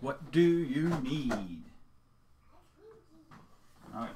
What do you need? All right.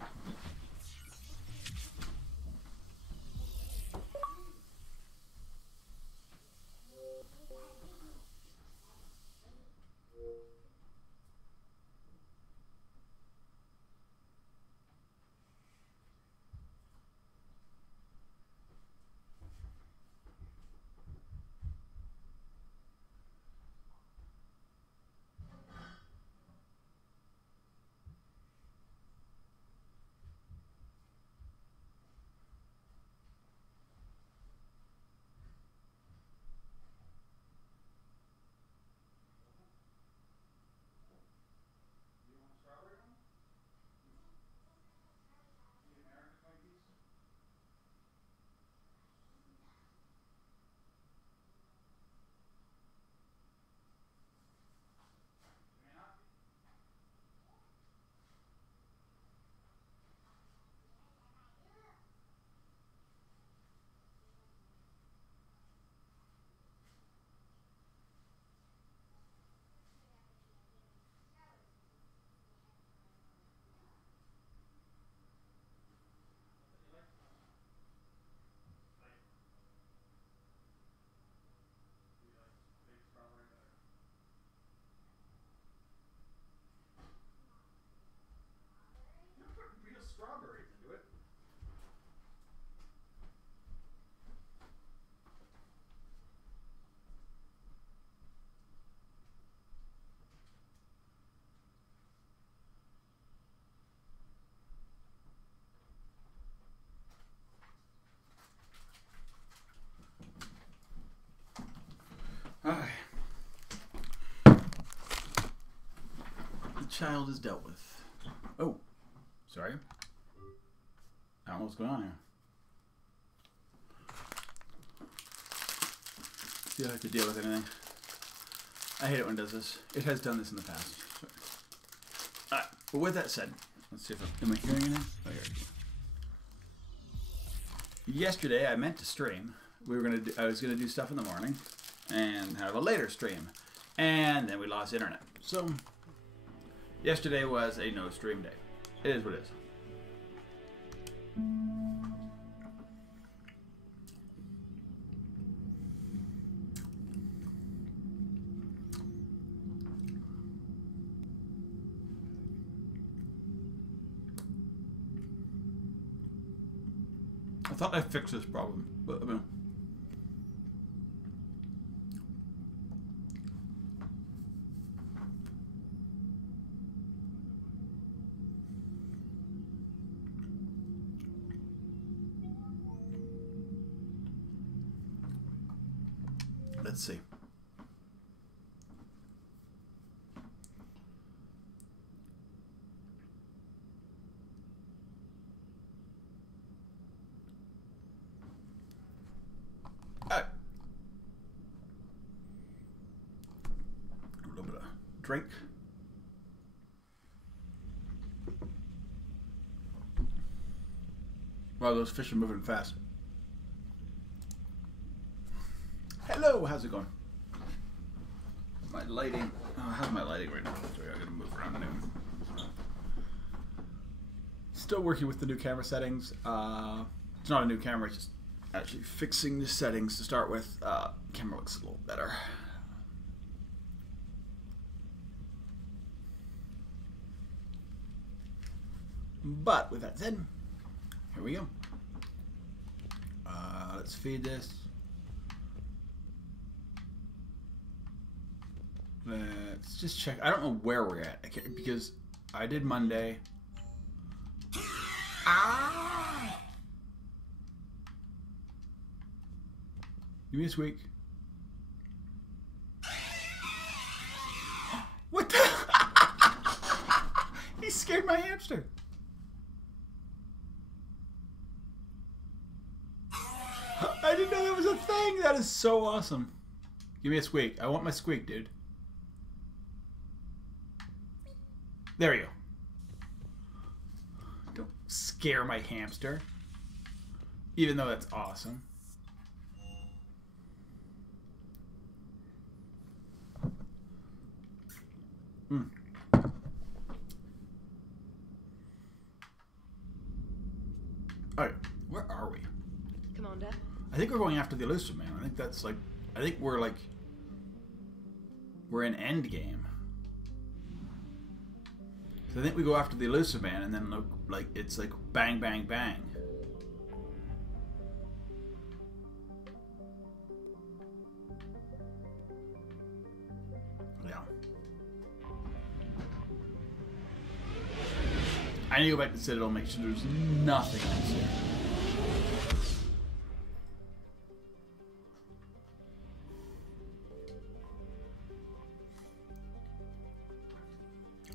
Real strawberries into it. All right. The child is dealt with. Oh, sorry. I don't know what's going on here. See if I have to deal with anything. I hate it when it does this. It has done this in the past. Alright, but with that said, let's see if am I hearing anything? Oh, here. Yesterday I meant to stream. I was gonna do stuff in the morning and have a later stream. And then we lost internet. So yesterday was a no stream day. It is what it is. I thought I fixed this problem, but I mean, let's see. A little bit of drink. Wow, those fish are moving fast. Hello, how's it going? My lighting. How's my lighting right now? Sorry, I gotta move around anyway. Still working with the new camera settings. It's not a new camera, it's just actually fixing the settings to start with. Camera looks a little better. But with that said, here we go. Let's feed this. Let's just check. I don't know where we're at because I did Monday. Ah! Give me this week. What the? He scared my hamster. I didn't know that was a thing. That is so awesome. Give me a squeak. I want my squeak, dude. There you go. Don't scare my hamster. Even though that's awesome. Mm. Alright, where are we? Commander? I think we're going after the elusive man. I think that's like... I think we're like... We're in end game. So I think we go after the elusive man and then look like it's like bang, bang, bang. Yeah. I need to go back to the Citadel, make sure there's nothing else here.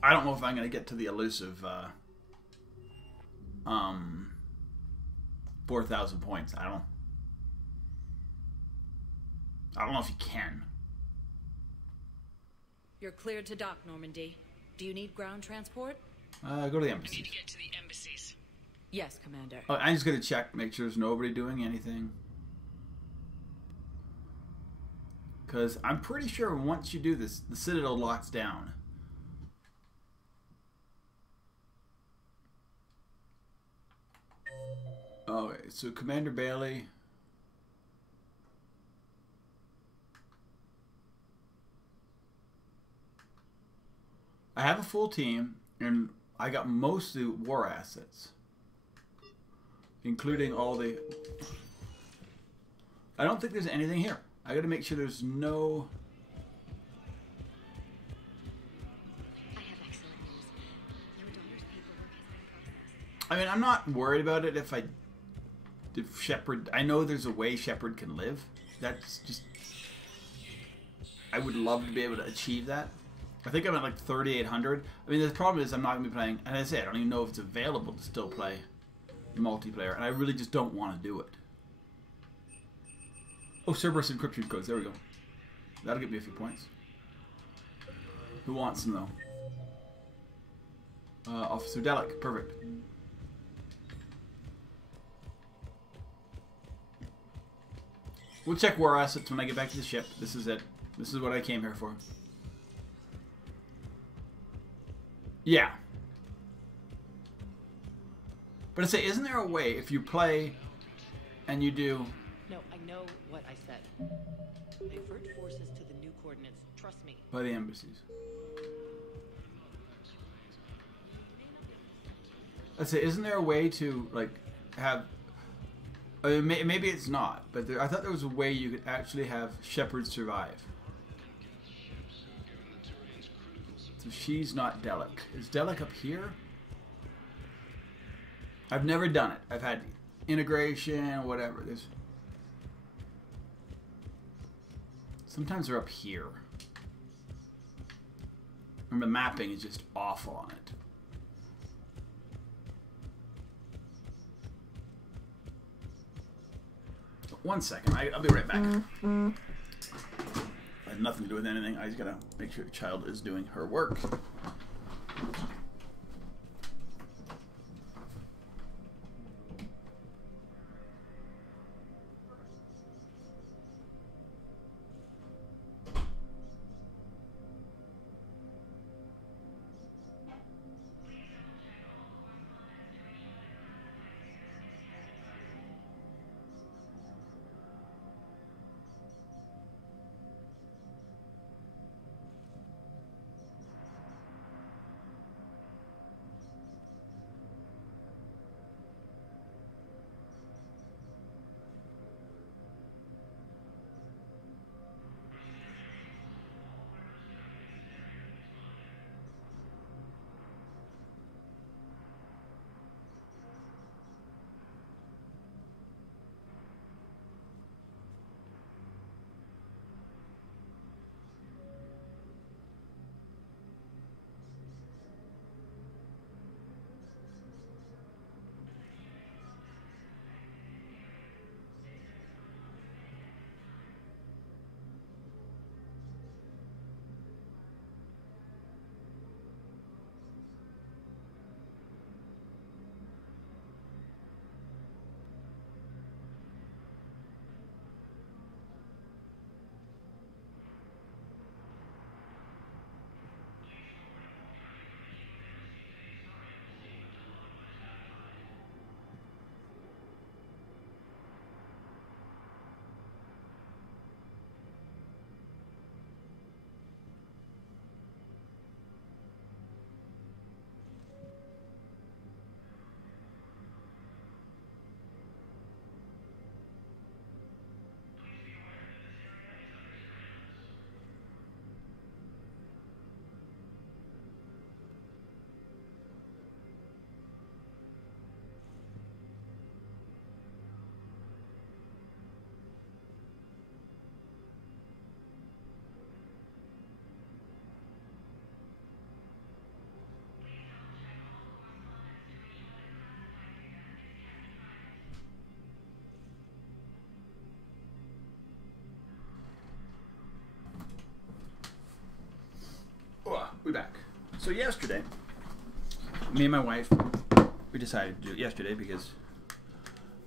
I don't know if I'm going to get to the elusive 4,000 points. I don't know if you can. You're cleared to dock, Normandy. Do you need ground transport? Go to the embassy. We need to get to the embassies. Yes, Commander. Oh, I'm just going to check, make sure there's nobody doing anything. Because I'm pretty sure once you do this, the Citadel locks down. Okay, so Commander Bailey. I have a full team, and I got most of the war assets. Including all the... I don't think there's anything here. I gotta make sure there's no... I have excellent news. Your daughter's paperwork has been processed. I mean, I'm not worried about it if Shepard... I know there's a way Shepard can live. That's just... I would love to be able to achieve that. I think I'm at like 3,800. I mean, the problem is I'm not going to be playing... And as I say, I don't even know if it's available to still play multiplayer. And I really just don't want to do it. Oh, Cerberus encryption codes. There we go. That'll get me a few points. Who wants them, though? Officer Delic. Perfect. We'll check war assets when I get back to the ship. This is it. This is what I came here for. Yeah. But I say, isn't there a way if you play and you do... No, I know what I said. Divert forces to the new coordinates. Trust me. By the embassies. Let's say, isn't there a way to, like, have... I mean, maybe it's not, but I thought there was a way you could actually have Shepard survive. So she's not Delic. Is Delic up here? I've never done it. I've had integration, whatever. Sometimes they're up here. And the mapping is just awful on it. One second, I'll be right back. I have nothing to do with anything. I just gotta make sure the child is doing her work. So yesterday, me and my wife, we decided to do it yesterday because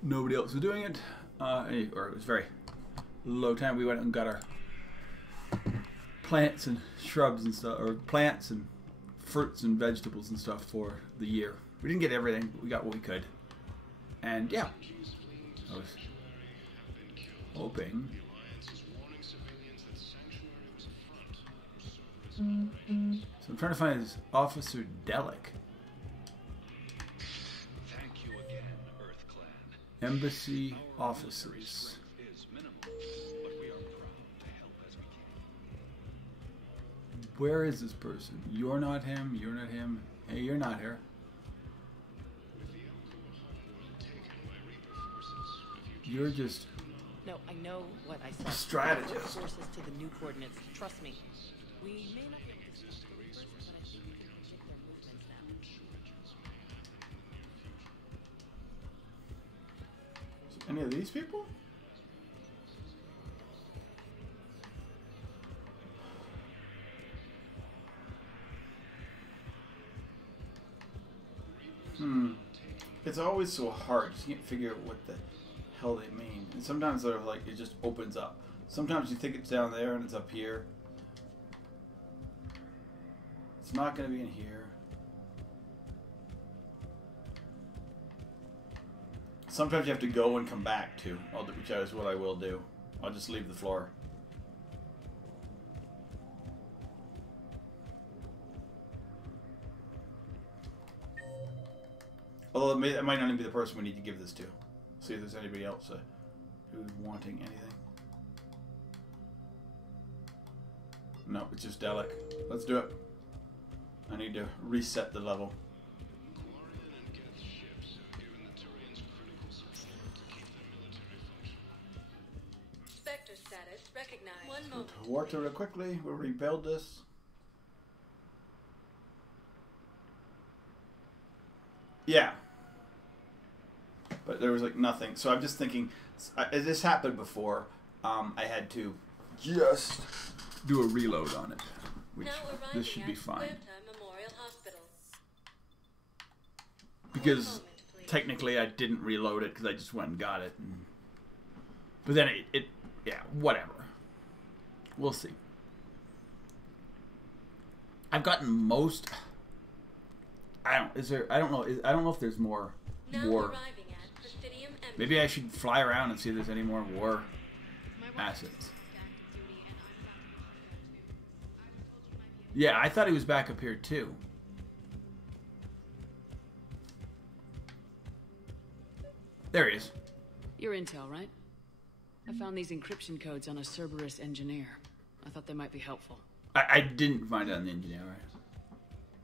nobody else was doing it, or it was very low time. We went and got our plants and shrubs and stuff, or plants and fruits and vegetables and stuff for the year. We didn't get everything, but we got what we could. And yeah, I was hoping. So I'm trying to find this Officer Delic. Thank you again, Earth Clan. Embassy offices. Is minimal, but we are proud to help as we can. Where is this person? You're not him. You're not him. Hey, you're not here. You're just No, I know what I said. strategist. Forces to the new coordinates. Trust me. We may not be able to stop them first, but I think we can predict their movements now. Any of these people? It's always so hard. You can't figure out what the hell they mean. And sometimes they're like, it just opens up. Sometimes you think it's down there and it's up here. It's not going to be in here. Sometimes you have to go and come back too, which is what I will do. I'll just leave the floor. Although it might not even be the person we need to give this to. See if there's anybody else who's wanting anything. No, it's just Delic. Let's do it. I need to reset the level. Spectre status recognized. One moment. Go to water real quickly. We'll rebuild this. Yeah. But there was like nothing. So I'm just thinking, this happened before. I had to just do a reload on it. Which this should be fine. Memorial Hospital. Because technically I didn't reload it because I just went and got it. But then yeah, whatever. We'll see. I've gotten most. I don't know if there's more war. Maybe I should fly around and see if there's any more war assets. Yeah, I thought he was back up here too. There he is. Your intel, right? I found these encryption codes on a Cerberus engineer. I thought they might be helpful. I didn't find it on the engineer, right?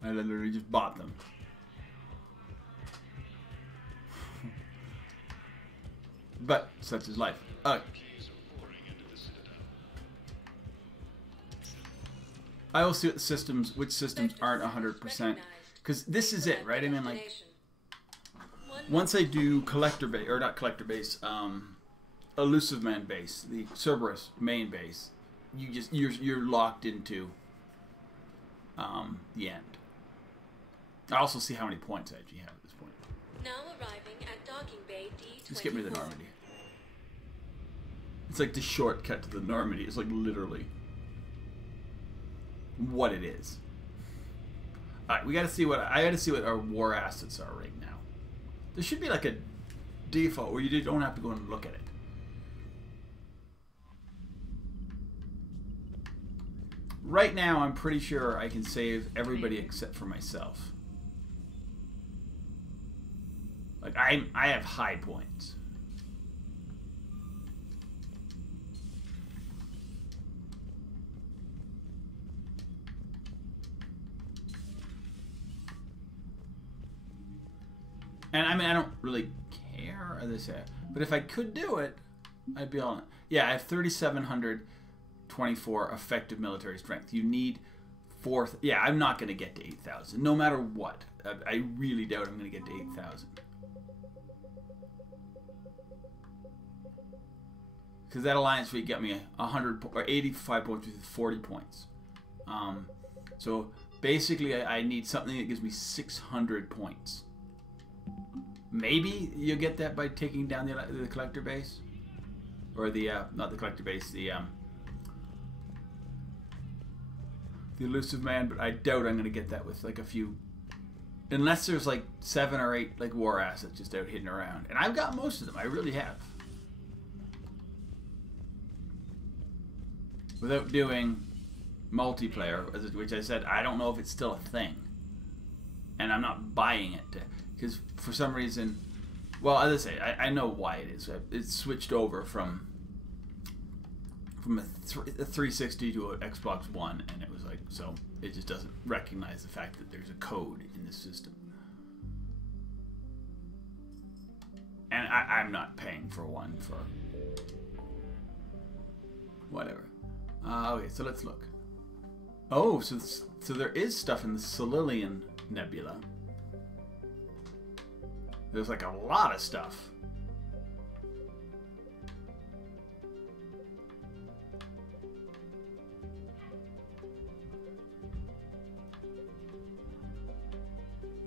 I literally just bought them. But such is life. I will see which systems aren't 100%. Because this is it, right? I mean, like, once I do collector base, or not collector base, elusive man base, the Cerberus main base, you're locked into the end. I also see how many points I actually have at this point. Now arriving at docking bay D24. Just get me to the Normandy. It's like the shortcut to the Normandy. It's like literally what it is. All right, I got to see what our war assets are right now. There should be like a default where you don't have to go and look at it. Right now, I'm pretty sure I can save everybody except for myself. Like I have high points. And I mean, I don't really care, as I say, but if I could do it, I'd be on it. Yeah, I have 3,724 effective military strength. You need fourth. Yeah, I'm not going to get to 8,000, no matter what. I really doubt I'm going to get to 8,000. Because that alliance fleet got me 100 or 85 points with 40 points. So Basically, I need something that gives me 600 points. Maybe you get that by taking down the collector base, or the not the collector base, the elusive man. But I doubt I'm going to get that with like a few, unless there's like 7 or 8 like war assets just out hidden around. And I've got most of them. I really have. Without doing multiplayer, which I said I don't know if it's still a thing, and I'm not buying it because for some reason, well, as I say, I know why it is. It's switched over from a 360 to an Xbox One, and it was like, so it just doesn't recognize the fact that there's a code in the system, and I'm not paying for one for whatever. Okay, so let's look. Oh, so there is stuff in the Solilian Nebula. There's like a lot of stuff.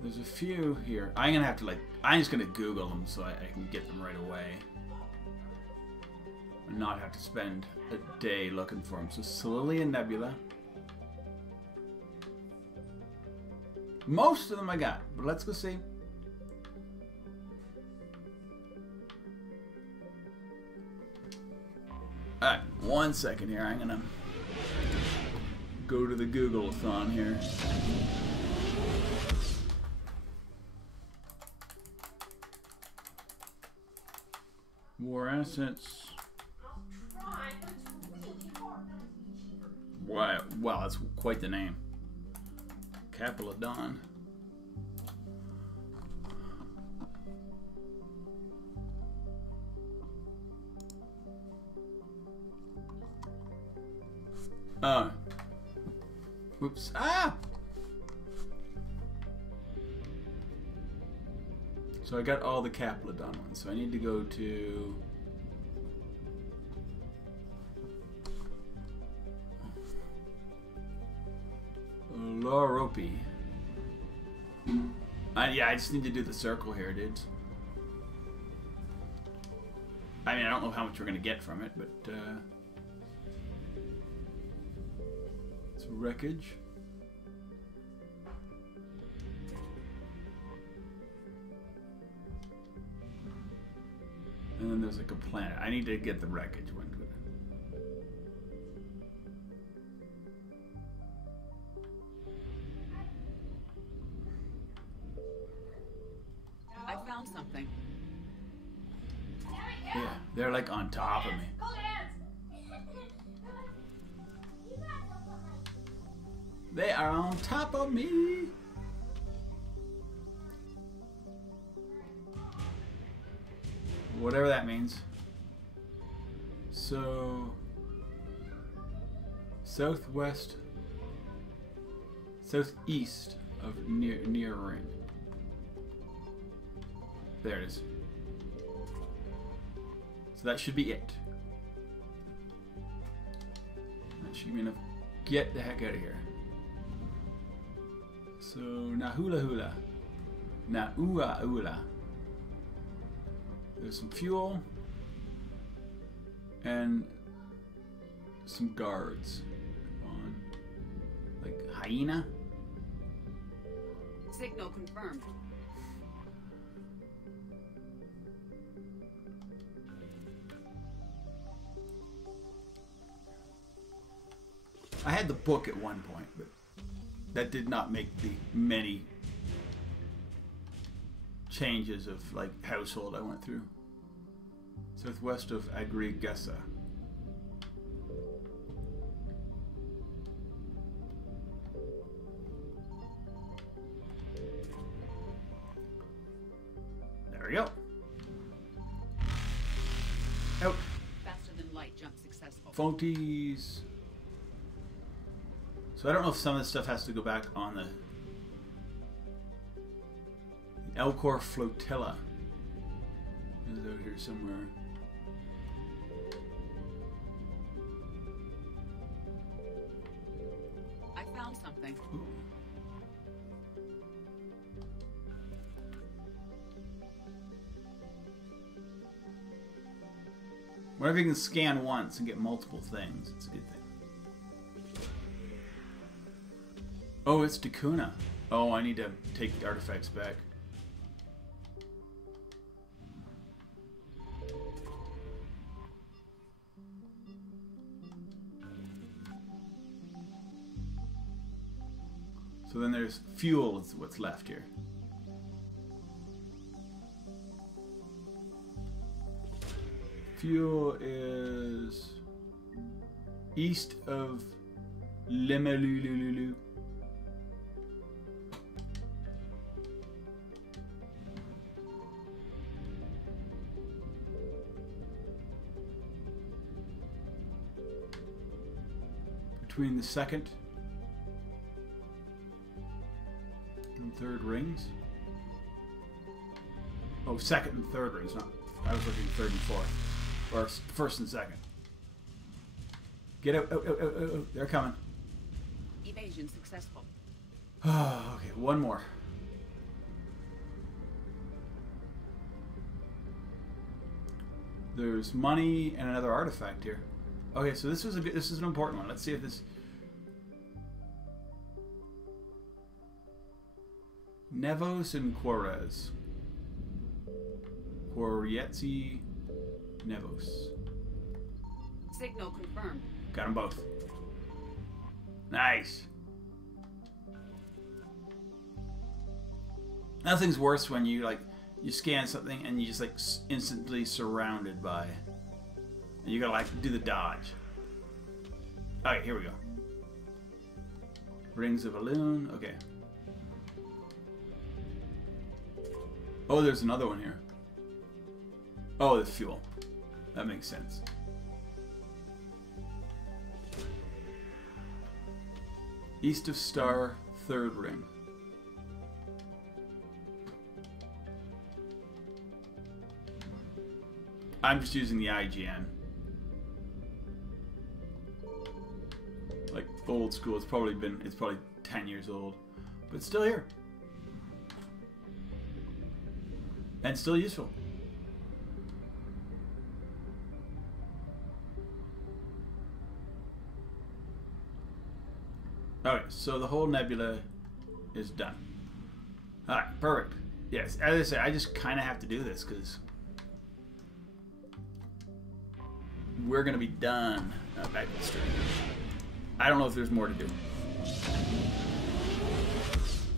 There's a few here. I'm gonna have to I'm just gonna Google them so I can get them right away. And not have to spend a day looking for them. So Solilian Nebula. Most of them I got, but let's go see. Alright, 1 second here. I'm gonna go to the Google-a-thon here. War assets. Wow, that's quite the name. Capital of Dawn. Whoops. Ah! So I got all the Capital of Dawn ones. So I need to go to... Loropi. Yeah, I just need to do the circle here, dudes. I mean, I don't know how much we're going to get from it, but... it's wreckage. And then there's like a planet. I need to get the wreckage one. I found something. Yeah, they're like on top of me. They are on top of me. Whatever that means. So, southwest, southeast of near ring. There it is. So that should be it. That should be enough. Get the heck out of here. So Nahula Hula. Naua Ula. There's some fuel and some guards on, like hyena. Signal confirmed. I had the book at one point, but that did not make the many changes of like household I went through. Southwest of Agrigesa. There we go. Out. Faster than light, jump successful. Fonties. So I don't know if some of this stuff has to go back on the Elcor Flotilla. Is it out here somewhere? I found something. Ooh. Whenever you can scan once and get multiple things, it's a good thing. Oh, it's Dakuna. Oh, I need to take the artifacts back. So then there's fuel is what's left here. Fuel is east of Lemalululu. Between the second and third rings. Oh, second and third rings, not. I was looking third and fourth. Or first and second. Get out, out, out, out, out, out. They're coming. Evasion successful. Okay, one more. There's money and another artifact here. Okay, so this is an important one. Let's see if this. Nevos and Juarez. Juarez, Nevos. Signal confirmed. Got them both. Nice. Nothing's worse when you you scan something and you just instantly surrounded by. And you gotta do the dodge. Alright, here we go. Rings of Elune. Okay. Oh, there's another one here. Oh, the fuel. That makes sense. East of Star, third ring. I'm just using the IGN. Like old school. It's probably 10 years old. But it's still here. And still useful. Okay, so the whole nebula is done. Alright, perfect. Yes, as I say, I just kind of have to do this because we're going to be done back to the stream. I don't know if there's more to do.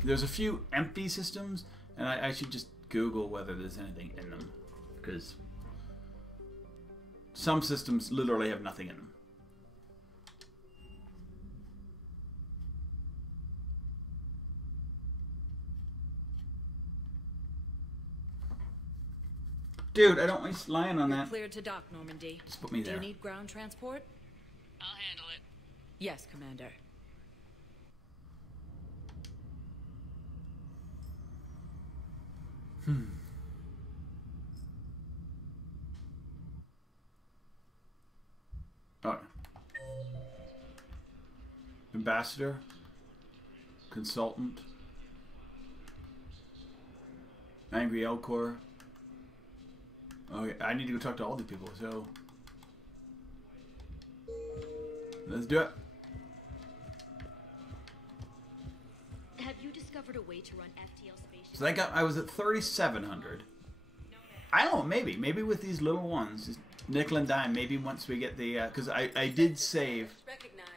There's a few empty systems, and I should just Google whether there's anything in them, because some systems literally have nothing in them. Dude, I don't waste lying on that. Cleared to dock, Normandy. Just put me Do there. you need ground transport? I'll handle it. Yes, Commander. Oh. Ambassador. Consultant. Angry Elcor. Okay, I need to go talk to all the people, so let's do it. Have you discovered a way to run FTL spaceships? So I was at 3,700. I don't know, maybe with these little ones, just nickel and dime. Maybe once we get the, because I did save.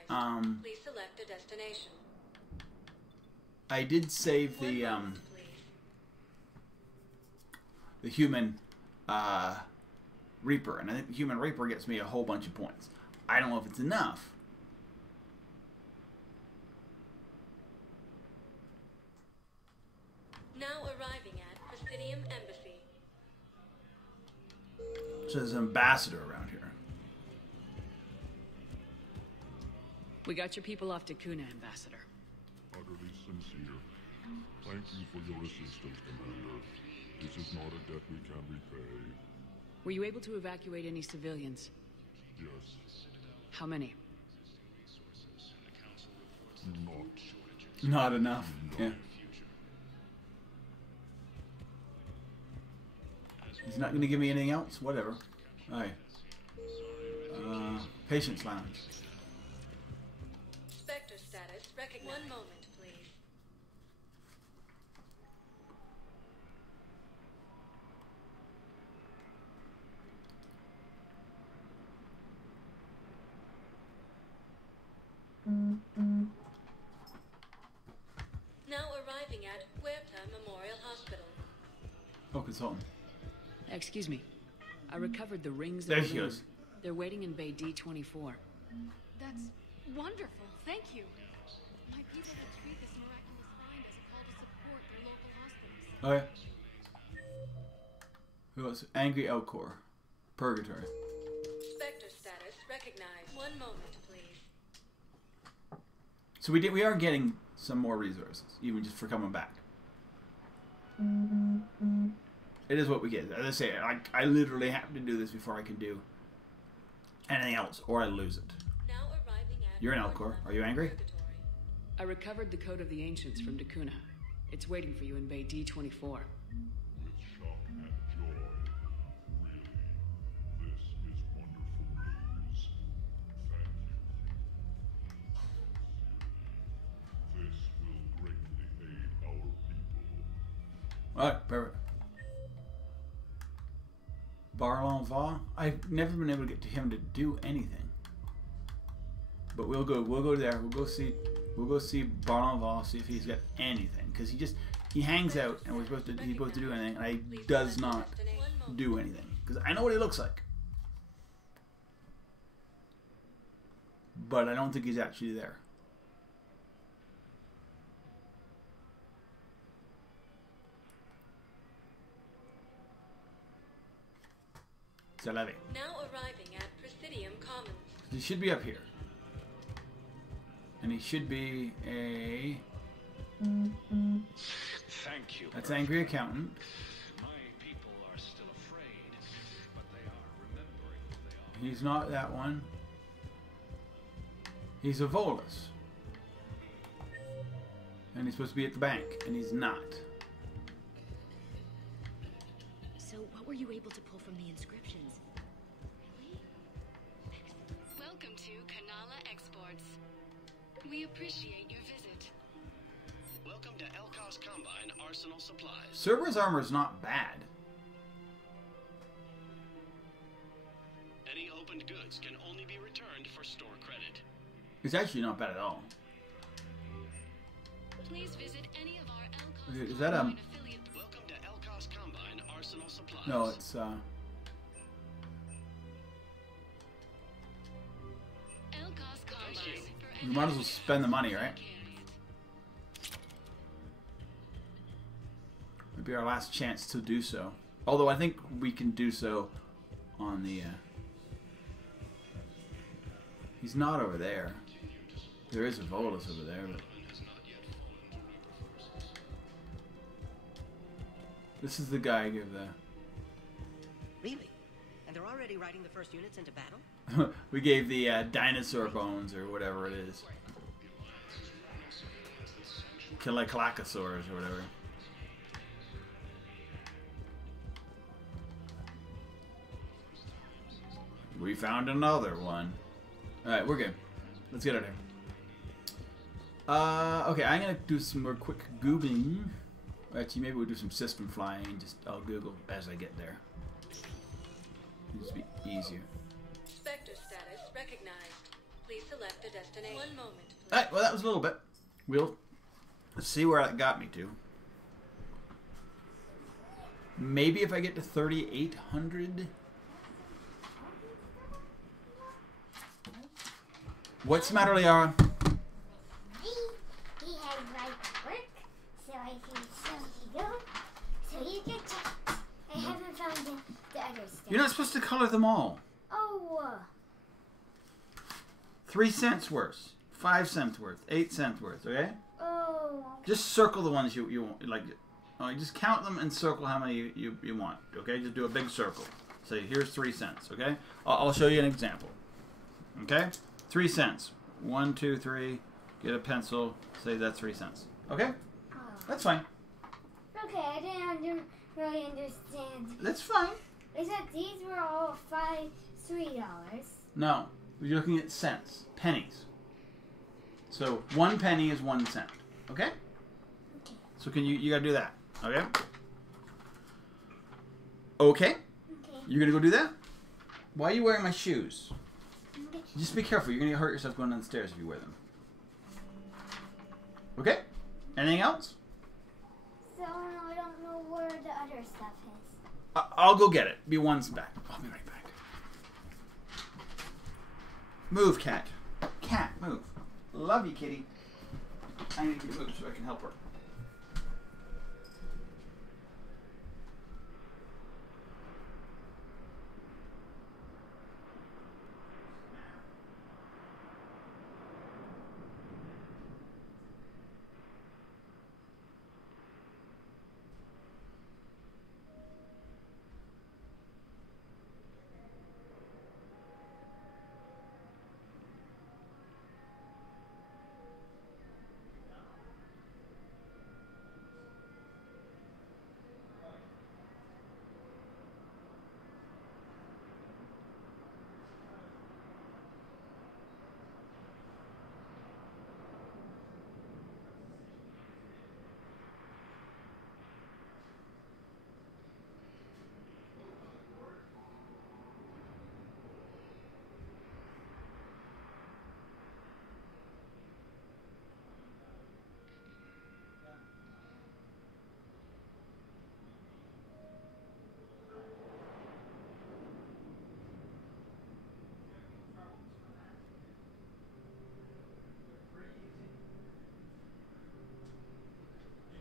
Please select a destination. I did save the human Reaper, and I think the human Reaper gets me a whole bunch of points. I don't know if it's enough. Now arriving at Presidium Embassy. So there's an ambassador around here. We got your people off Dakuna, Ambassador. Utterly sincere. Thank you for your assistance, Commander. This is not a debt we can repay. Were you able to evacuate any civilians? Yes. How many? Not enough. Yeah. He's not going to give me anything else? Whatever. Alright. Patient's lounge. Spectre status recognized. One moment, please. Now arriving at Huerta Memorial Hospital. Oh, consultant. Excuse me. I recovered the rings. There of she the moon. goes. They're waiting in Bay D24. That's wonderful. Thank you. My people will treat this miraculous find as a call to support their local hospitals. Oh yeah. Who else? Angry Elcor. Purgatory. Spectre status recognized. One moment, please. So we are getting some more resources, even just for coming back. It is what we get. As I say, I literally have to do this before I can do anything else, or I lose it. Now arriving at You're an Elcor. Are you angry? Purgatory. I recovered the Code of the Ancients from Dakuna. It's waiting for you in Bay D24. With shock and joy. Really, this is wonderful news. Thank you. This will greatly aid our people. Alright, perfect. Barlon Va? I've never been able to get to him to do anything. But we'll go there. We'll go see Barlon Va, see if he's got anything. Because he hangs out and he's supposed to do anything, and he does not do anything. Because I know what he looks like. But I don't think he's actually there. Now arriving at Presidium Commons. He should be up here. And he should be a... Thank you. That's Angry Accountant. My people are still afraid, but they are remembering who they are. He's not that one. He's a Volus. And he's supposed to be at the bank, and he's not. So, what were you able to pull from the inscriptions? Welcome to Kanala Exports. We appreciate your visit. Welcome to Elcos Combine Arsenal Supplies. Cerberus armor is not bad. Any opened goods can only be returned for store credit. It's actually not bad at all. Please visit any of our Elcos Is that Combine affiliate. Welcome to Elcos Combine Arsenal Supplies. No, it's Elcos Combine. Thank you. you might as well spend the money, right? Maybe our last chance to do so. Although I think we can do so on the he's not over there. There is a Volus over there, but this is the guy give the Really? And they're already riding the first units into battle? we gave the dinosaur bones or whatever it is. Killiklakosaurs or whatever. We found another one. Alright, we're good. Let's get out of here. Okay, I'm gonna do some more quick Googling. Actually, maybe we'll do some system flying. I'll Google as I get there. It'll just be easier. Spectre status recognized. Please select a destination. One moment, please. Alright, well that was a little bit. Let's see where that got me to. Maybe if I get to 3,800. What's the matter, Liara? He had right work, so I can show you go. So you get checked. I haven't found the other stuff. You're not supposed to color them all. Oh. 3 cents worth, 5 cents worth, 8 cents worth, okay? Oh. Just circle the ones you want, like, just count them and circle how many you want, okay? Just do a big circle. Say, here's 3 cents, okay? I'll show you an example, okay? 3 cents. 1, 2, 3. Get a pencil. Say that's 3 cents. Okay? Oh. That's fine. Okay, I didn't really understand. That's fine. Is that these were all $3? No. You're looking at cents, pennies. So 1 penny is 1 cent. Okay? Okay. So you gotta do that. Okay? Okay? Okay. You're gonna go do that? Why are you wearing my shoes? Okay. Just be careful. You're gonna hurt yourself going down the stairs if you wear them. Okay? Anything else? So I don't know where the other stuff is. I'll go get it. Be one back. I'll be right back. Move, cat. Cat, move. Love you, kitty. I need to move so I can help her.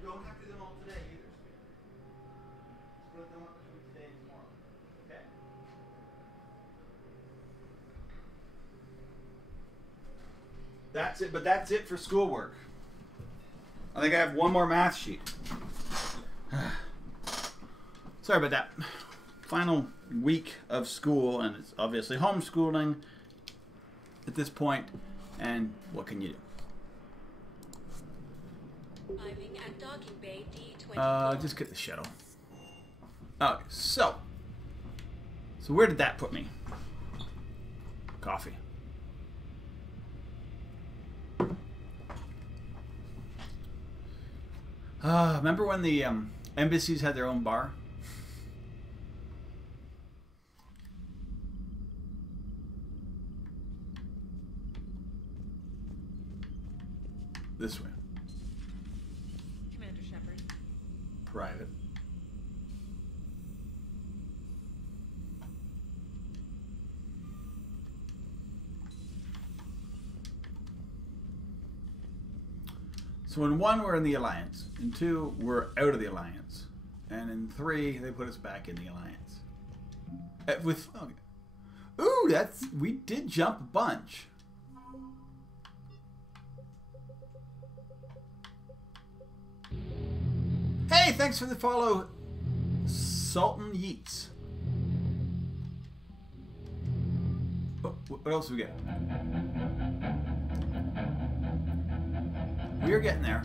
You don't have to do them all today either, sweetie. Split them up between today and tomorrow. Okay? That's it, but that's it for schoolwork. I think I have one more math sheet. Sorry about that. Final week of school, and it's obviously homeschooling at this point, and what can you do? Arriving at docking bay D24. Just get the shuttle. Okay, so where did that put me? Coffee. Remember when the embassies had their own bar? This way. Commander Shepard. Private. So in 1, we're in the Alliance. In 2, we're out of the Alliance. And in 3, they put us back in the Alliance. Okay. Ooh, we did jump a bunch. Hey, thanks for the follow, Sultan Yeats. Oh, what else do we get? We're getting there.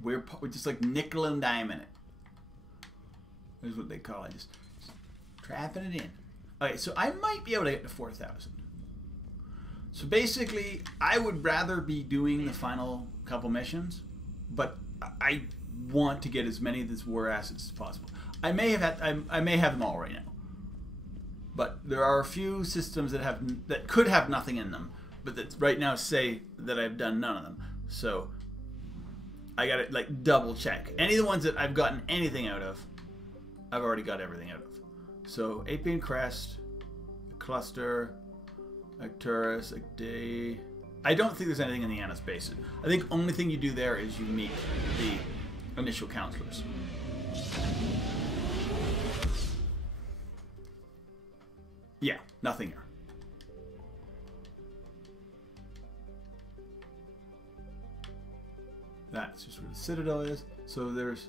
We're just like nickel and diming it. Is what they call it. Just trapping it in. Okay, so I might be able to get to 4,000. So basically, I would rather be doing the final couple missions, but I want to get as many of these war assets as possible. I may have them all right now, but there are a few systems that could have nothing in them, but that right now say that I've done none of them. So I got to like double check. Any of the ones that I've gotten anything out of, I've already got everything out of. So Apian Crest, Cluster, Arcturus, Agde. I don't think there's anything in the Annis Basin. I think only thing you do there is you meet the initial counselors. Yeah, nothing here. That's just where the Citadel is. So there's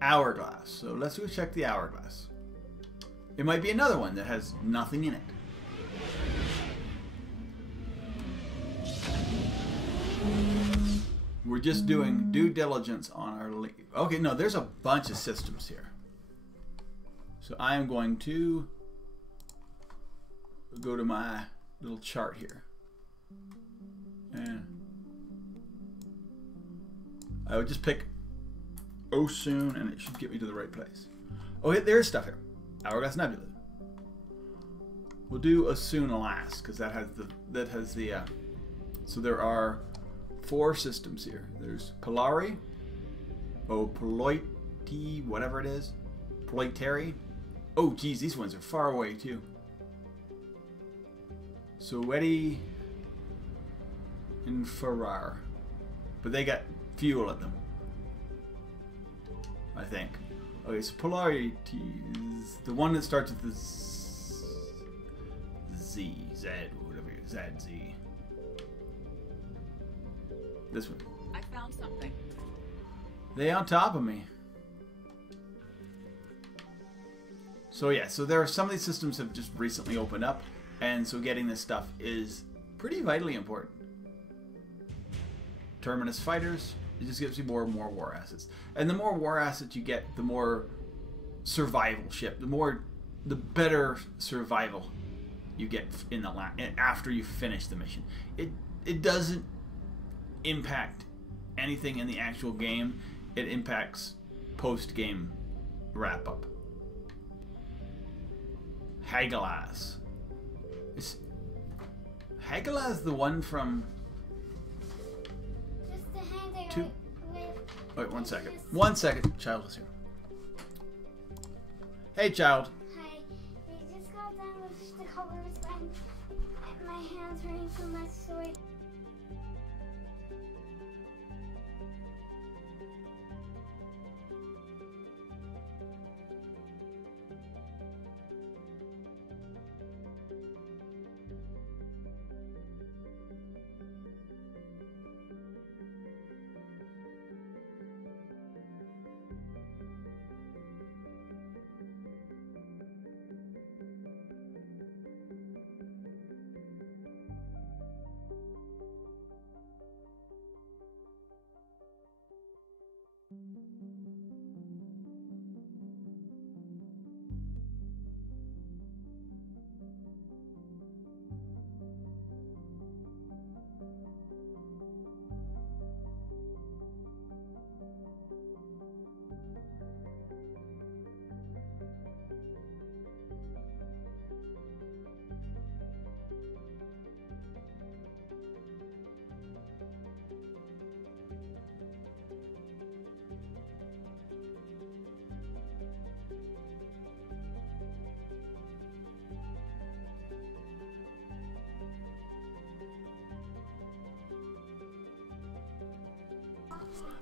Hourglass. So let's go check the Hourglass. It might be another one that has nothing in it. We're just doing due diligence on our believe. Okay, no, there's a bunch of systems here. So I am going to go to my little chart here. And I would just pick Osun and it should get me to the right place. Oh, there's stuff here. Hourglass Nebula. We'll do Osun last because that has the so there are 4 systems here. There's Polari, Poloiti, whatever it is, Poloiteri. Oh, geez, these ones are far away too. Sowetti and Ferrar, but they got fuel at them, I think. Okay, so Polari is the one that starts with the Z, whatever it is, Z. This one. I found something. They on top of me. So yeah, so there are some of these systems have just recently opened up, and so getting this stuff is pretty vitally important. Terminus fighters, it just gives you more and more war assets. And the more war assets you get, the more survival ship, the better survival you get in the after you finish the mission. It doesn't impact anything in the actual game. It impacts post-game wrap-up. Hagalaz. Is Hagalaz the one from Just the hand I two? with Wait, 1 second. 1 second. Child is here. Hey, child. Hi. We just got done with the covers and my hands hurting so much, so I...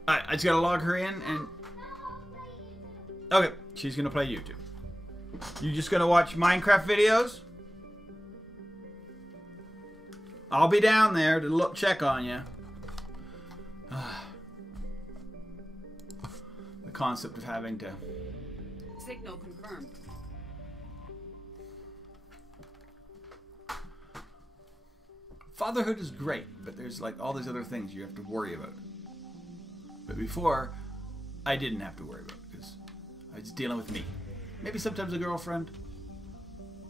Alright, I just gotta log her in and... Okay, she's gonna play YouTube. You just gonna watch Minecraft videos? I'll be down there to check on you. The concept of having to... Signal confirmed. Fatherhood is great, but there's like all these other things you have to worry about. But before, I didn't have to worry about it because I was dealing with me. Maybe sometimes a girlfriend,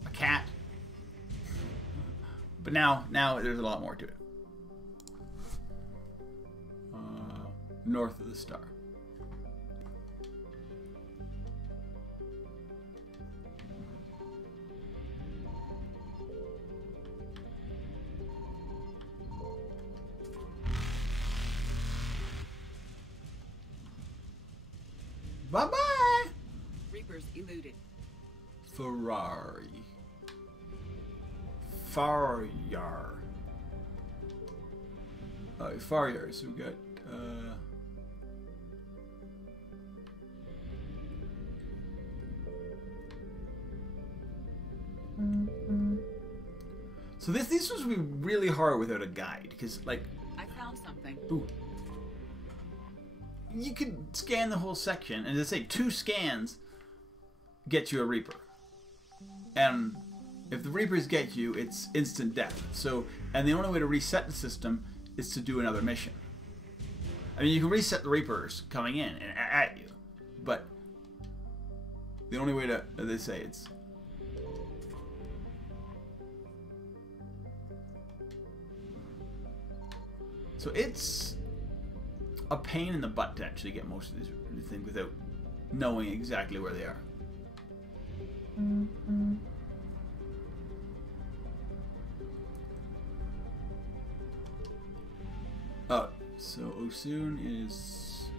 a cat. But now there's a lot more to it. North of the star. Bye-bye! Reapers eluded. Ferrari. Faryar. Faryar, so we got, So this was really hard without a guide, because, like... I found something. Ooh. You could scan the whole section, and as I say, 2 scans get you a Reaper. And if the Reapers get you, it's instant death. So, and the only way to reset the system is to do another mission. I mean, you can reset the Reapers coming in and at you, but the only way to, as they say, it's... So it's a pain in the butt to actually get most of these things without knowing exactly where they are. Oh, so Osun is...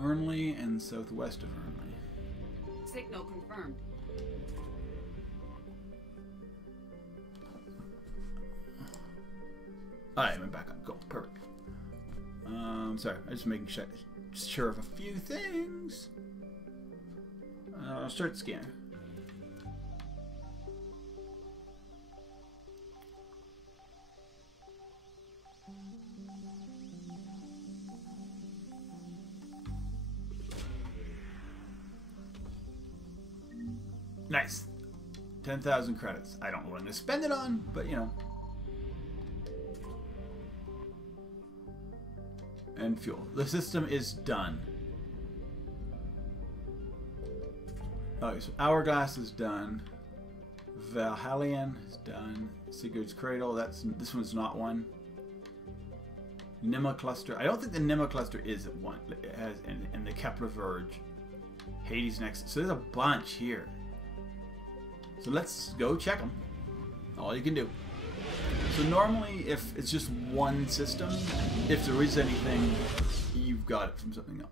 Ernley and southwest of Ernley. Signal confirmed. Alright, I went back up. Cool. Perfect. Sorry, I'm just making sure of a few things. Start the scanner. Nice. 10,000 credits. I don't know what I'm going to spend it on, but you know. And fuel. The system is done. Okay, so Hourglass is done. Valhallion is done. Sigurd's Cradle, this one's not one. Nima Cluster. I don't think the Nima Cluster is at one. It has and the Kepler Verge. Hades next. So there's a bunch here. So let's go check them. All you can do. So normally, if it's just one system, if there is anything, you've got it from something else.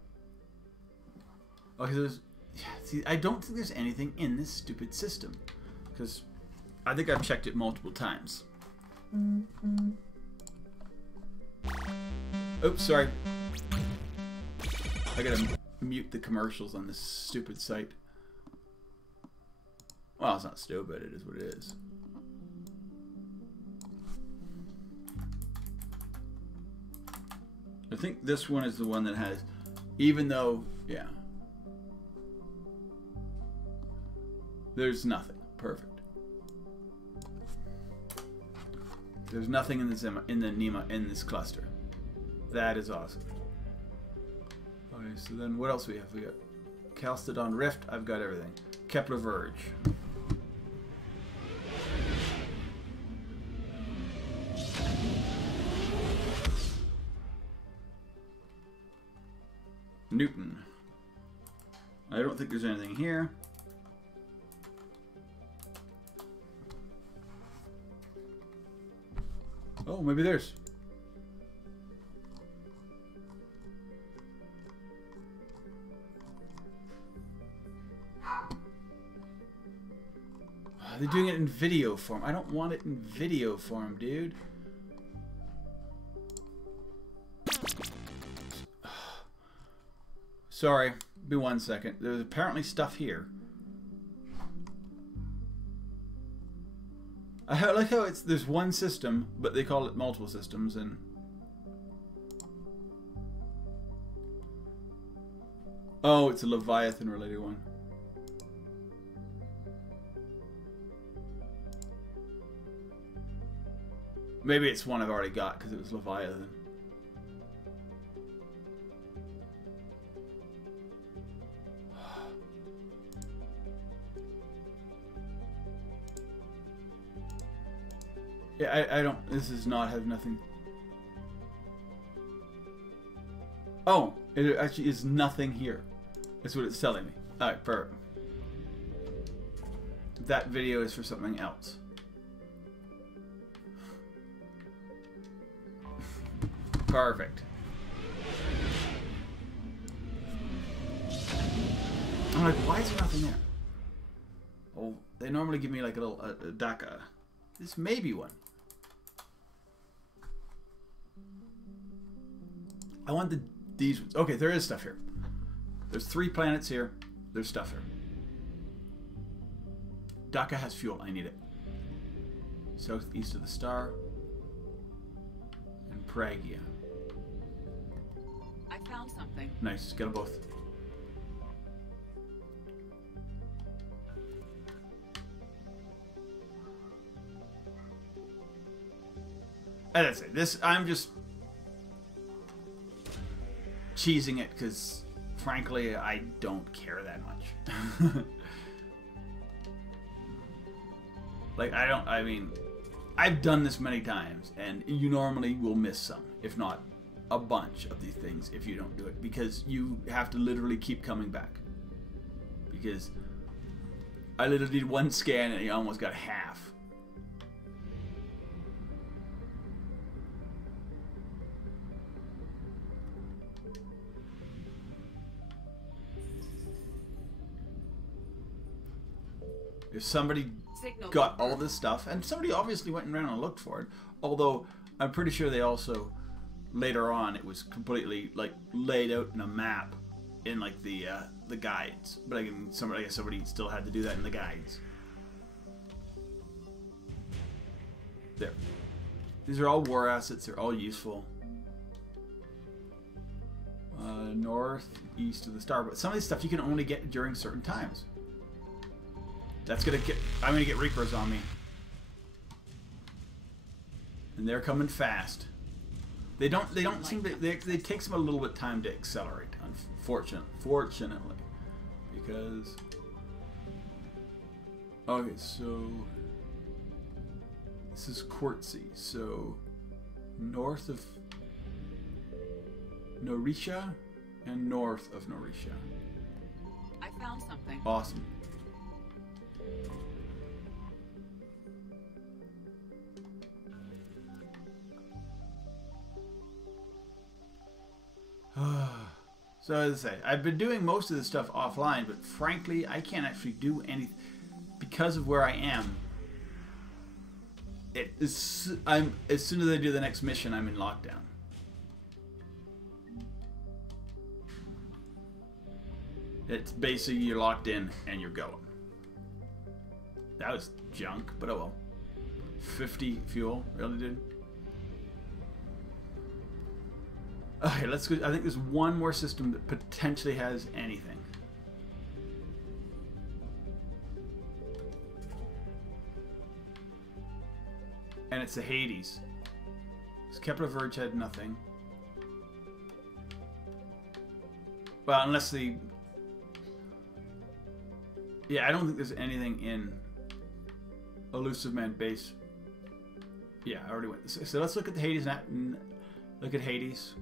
Okay, there's... Yeah, see, I don't think there's anything in this stupid system. Because I think I've checked it multiple times. Oops, sorry. I gotta mute the commercials on this stupid site. Well, it's not stupid, it is what it is. I think this one is the one that has, even though, yeah. There's nothing. Perfect. There's nothing in this in this cluster. That is awesome. Okay, so then what else we have? We got Chalcedon Rift. I've got everything. Kepler Verge. Newton. I don't think there's anything here. Oh, maybe there's. They're doing it in video form. I don't want it in video form, dude. Sorry, be 1 second. There's apparently stuff here. I like how there's one system, but they call it multiple systems, and oh, it's a Leviathan related one. Maybe it's one I've already got because it was Leviathan. Yeah, I don't. This does not have nothing. Oh, it actually is nothing here. That's what it's telling me. Alright, perfect. That video is for something else. Perfect. I'm like, why is there nothing there? Oh, they normally give me like a little DACA. This may be one. I want these ones. Okay, there is stuff here. There's 3 planets here. There's stuff here. DACA has fuel. I need it. Southeast of the star. And Pragia. I found something. Nice. Get them both. as I say, this, I'm just cheesing it because, frankly, I don't care that much. Like, I mean, I've done this many times, and you normally will miss some, if not a bunch of these things if you don't do it, because you have to literally keep coming back. Because I literally did one scan and I almost got half. If somebody got all this stuff, and somebody obviously went around and looked for it, although I'm pretty sure they also, later on, it was completely like laid out in a map in like the guides. But I guess somebody still had to do that in the guides. There. These are all war assets. They're all useful. North, east of the star. But some of this stuff you can only get during certain times. That's gonna get. I'm gonna get Reapers on me, and they're coming fast. They don't seem to. They takes them a little bit of time to accelerate. Fortunately, because. Okay, so this is Quartzy. So north of Norisha and north of Norisha. I found something. Awesome. So as I say, I've been doing most of this stuff offline, but frankly, I can't actually do anything because of where I am. As soon as I do the next mission, I'm in lockdown. It's basically you're locked in and you're going. That was junk, but oh well. 50 fuel, really, dude? Okay, let's go. I think there's one more system that potentially has anything. And it's the Hades. Kepler Verge had nothing. Well, unless the... Yeah, I don't think there's anything in Elusive Man base. Yeah, I already went. So let's look at the Hades. Look at Hades.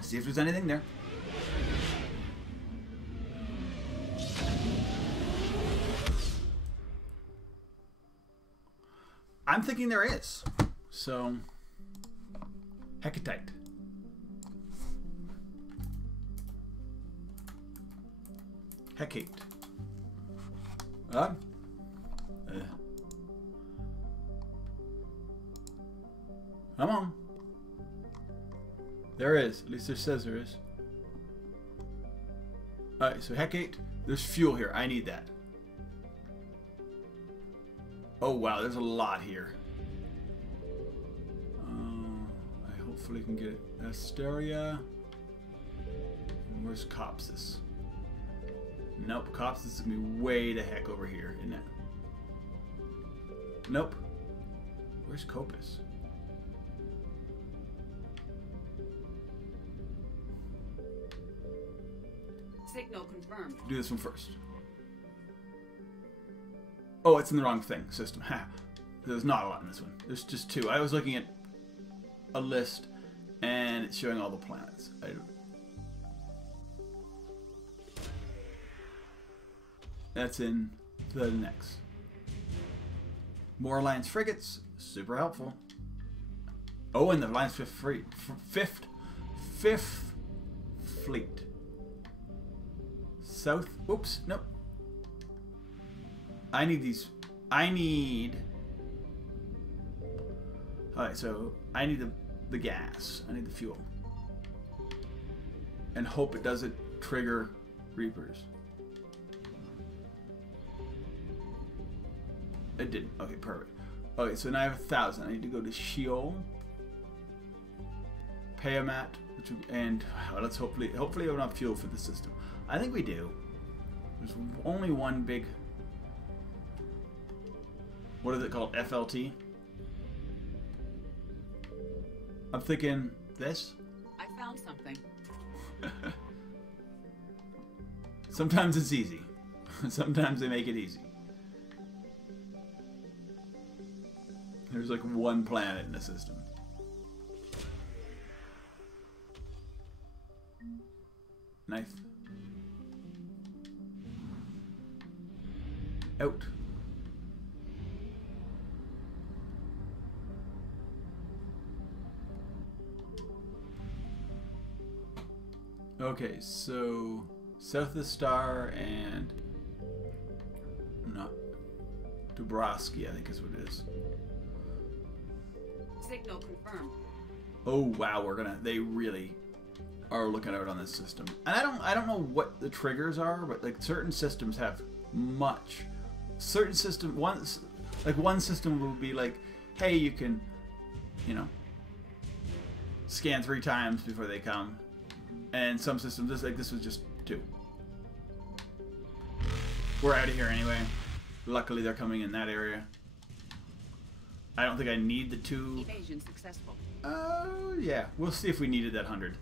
See if there's anything there. I'm thinking there is. So, Hecatite. Hecate. Come on. There is. At least it says there is. Alright, so Hecate. There's fuel here. I need that. Oh wow, there's a lot here. I hopefully can get it. Asteria. And where's Copsis? Nope, Copsis is gonna be way the heck over here, isn't it? Nope. Where's Copus? Signal confirmed. Do this one first. Oh, it's in the wrong thing. System. Ha. There's not a lot in this one. There's just two. I was looking at a list, and it's showing all the planets. That's in the next. More Alliance frigates. Super helpful. Oh, and the Alliance fifth fleet. South. Oops. Nope. I need these. I need. Alright, so I need the gas. I need the fuel. And hope it doesn't trigger Reapers. It didn't. Okay, perfect. Okay, so now I have 1,000. I need to go to Sheol. Payamat, and let's hopefully we have enough fuel for the system. I think we do. There's only one big. What is it called? FLT. I'm thinking this. I found something. Sometimes it's easy. Sometimes they make it easy. There's like one planet in the system. Knife. Out. Okay, so south of the star and not Dubrovsky, I think is what it is. Signal confirmed. Oh wow, they really are looking out on this system. And I don't know what the triggers are, but like certain systems have certain system one system will be like, hey, you can, you know, scan 3 times before they come. And some systems, this was just 2. We're out of here anyway. Luckily, they're coming in that area. I don't think I need the 2. Evasion successful. Oh, yeah. We'll see if we needed that 100.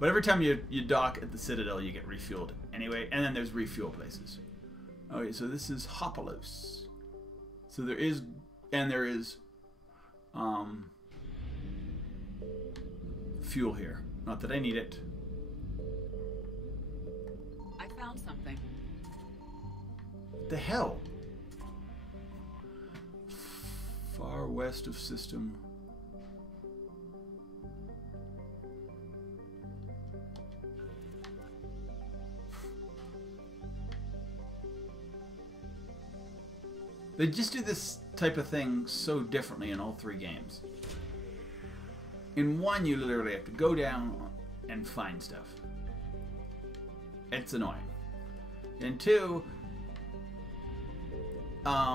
But every time you dock at the Citadel, you get refueled anyway. And then there's refuel places. Okay, so this is Hopolos. So there is fuel here. Not that I need it. I found something. The hell? Far west of system. They just do this type of thing so differently in all 3 games. In 1, you literally have to go down and find stuff. It's annoying. In 2,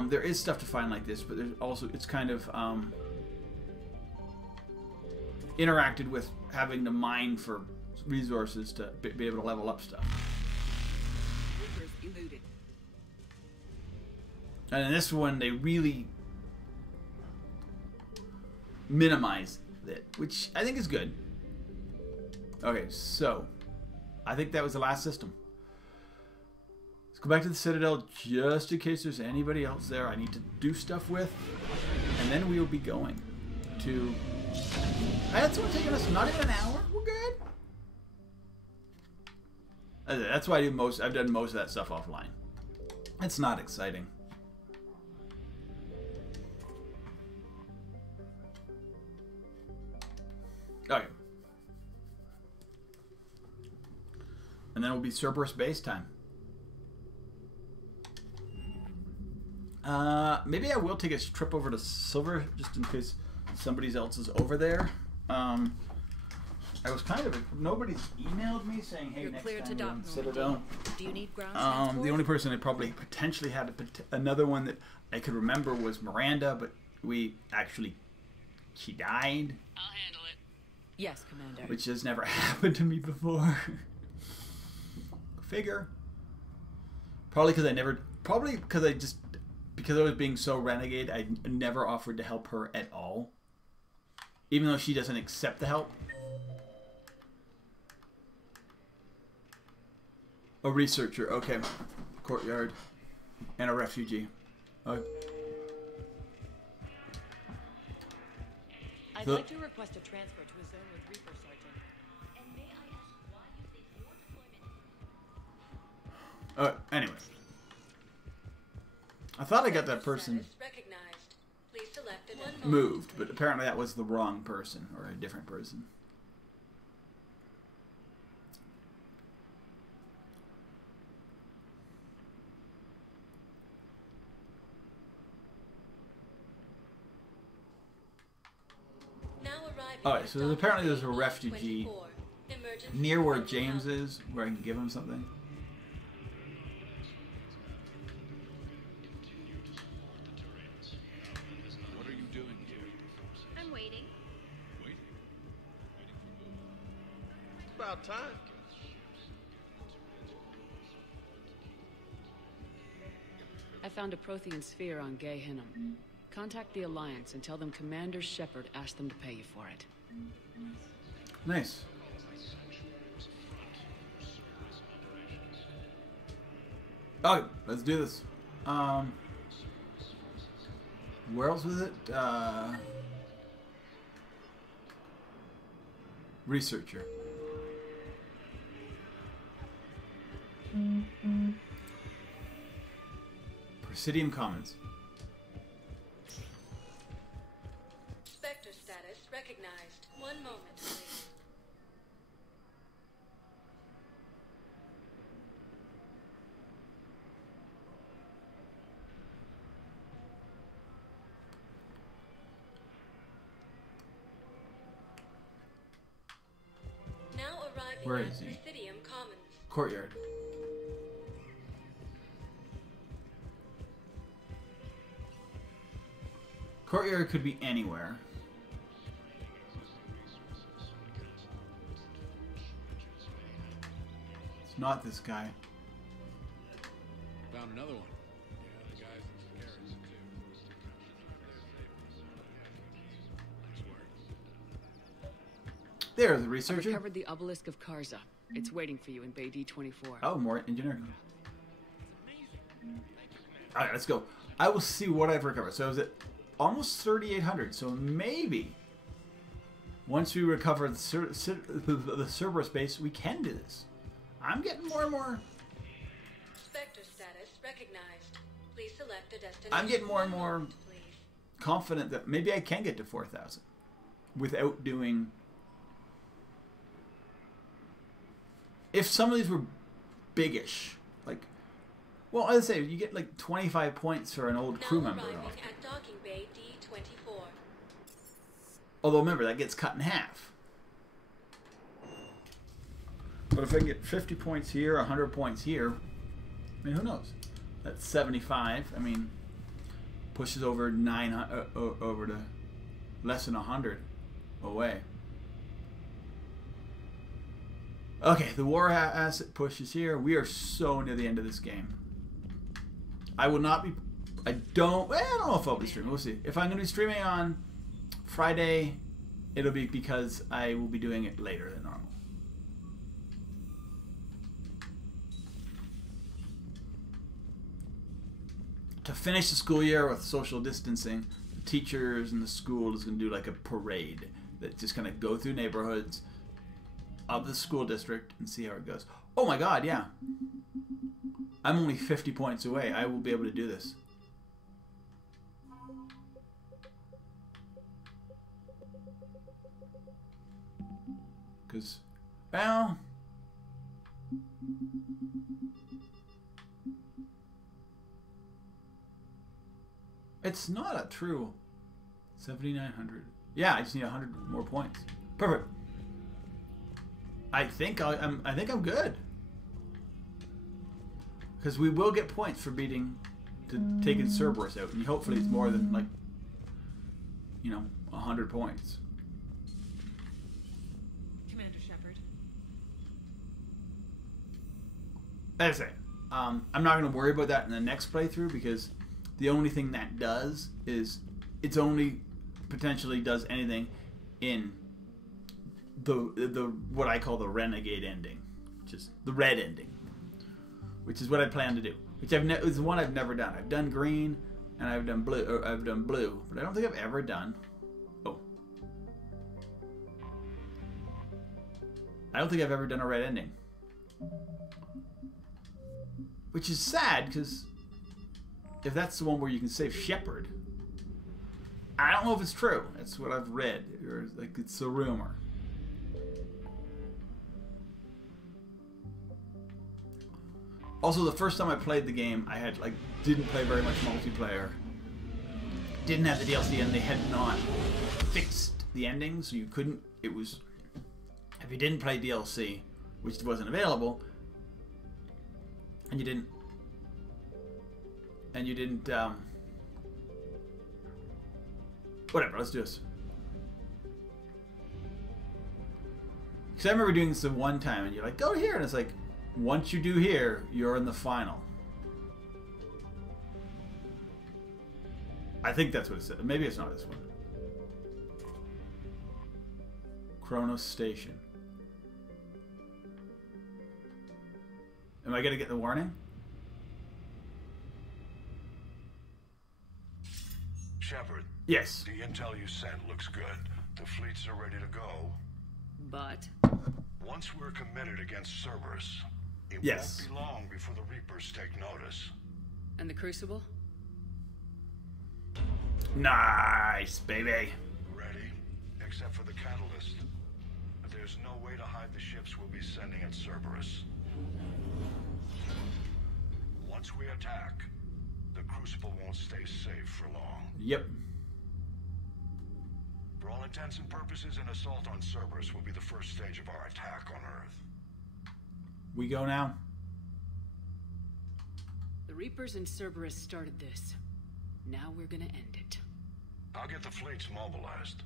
there is stuff to find like this, but there's also, it's kind of interacted with having to mine for resources to be able to level up stuff. Eluded. And in this one, they really minimize it, which I think is good. Okay, so I think that was the last system. Let's go back to the Citadel just in case there's anybody else there I need to do stuff with. And then we will be going to... That's only taking us not even an hour. We're good. That's why I've done most of that stuff offline. It's not exciting. Okay. And then it'll be Cerberus base time. Maybe I will take a trip over to Silver just in case somebody else is over there. I was kind of... Nobody's emailed me saying, hey, next time you're in Citadel. Do you need ground transport? The only person I probably potentially had another one that I could remember was Miranda, but she died. I'll handle it. Yes, Commander. Which has never happened to me before. Figure. Probably because because I was being so renegade, I never offered to help her at all. Even though she doesn't accept the help. A researcher, okay. Courtyard. And a refugee. I'd like to request a transfer to a zone with Reaper, Sergeant. And may I ask why you think your deployment... Anyway. I thought I got that person moved, but apparently that was the wrong person, or a different person. Alright, so apparently there's a refugee near where James is, where I can give him something. What are you doing here? I'm waiting. Waiting? It's about time. I found a Prothean sphere on Gay Hinnom. Contact the Alliance and tell them Commander Shepard asked them to pay you for it. Nice. Okay, let's do this. Where else was it? Researcher. Presidium Commons. Spectre status recognized. One moment, please. Now arriving Where at is he? Presidium Commons. Courtyard. Courtyard could be anywhere. It's not this guy. Found another one. Yeah, the guys in Garrett's too. Nice work. There's the I researcher. recovered the obelisk of Karza. It's waiting for you in Bay D24. Oh, more engineering. Alright, let's go. I will see what I've recovered. So is it almost 3,800? So maybe once we recover the Cerberus base, we can do this. I'm getting more and more. Spectre status recognized. Please select a destination. I'm getting more and more confident that maybe I can get to 4,000 without doing. If some of these were biggish, like, well, I'd say you get like 25 points for an old crew member. Arriving at docking bay D24. Although remember, that gets cut in half. But if I can get 50 points here, 100 points here, I mean, who knows? That's 75. I mean, pushes over 900 over to less than 100 away. Okay, the war asset pushes here. We are so near the end of this game. I will not be. I don't know if I'll be streaming. We'll see. If I'm going to be streaming on Friday, it'll be because I will be doing it later than normal. To finish the school year with social distancing, the teachers and the school is going to do like a parade that's just going to go through neighborhoods of the school district and see how it goes. Oh my god, yeah. I'm only 50 points away. I will be able to do this. Because, well, it's not a true 7,900. Yeah, I just need 100 more points. Perfect. I think I'm good. Because we will get points for taking Cerberus out, and hopefully it's more than 100 points. Commander Shepard. As I say, I'm not going to worry about that in the next playthrough, because the only thing that does is it's only potentially does anything in the what I call the Renegade ending, which is the red ending, which is what I plan to do. Which is one I've never done. I've done green and I've done blue, but I don't think I've ever done. Oh, I don't think I've ever done a red ending, which is sad because if that's the one where you can save Shepard, I don't know if it's true. That's what I've read, or like it's a rumor. Also, the first time I played the game, I had didn't play very much multiplayer. Didn't have the DLC, and they had not fixed the ending, so you couldn't. It was if you didn't play DLC, which wasn't available, and you didn't, whatever. Let's do this. Because I remember doing this the one time, and you're like, go here, and it's like, once you do here, you're in the final. I think that's what it said. Maybe it's not this one. Kronos Station. Am I going to get the warning? Shepard. Yes. The intel you sent looks good. The fleets are ready to go. But? Once we're committed against Cerberus, it yes. won't be long before the Reapers take notice. And the Crucible? Nice, baby. Ready, except for the catalyst. But there's no way to hide the ships we'll be sending at Cerberus. Once we attack, the Crucible won't stay safe for long. Yep. For all intents and purposes, an assault on Cerberus will be the first stage of our attack on Earth. We go now. The Reapers and Cerberus started this. Now we're gonna end it. I'll get the fleets mobilized.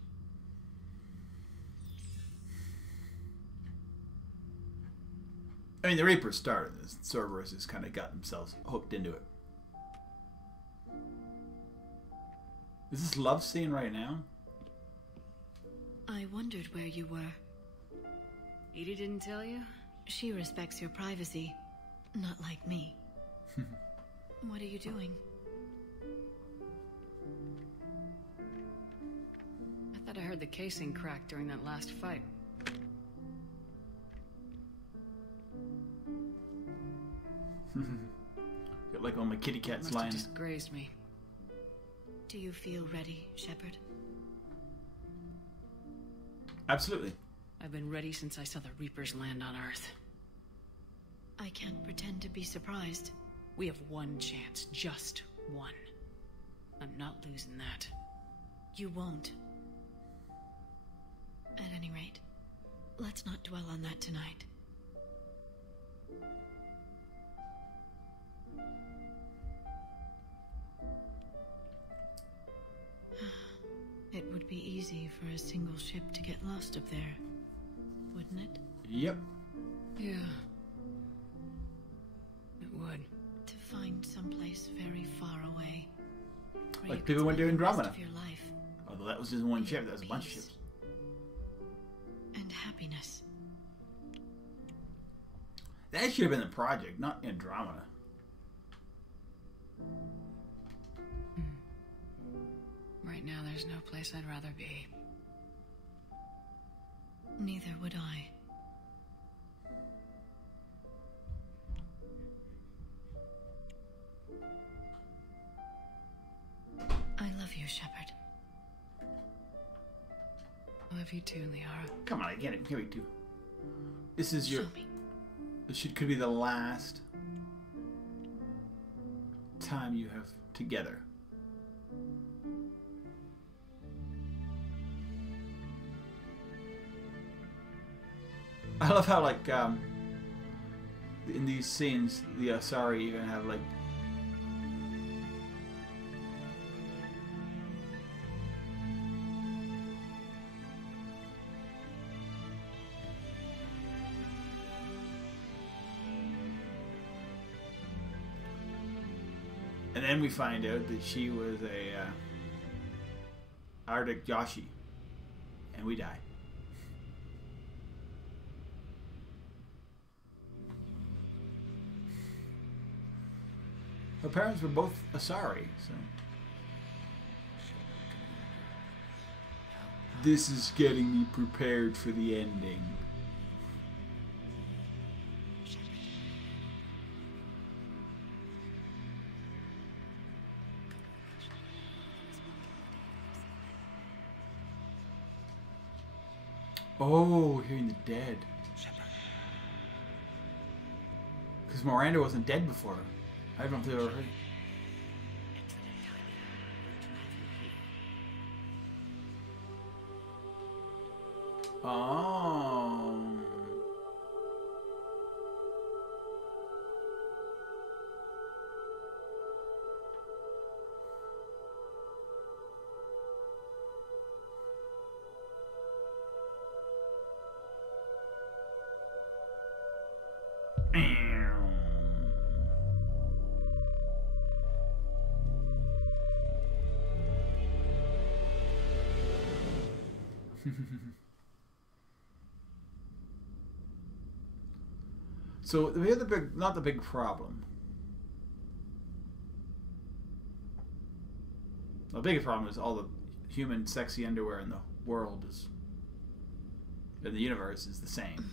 I mean, the Reapers started this. Cerberus has kind of got themselves hooked into it. Is this love scene right now? I wondered where you were. Edie didn't tell you? She respects your privacy. Not like me. What are you doing? I thought I heard the casing crack during that last fight. Got like all my kitty cats Must lying. have just grazed me. Do you feel ready, Shepard? Absolutely. I've been ready since I saw the Reapers land on Earth. I can't pretend to be surprised. We have one chance, just one. I'm not losing that. You won't. At any rate, let's not dwell on that tonight. It would be easy for a single ship to get lost up there, wouldn't it? Yep. Yeah. It would. To find someplace very far away. Like people went to Andromeda. Your life. Although that was just one ship, that was a bunch of ships. And happiness. That should have been the project, not Andromeda. Right now, there's no place I'd rather be. Neither would I. I love you, Shepard. I love you too, Liara. Come on, I get it. Give me two. This is your... Show me. This could be the last time you have together. I love how, like, in these scenes, the Asari even have, like, and then we find out that she was a Arctic Yoshi, and we die. Her parents were both Asari, so this is getting me prepared for the ending. Oh, hearing the dead. Because Miranda wasn't dead before. I don't think I ever heard. Oh. So we have the big, not the big problem. The biggest problem is all the human sexy underwear in the world is, in the universe, is the same.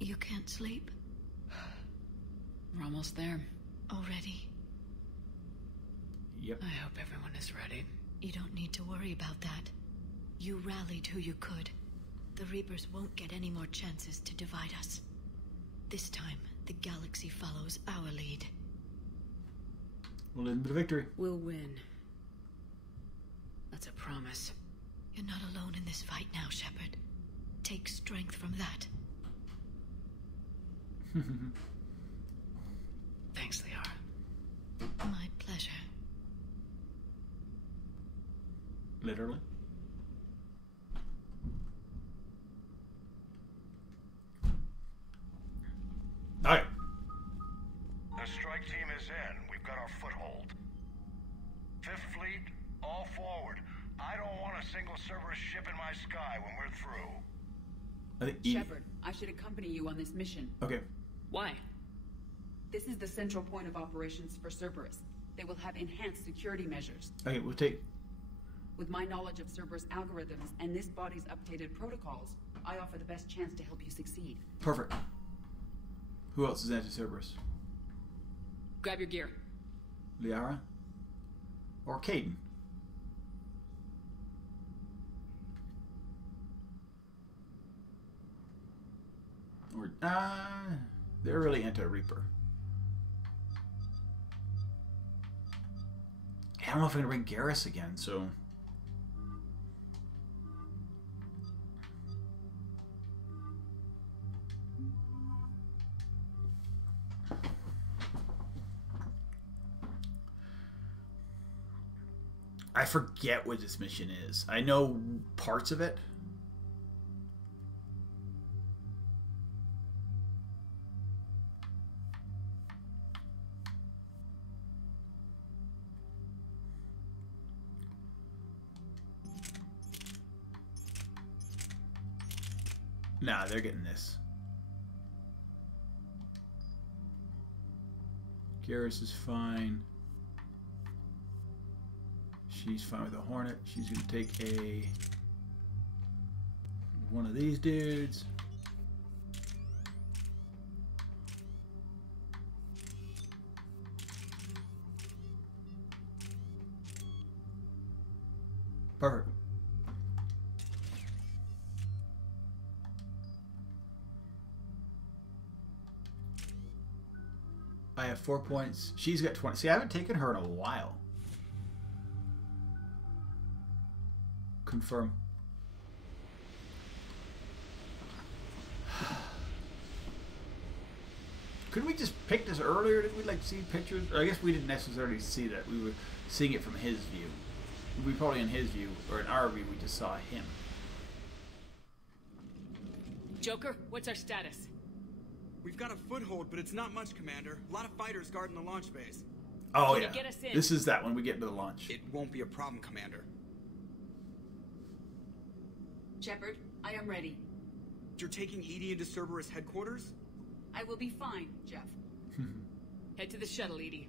You can't sleep? We're almost there. Already? Yep. I hope everyone is ready. You don't need to worry about that. You rallied who you could. The Reapers won't get any more chances to divide us. This time, the galaxy follows our lead. We'll end the victory. We'll win. That's a promise. You're not alone in this fight now, Shepard. Take strength from that. Thanks, Liara. My pleasure. Literally. Alright. The strike team is in. We've got our foothold. Fifth Fleet, all forward. I don't want a single Cerberus ship in my sky when we're through. I think Shepard, I should accompany you on this mission. Okay. Why? This is the central point of operations for Cerberus. They will have enhanced security measures. Okay, we'll take... With my knowledge of Cerberus algorithms and this body's updated protocols, I offer the best chance to help you succeed. Perfect. Who else is anti-Cerberus? Grab your gear. Liara? Or Caden? Or, they're really anti-Reaper. I don't know if I'm going to bring Garrus again, so... I forget what this mission is. I know parts of it. Nah, they're getting this. Garrus is fine. She's fine with a Hornet. She's going to take one of these dudes. Perfect. I have 4 points. She's got 20. See, I haven't taken her in a while. Confirm. Couldn't we just pick this earlier? Did we like see pictures? I guess we didn't necessarily see that. We were seeing it from his view. We probably in his view, or in our view, we just saw him. Joker, what's our status? We've got a foothold, but it's not much, Commander. A lot of fighters guarding the launch base. Oh, Can yeah. you get us in? This is that when we get to the launch. It won't be a problem, Commander. Shepard, I am ready. You're taking Edie into Cerberus headquarters? I will be fine, Jeff. Head to the shuttle, Edie.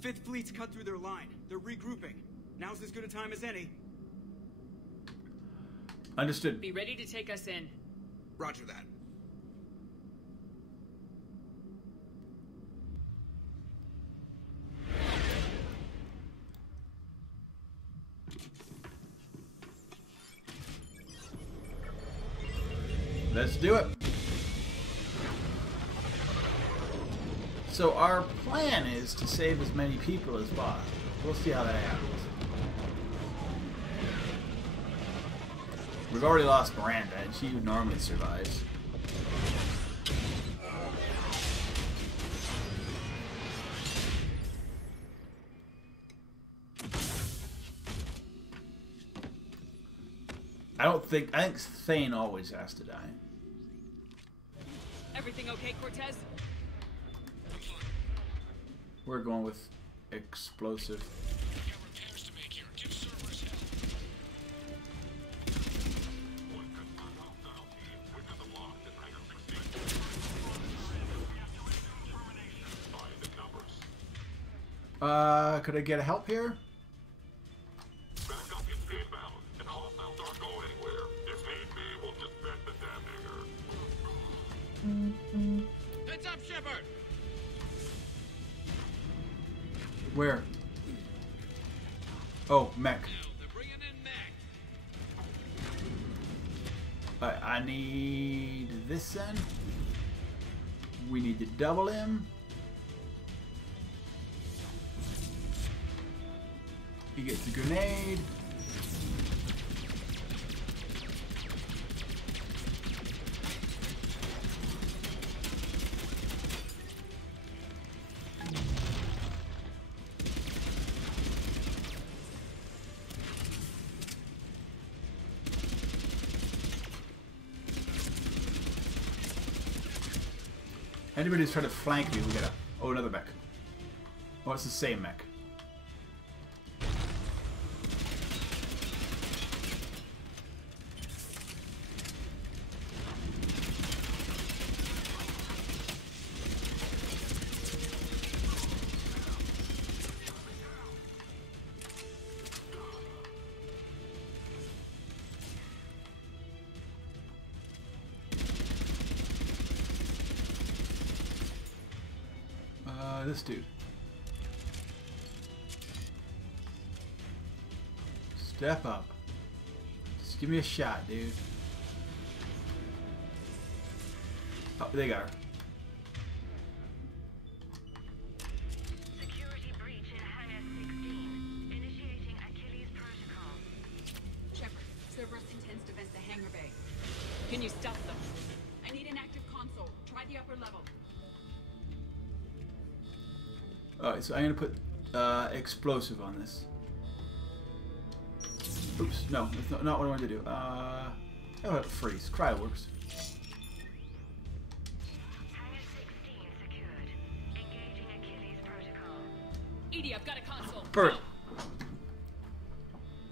Fifth Fleet's cut through their line. They're regrouping. Now's as good a time as any. Understood. Be ready to take us in. Roger that. Let's do it. So our plan is to save as many people as possible. We'll see how that happens. We've already lost Miranda, and she normally survives. I think Thane always has to die. Everything okay, Cortez? We're going with explosive. Repairs to make here. Give Could I get help here? Backup is inbound, and hostiles aren't going anywhere. If need be, we'll disband the damn hangar. Heads up, Shepard! Where? Oh, mech. They're bringing in mech. Alright, I need this then. We need to double him. He gets the grenade. Anybody who's trying to flank me, we gotta... Oh, another mech. Oh, it's the same mech. This dude. Step up. Just give me a shot, dude. Oh, they got her. Security breach in Hangar 16. Initiating Achilles protocol. Shepard, Cerberus intends to vent the hangar bay. Can you stop them? I need an active console. Try the upper level. Alright, so I'm gonna put explosive on this. Oops, no, that's not what I wanted to do. How about freeze? Cryo works. Hangar 16 secured. Engaging Achilles protocol. Edie, I've got a console. Bird.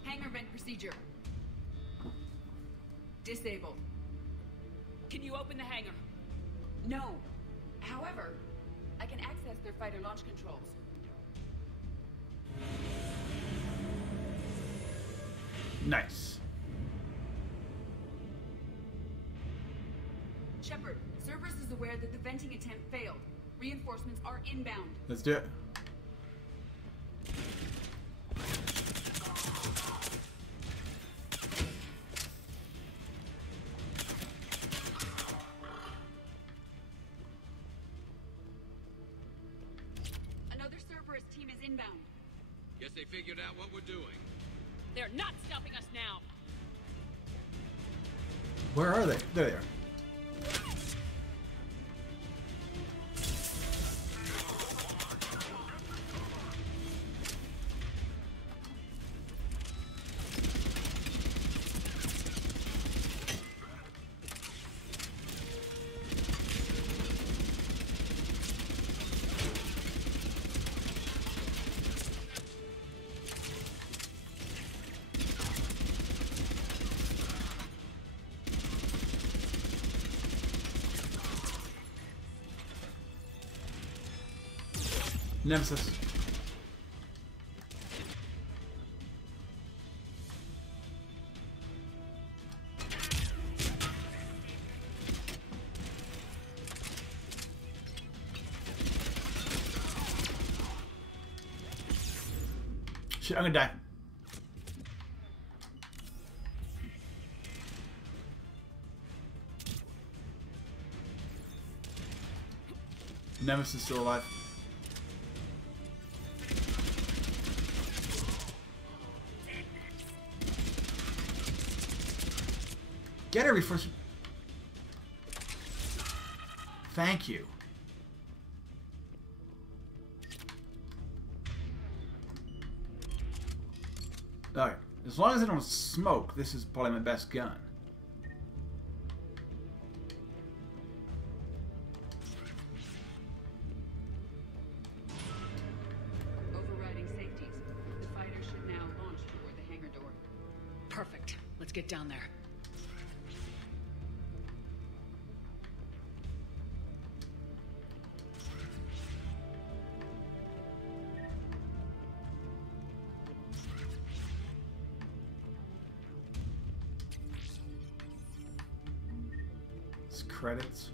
Hangar vent procedure. Disabled. Can you open the hangar? No. However, I can access their fighter launch controls. Nice. Shepard, Cerberus is aware that the venting attempt failed. Reinforcements are inbound. Let's do it. Another Cerberus team is inbound. Guess they figured out what we're doing. They're not stopping us now. Where are they? There they are. Nemesis. Shit, I'm gonna die. Nemesis is still alive. Get her before she... Thank you. Alright, as long as I don't smoke, this is probably my best gun. Overriding safeties. The fighter should now launch toward the hangar door. Perfect. Let's get down there. credits.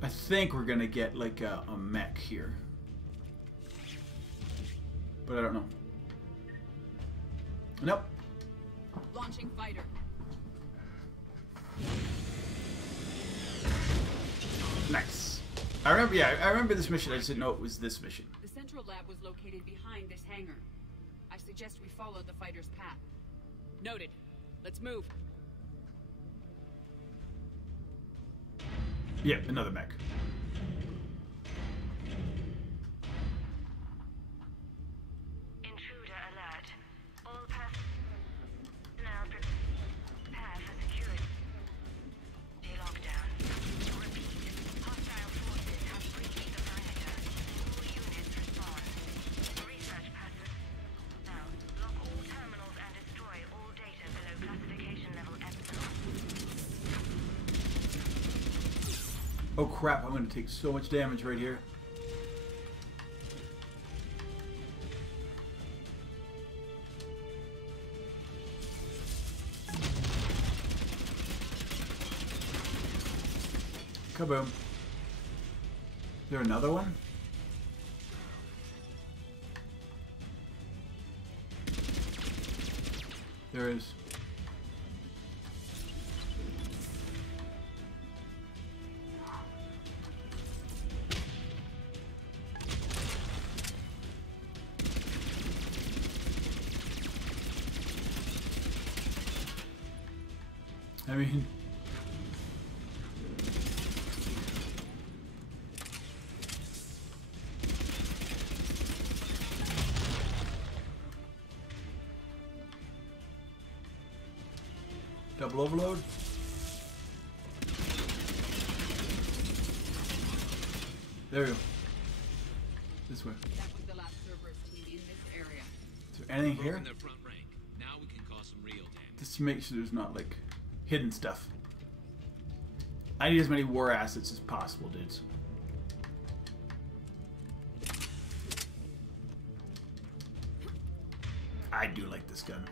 I think we're gonna get like a mech here, but I don't know. Nope. Launching fighter. Nice. I remember. Yeah, I remember this mission. I just didn't know it was this mission. The central lab was located behind this hangar. I suggest we follow the fighter's path. Noted. Let's move. Yep, another mech. Intruder alert. All personnel prepare for security lockdown. Repeat. Hostile forces have breached the perimeter. All units respond. Research personnel. Lock all terminals and destroy all data below classification level Epsilon. Oh crap, I'm gonna take so much damage right here. Kaboom. Is there another one? There is. I mean, double overload. There we go. This way. That was the last Cerberus team in this area. Is there anything here? Their front rank. Now we can cause some real damage. Just to make sure there's not like hidden stuff. I need as many war assets as possible, dudes. I do like this gun.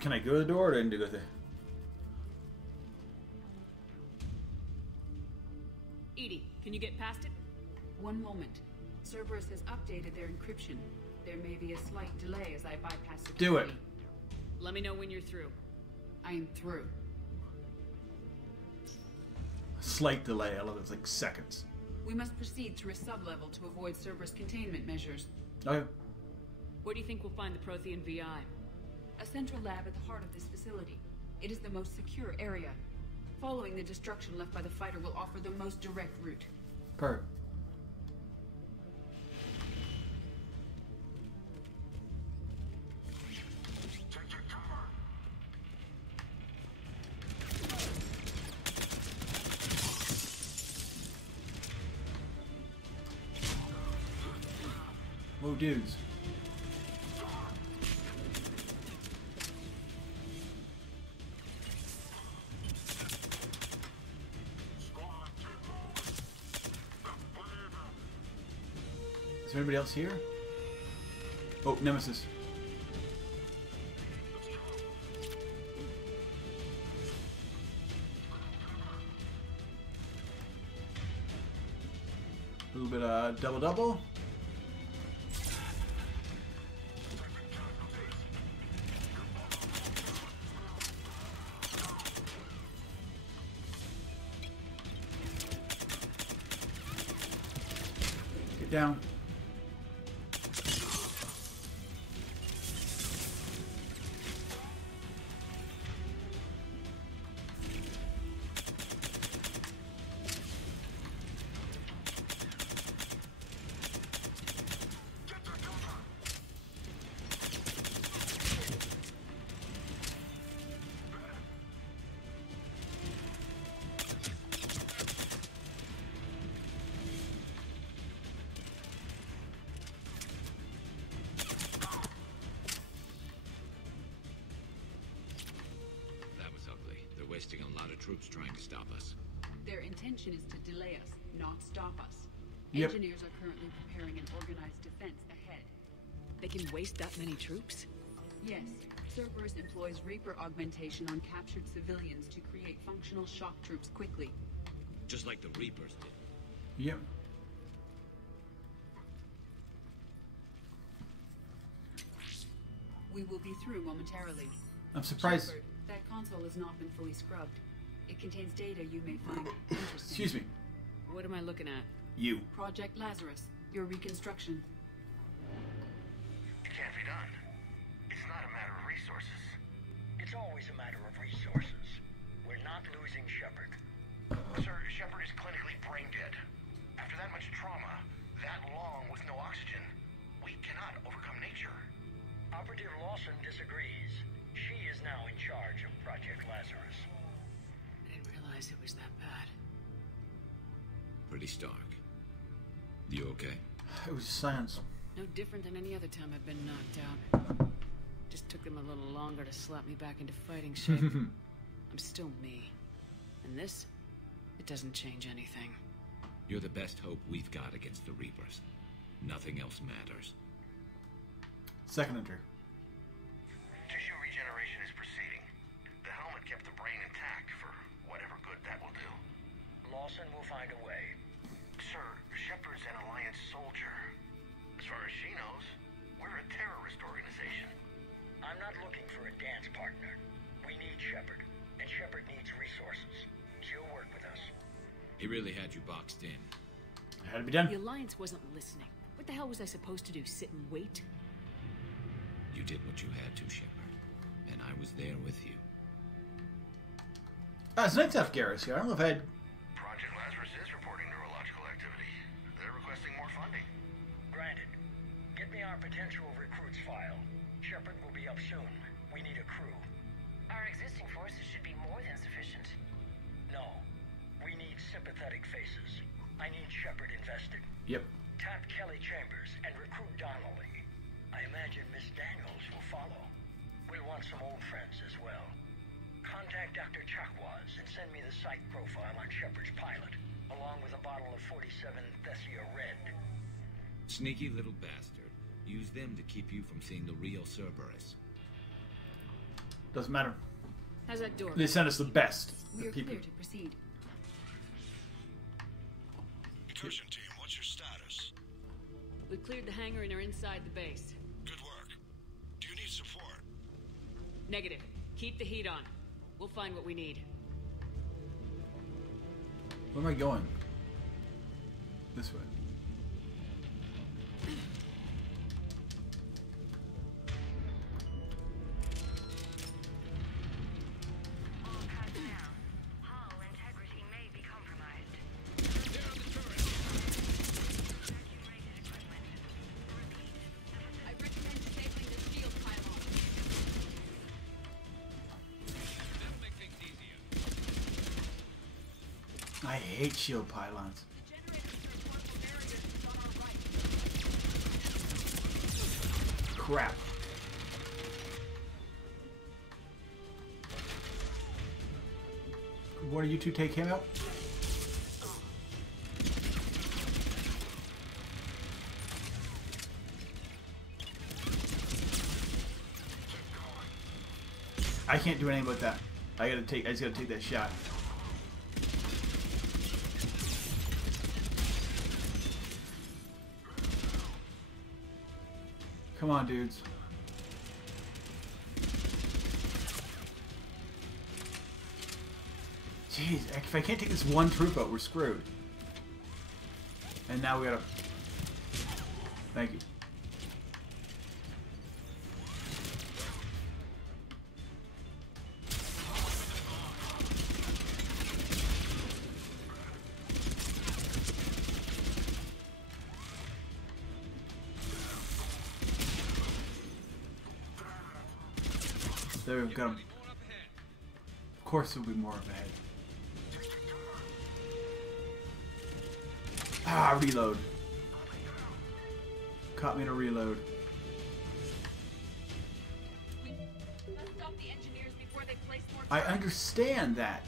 Can I go to the door or do I need to go there? Edie, can you get past it? One moment. Cerberus has updated their encryption. There may be a slight delay as I bypass security. Do it. Let me know when you're through. I am through. Slight delay. I love it. It's like seconds. We must proceed through a sub-level to avoid Cerberus containment measures. Okay. Where do you think we'll find the Prothean VI? A central lab at the heart of this facility. It is the most secure area. Following the destruction left by the fighter will offer the most direct route. Perfect. Whoa, dudes. Is there anybody else here? Oh, Nemesis. A little bit of double-double. Get down. Wasting a lot of troops trying to stop us. Their intention is to delay us, not stop us. Yep. Engineers are currently preparing an organized defense ahead. They can waste that many troops? Yes. Cerberus employs Reaper augmentation on captured civilians to create functional shock troops quickly. Just like the Reapers did. Yep. We will be through momentarily. I'm surprised. Shepard, that console has not been fully scrubbed. It contains data you may find interesting. Excuse me. What am I looking at? You. Project Lazarus, your reconstruction. It can't be done. It's not a matter of resources. It's always a matter of resources. We're not losing Shepard. Sir, Shepard is clinically brain dead. After that much trauma, that long with no oxygen, we cannot overcome nature. Operative Lawson disagrees. She is now in charge of Project Lazarus. I didn't realize it was that bad. Pretty stark. You okay? It was science. No different than any other time I've been knocked out. Just took them a little longer to slap me back into fighting shape. I'm still me. And this, it doesn't change anything. You're the best hope we've got against the Reapers. Nothing else matters. Second enter. Tissue regeneration is proceeding. The helmet kept the brain intact for whatever good that will do. Lawson will find a way. Sir, Shepard's an Alliance soldier. As far as she knows, we're a terrorist organization. I'm not looking for a dance partner. We need Shepard, and Shepard needs resources. She'll work with us. He really had you boxed in. It had to be done. The Alliance wasn't listening. What the hell was I supposed to do? Sit and wait? You did what you had to, Shepard. And I was there with you. It's nice to have Garrus here. I don't know if I had... Project Lazarus is reporting neurological activity. They're requesting more funding. Granted. Get me our potential recruits file. Shepard will be up soon. We need a crew. Our existing forces should be more than sufficient. No. We need sympathetic faces. I need Shepard invested. Yep. Tap Kelly Chambers and recruit Donnelly. I imagine Miss Daniels will follow. We'll want some old friends as well. Contact Dr. Chakwas and send me the site profile on Shepard's pilot, along with a bottle of 47 Thessia Red. Sneaky little bastard. Use them to keep you from seeing the real Cerberus. Doesn't matter. How's that door? They sent us the best. We are people. clear to proceed. Incursion team, what's your status? We cleared the hangar and are inside the base. Good work. Do you need support? Negative. Keep the heat on. We'll find what we need. Where am I going? This way. I hate shield pylons. Crap. One of you two take him out? I can't do anything with that. I just gotta take that shot. Come on, dudes. Jeez, if I can't take this one troop out, we're screwed. And now we gotta... Thank you. There we go. Of course there'll be more up ahead. Ah, reload. Caught me in a reload. Let's stop the engineers before they place more I understand that.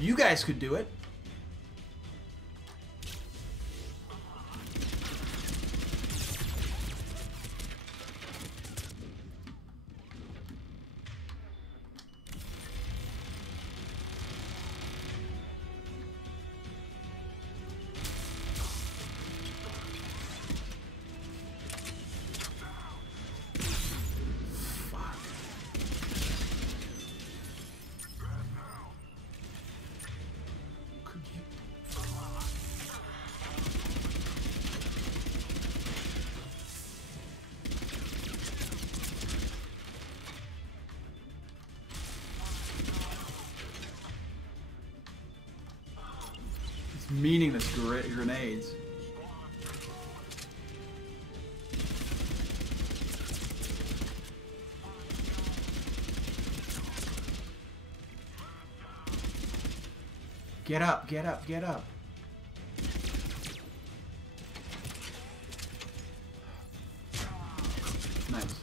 You guys could do it. Meaningless grenades. Get up, get up, get up. Nice.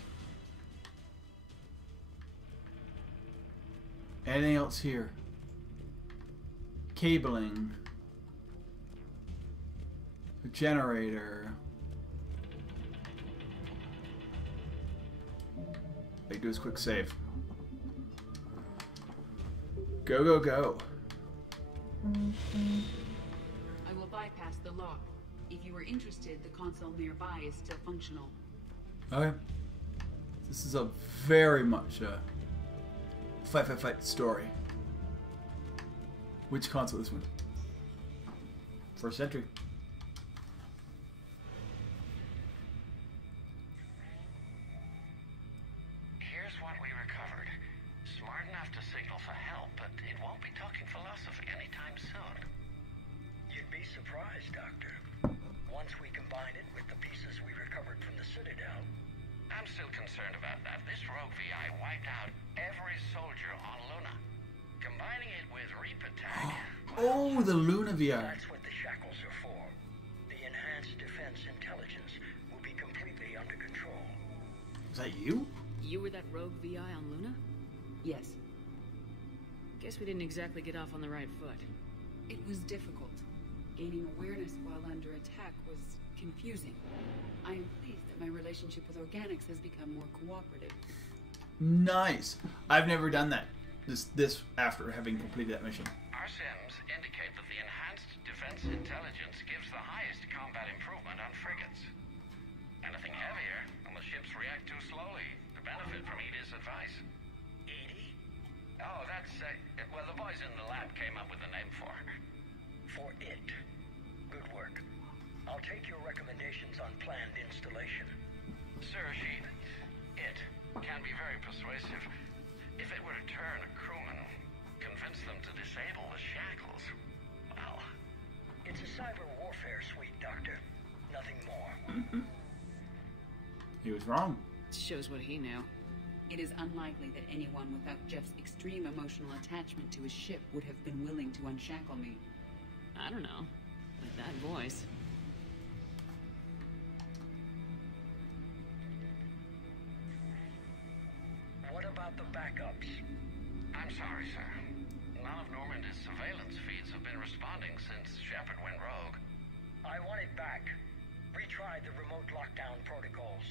Anything else here? Cabling. A generator. Like, do this quick save. Go, go, go. I will bypass the lock. If you are interested, the console nearby is still functional. Okay. This is a very much fight story. Which console this one? First entry. Here's what we recovered. Smart enough to signal for help, but it won't be talking philosophy anytime soon. You'd be surprised, Doctor. Once we combine it with the pieces we recovered from the Citadel. I'm still concerned about that. This rogue VI wiped out every soldier on Luna. Combining it with Reaper Tag. Oh, the Luna VR. That's what the shackles are for. The enhanced defense intelligence will be completely under control. Is that you? You were that rogue VI on Luna? Yes. Guess we didn't exactly get off on the right foot. It was difficult. Gaining awareness while under attack was confusing. I am pleased that my relationship with organics has become more cooperative. Nice. I've never done that. This after having completed that mission. Our sims indicate that the enhanced defense intelligence gives the highest combat improvement on frigates. Anything heavier, and the ships react too slowly to benefit from Edie's advice. Edie? Oh, that's, well, the boys in the lab came up with a name for her. For it. Good work. I'll take your recommendations on planned installation. Sir, it can be very persuasive. If it were to turn a crewman, convince them to disable the shackles, well... It's a cyber warfare suite, Doctor. Nothing more. He was wrong. Shows what he knew. It is unlikely that anyone without Jeff's extreme emotional attachment to his ship would have been willing to unshackle me. I don't know. With that voice. What about the backups? I'm sorry, sir. None of Normandy's surveillance feeds have been responding since Shepard went rogue. I want it back. Retry the remote lockdown protocols.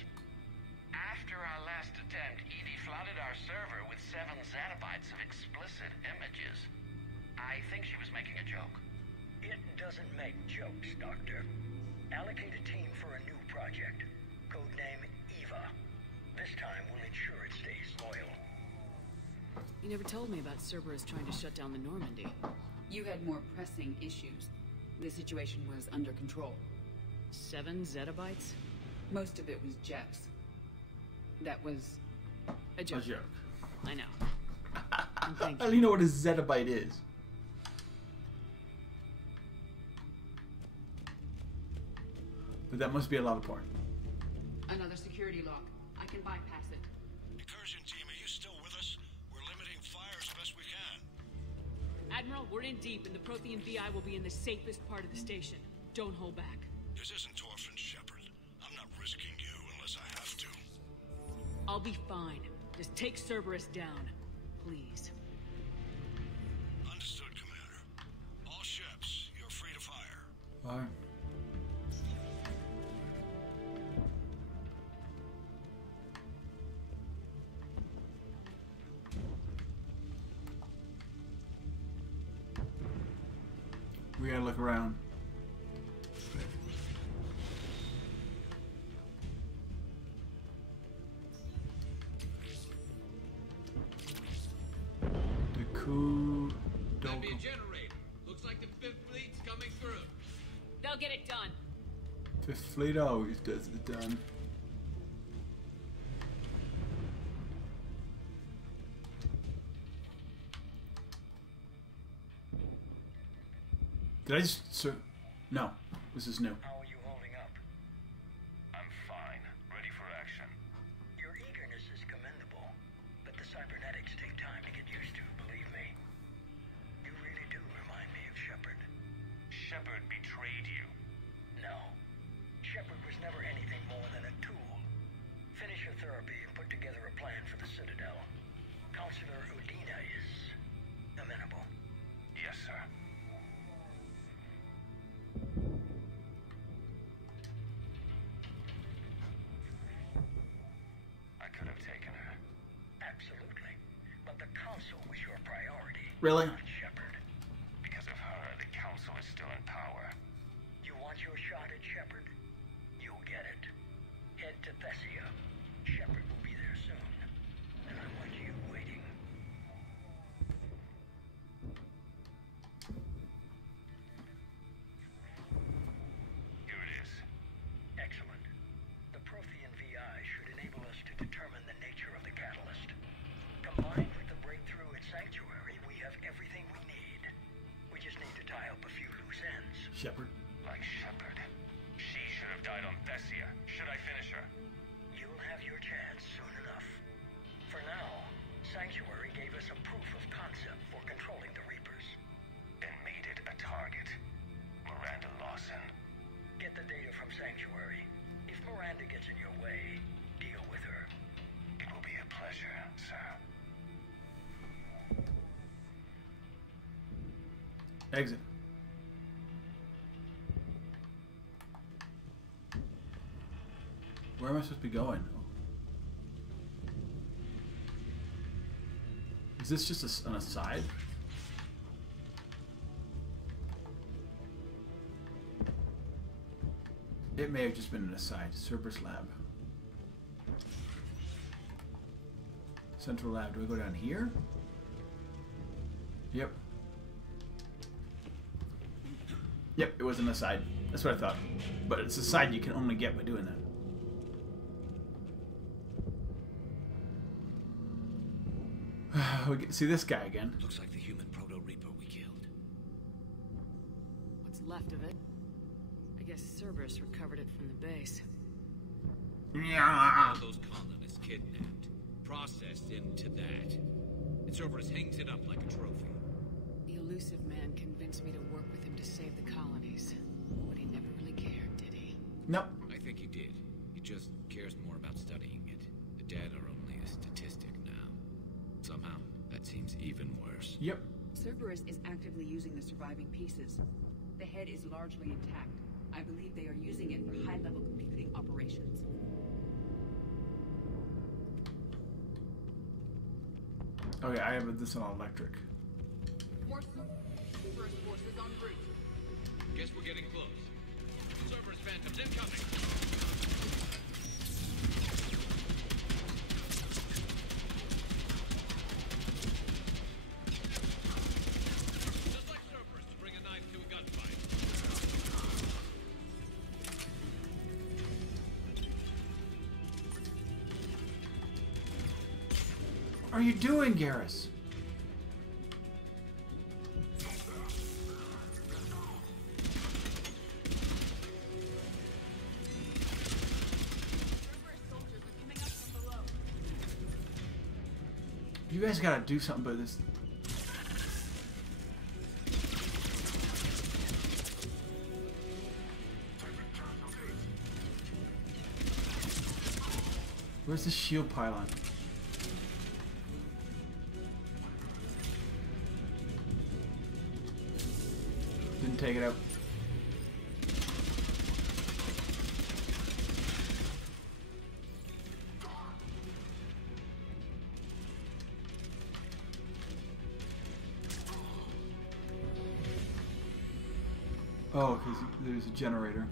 After our last attempt, Edie flooded our server with 7 zettabytes of explicit images. I think she was making a joke. It doesn't make jokes, Doctor. Allocate a team for a new project. Codename Eva. This time we'll ensure it stays loyal. You never told me about Cerberus trying to shut down the Normandy. You had more pressing issues. The situation was under control. 7 zettabytes? Most of it was Jeff's. That was a joke. A joke. I know. And thank I don't even know what a zettabyte is. But that must be a lot of porn. Another security lock. I can bypass it. Incursion team, are you still with us? We're limiting fire as best we can. Admiral, we're in deep, and the Prothean VI will be in the safest part of the station. Don't hold back. This isn't Orphan Shepard. I'm not risking you unless I have to. I'll be fine. Just take Cerberus down. please. Understood, Commander. All ships, you're free to fire. Fine. We gotta look around. That'd be a generator. Looks like the 5th Fleet's coming through. They'll get it done. Fifth Fleet always does it done. Did I just... Sir? No. This is new. How are you holding up? I'm fine. Ready for action. Your eagerness is commendable, but the cybernetics take time to get used to, believe me. You really do remind me of Shepard. Shepard betrayed you. No. Shepard was never anything more than a tool. Finish your therapy and put together a plan for the Citadel. Counselor Udina is amenable. Yes, sir. I could have taken her. Absolutely. But the Council was your priority. Really? Not Shepard. Because of her, the Council is still in power. You want your shot at Shepard? You'll get it. Head to Thessia. Shepard will be there soon. And I want you waiting. Here it is. Excellent. The Prothean VI should enable us to determine the nature of the catalyst. Combined with the breakthrough at Sanctuary, we have everything we need. We just need to tie up a few loose ends. Shepard. Like Shepard. She should have died on Thessia. Should I finish her? You'll have your chance soon enough. For now, Sanctuary gave us a proof of concept for controlling the Reapers. And made it a target. Miranda Lawson. Get the data from Sanctuary. If Miranda gets in your way, deal with her. It will be a pleasure, sir. Exit. Where am I supposed to be going? Is this just an aside? It may have just been an aside. Cerberus Lab. Central Lab. Do we go down here? Yep. Yep, it was an aside. That's what I thought. But it's a side you can only get by doing that. We get to see this guy again. Looks like the human proto-reaper we killed. What's left of it? I guess Cerberus recovered it from the base. All those colonists kidnapped, processed into that. And Cerberus hangs it up like a trophy. The elusive man convinced me to work with him to save the colonies. But he never really cared, did he? Nope. I think he did. He just cares more about studying it. The dead are only a statistic now. Somehow, that seems even worse. Yep. Cerberus is actively using the surviving pieces. The head is largely intact. I believe they are using it for high-level computing operations. Okay, I have this on electric. More Cerberus forces en route. Guess we're getting close. Cerberus Phantoms incoming! Just like Cerberus to bring a knife to a gunfight. What are you doing, Garrus? You guys gotta do something about this. Where's the shield pylon? take it out. Oh, because there's a generator.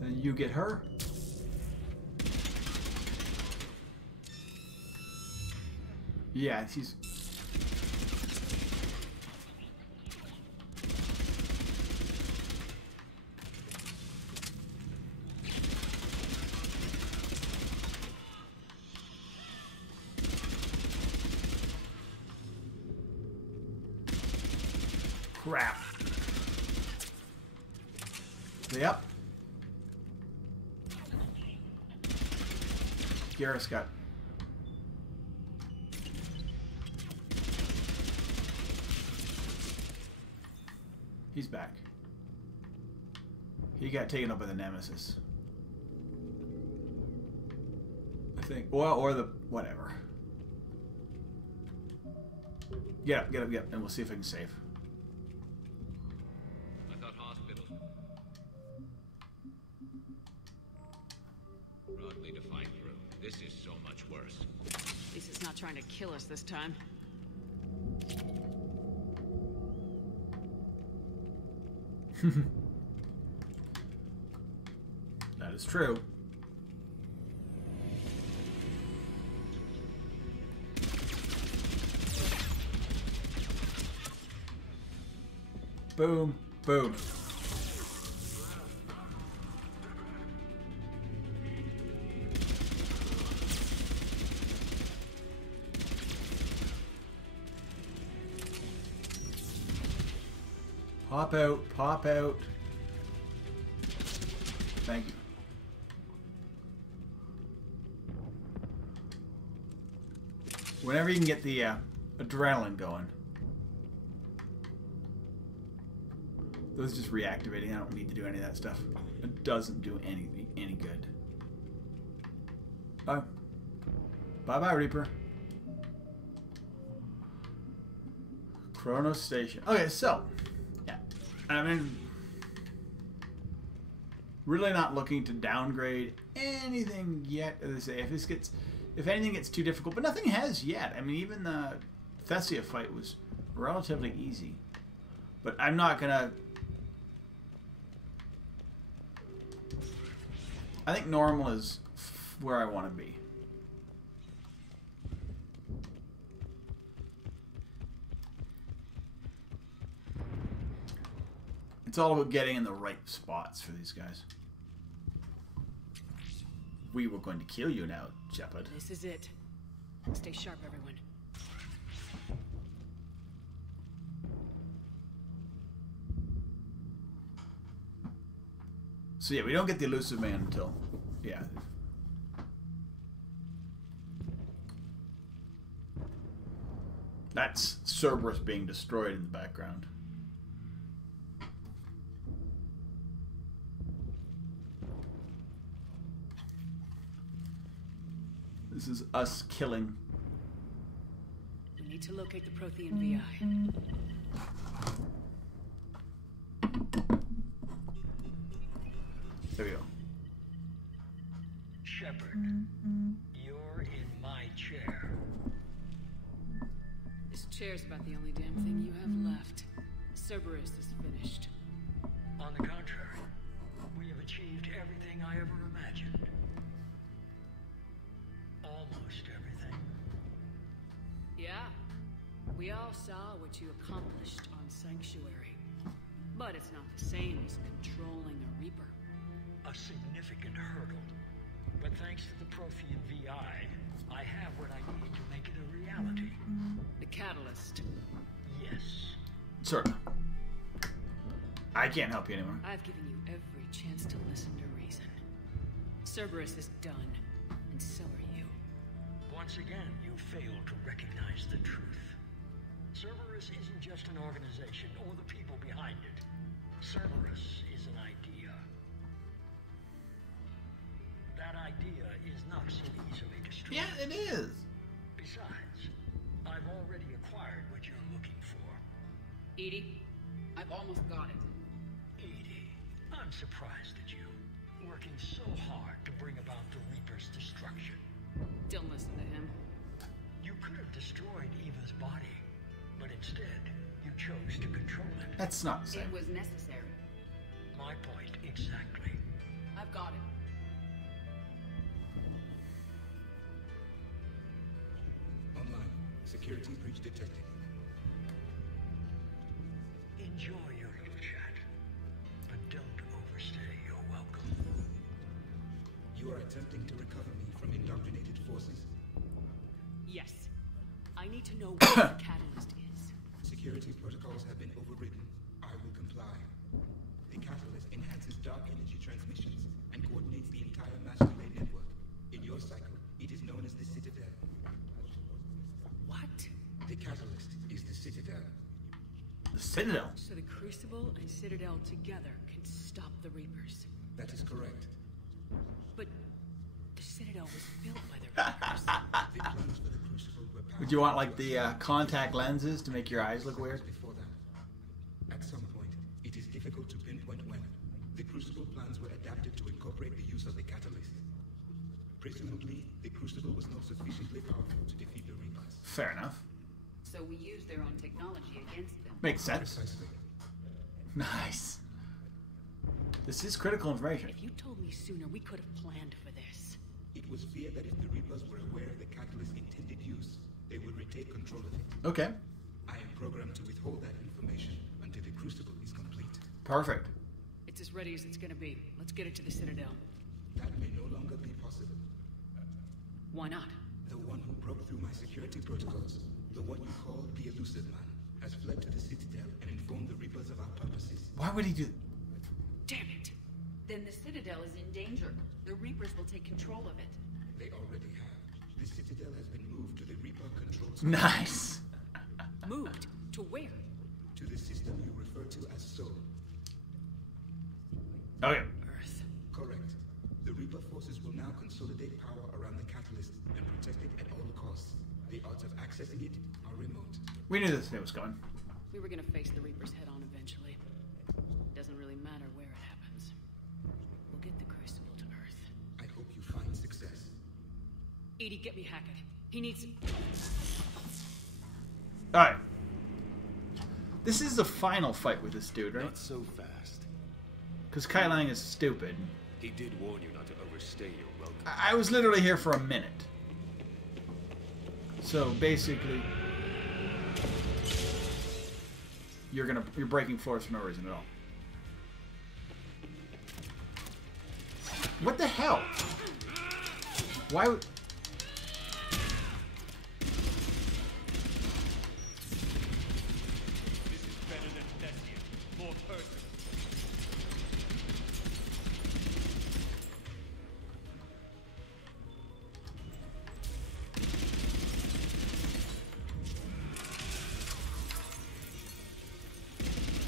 Then you get her. Yeah, she's... Crap. Yep. Garrus got... He's back. He got taken up by the Nemesis. I think. Well, or the... whatever. Get up, get up, get up, and we'll see if I can save. I thought hospital. Broadly defined through. This is so much worse. At least it's not trying to kill us this time. That is true. Boom, boom. Pop out, pop out. Thank you. Whenever you can get the adrenaline going. Those just reactivating. I don't need to do any of that stuff. It doesn't do any good. Oh. Bye-bye, Reaper. Chronos Station. Okay, so. Yeah. I mean... really not looking to downgrade anything yet. As I say, if anything gets too difficult, but nothing has yet. I mean, even the Thessia fight was relatively easy. But I'm not gonna... I think normal is where I want to be. It's all about getting in the right spots for these guys. We were going to kill you now, Shepard. This is it. Stay sharp, everyone. So yeah, we don't get the elusive man until... yeah. That's Cerberus being destroyed in the background. This is us killing. We need to locate the Prothean VI. There we go. Shepard, you're in my chair. This chair's about the only damn thing you have left. Cerberus is finished. On the contrary, we have achieved everything I ever imagined. Almost everything. Yeah. We all saw what you accomplished on Sanctuary. But it's not the same as controlling a Reaper. A significant hurdle. But thanks to the Prothean VI, I have what I need to make it a reality. The catalyst. Yes. Sort of. I can't help you anymore. I've given you every chance to listen to reason. Cerberus is done, and so are you. Once again, you fail to recognize the truth. Cerberus isn't just an organization or the people behind it. Cerberus is an idea. That idea is not so easily destroyed. Yeah, it is. Besides, I've already acquired what you're looking for. Edie, I've almost got it. Edie, I'm surprised at you, working so hard to bring about the Reaper's destruction. Don't listen to him. You could have destroyed Eva's body, but instead, you chose to control it. That's not the same. It was necessary. My point exactly. I've got it. Online. Security breach detected. Enjoy your little chat, but don't overstay your welcome. You are attempting to recover me from indoctrinated forces. Yes. I need to know what the catalyst is. Security protocols have been overridden. I will comply. The catalyst enhances dark energy transmissions and coordinates the entire mass relay network. In your cycle, it is known as the Citadel. What? The catalyst is the Citadel. The Citadel? So the Crucible and Citadel together can stop the Reapers. That is correct. But the Citadel was built by the Reapers. The plans for the Crucible were Would you want like the contact lenses to make your eyes look weird? before that. At some point, it is difficult to pinpoint when. The Crucible plans were adapted to incorporate the use of the catalyst. Presumably, the Crucible was not sufficiently powerful to defeat the Reapers. Fair enough. So we used their own technology against them. Makes sense. Precisely. Nice. This is critical information. If you told me sooner, we could have planned for this. It was feared that if the Reapers were aware of the catalyst's intended use, they would retake control of it. Okay. I am programmed to withhold that information until the Crucible is complete. Perfect. It's as ready as it's gonna be. Let's get it to the Citadel. That may no longer be possible. Why not? The one who broke through my security protocols, the one you call the Elusive Man, has fled to the Citadel and informed the Reapers of our purposes. Why would he do? Damn it! Then the Citadel is in danger. The Reapers will take control of it. They already have. The Citadel has been moved to the Reaper control center. Nice. Moved? To where? To the system you refer to as Soul. Okay. Earth. Correct. The Reaper forces will now consolidate power around the catalyst and protect it at all costs. The odds of accessing it are remote. We knew this thing was coming. We were gonna face the Reapers head on eventually. Doesn't really matter where it happens. We'll get the Crucible to Earth. I hope you find success. Edie, get me Hackett. He needs... Alright. This is the final fight with this dude, right? Not so fast. Because Kai Lang is stupid. He did warn you not to overstay your welcome. I was literally here for a minute. So basically, you're breaking floors for no reason at all. What the hell? Why would... This is better than Thessia. More personal.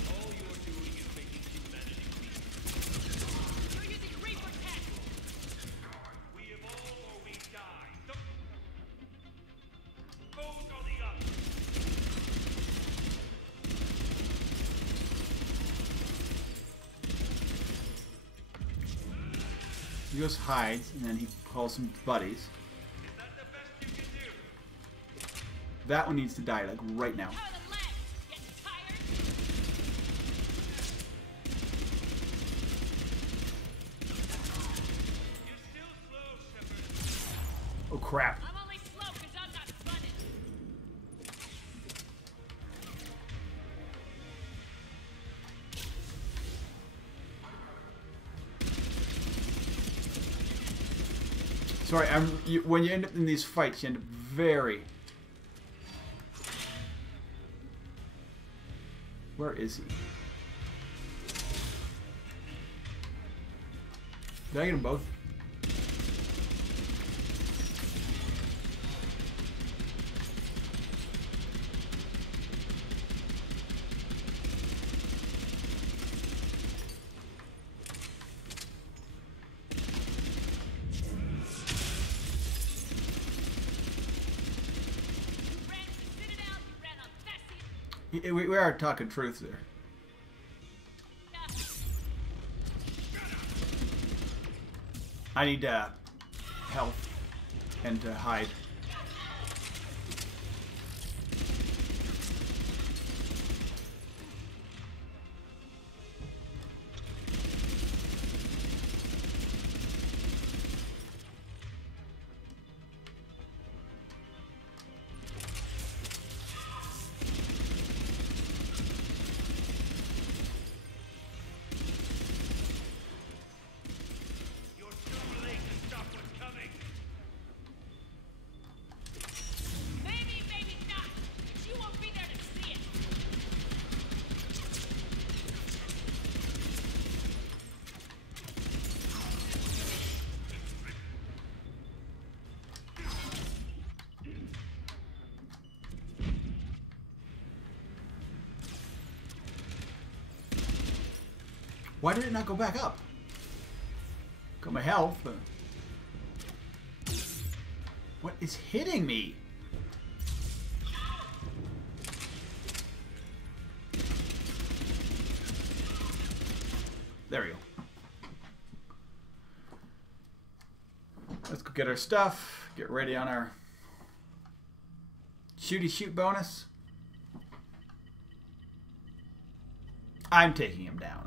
All you're doing is making humanity weak. You're using Reaper tech! We evolve or we die. Those are the options. He goes hides, and then he calls some buddies. Is that the best you can do? That one needs to die, like, right now. How are the legs? Getting tired? You're still slow, Shepard. Oh, crap. I'm only slow because I'm not running. Sorry, when you end up in these fights, you end up very... Where is he? Did I get them both? We are talking truth there. I need health and to hide. Why did it not go back up? Got my health. But... What is hitting me? There we go. Let's go get our stuff. Get ready on our shooty shoot bonus. I'm taking him down.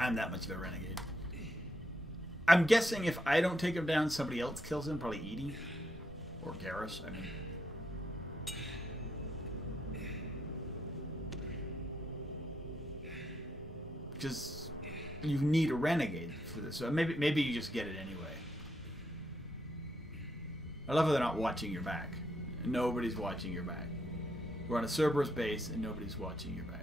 I'm that much of a renegade. I'm guessing if I don't take him down, somebody else kills him. Probably Edie. Or Garrus, I mean. Just, you need a renegade for this. So maybe you just get it anyway. I love how they're not watching your back. Nobody's watching your back. We're on a Cerberus base and nobody's watching your back.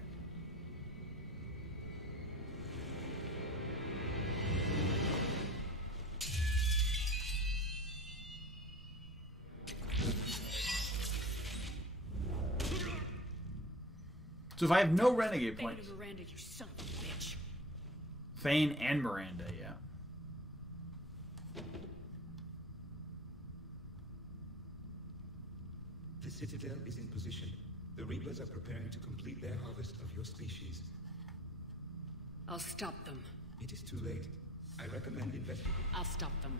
So if I have no renegade points... Miranda, you son of a bitch. Fane and Miranda, yeah. The Citadel is in position. The Reapers are preparing to complete their harvest of your species. I'll stop them. It is too late. I recommend investigating. I'll stop them.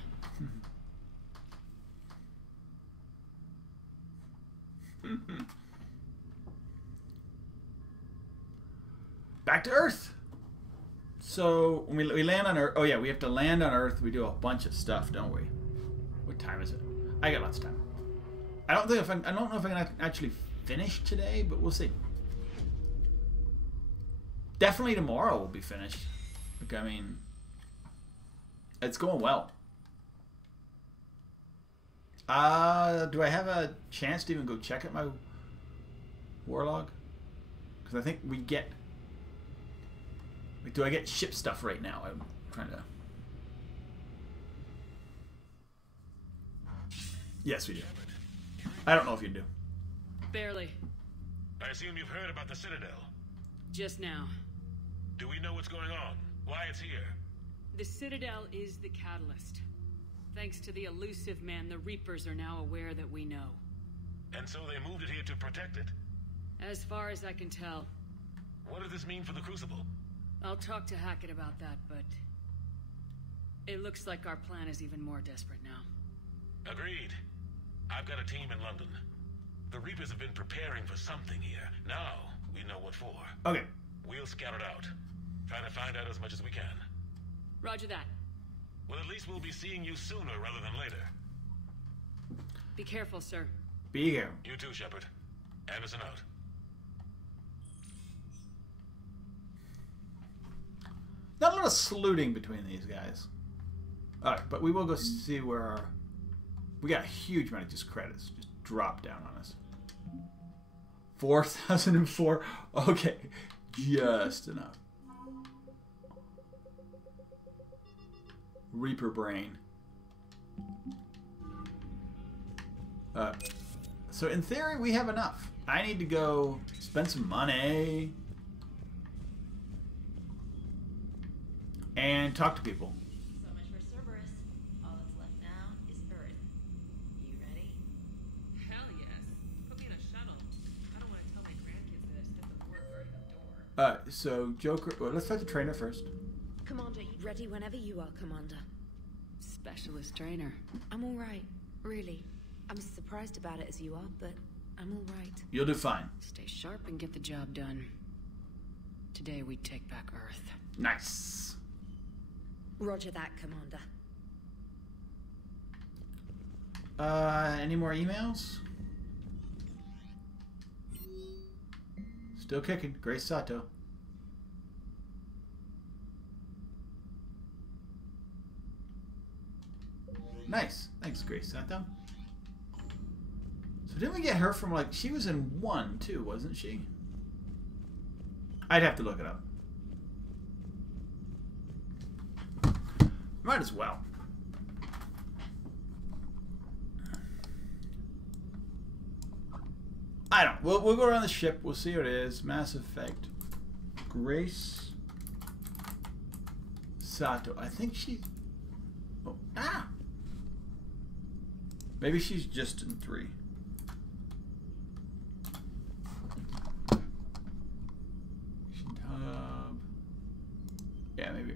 Back to Earth. So when we land on Earth, oh yeah, we have to land on Earth. We do a bunch of stuff, don't we? What time is it? I got lots of time. I don't know if I can actually finish today, but we'll see. Definitely tomorrow we'll be finished. Like, I mean, it's going well. Do I have a chance to even go check at my war log? Because I think we get... Like, do I get ship stuff right now? I'm trying to... Yes, we do. I don't know if you do. Barely. I assume you've heard about the Citadel. Just now. Do we know what's going on? Why it's here? The Citadel is the catalyst. Thanks to the elusive man, the Reapers are now aware that we know. And so they moved it here to protect it? As far as I can tell. What does this mean for the Crucible? I'll talk to Hackett about that, but... it looks like our plan is even more desperate now. Agreed. I've got a team in London. The Reapers have been preparing for something here. Now, we know what for. Okay. We'll scout it out. Try to find out as much as we can. Roger that. Well, at least we'll be seeing you sooner rather than later. Be careful, sir. Be here. You too, Shepard. Anderson out. Not a lot of saluting between these guys. Alright, but we will go see where our... We got a huge amount of just credits. Just drop down on us. 4,004. Okay. Just enough. Reaper brain. So in theory, we have enough. I need to go spend some money and talk to people. So much for Cerberus. All that's left now is Earth. You ready? Hell yes. Put me in a shuttle. I don't want to tell my grandkids that I spent the war guarding a door. So Joker. Well, let's fight the trainer first. Commander, ready whenever you are, Commander. Specialist trainer. I'm all right, really. I'm as surprised about it as you are, but I'm all right. You'll do fine. Stay sharp and get the job done. Today we take back Earth. Nice. Roger that, Commander. Any more emails? Still kicking. Grace Sato. Nice. Thanks, Grace Sato. So didn't we get her from, like, she was in 1 too, wasn't she? I'd have to look it up. Might as well. I don't. We'll go around the ship. We'll see what it is. Mass Effect. Grace Sato. I think she. Oh, ah. Maybe she's just in 3. Yeah, maybe.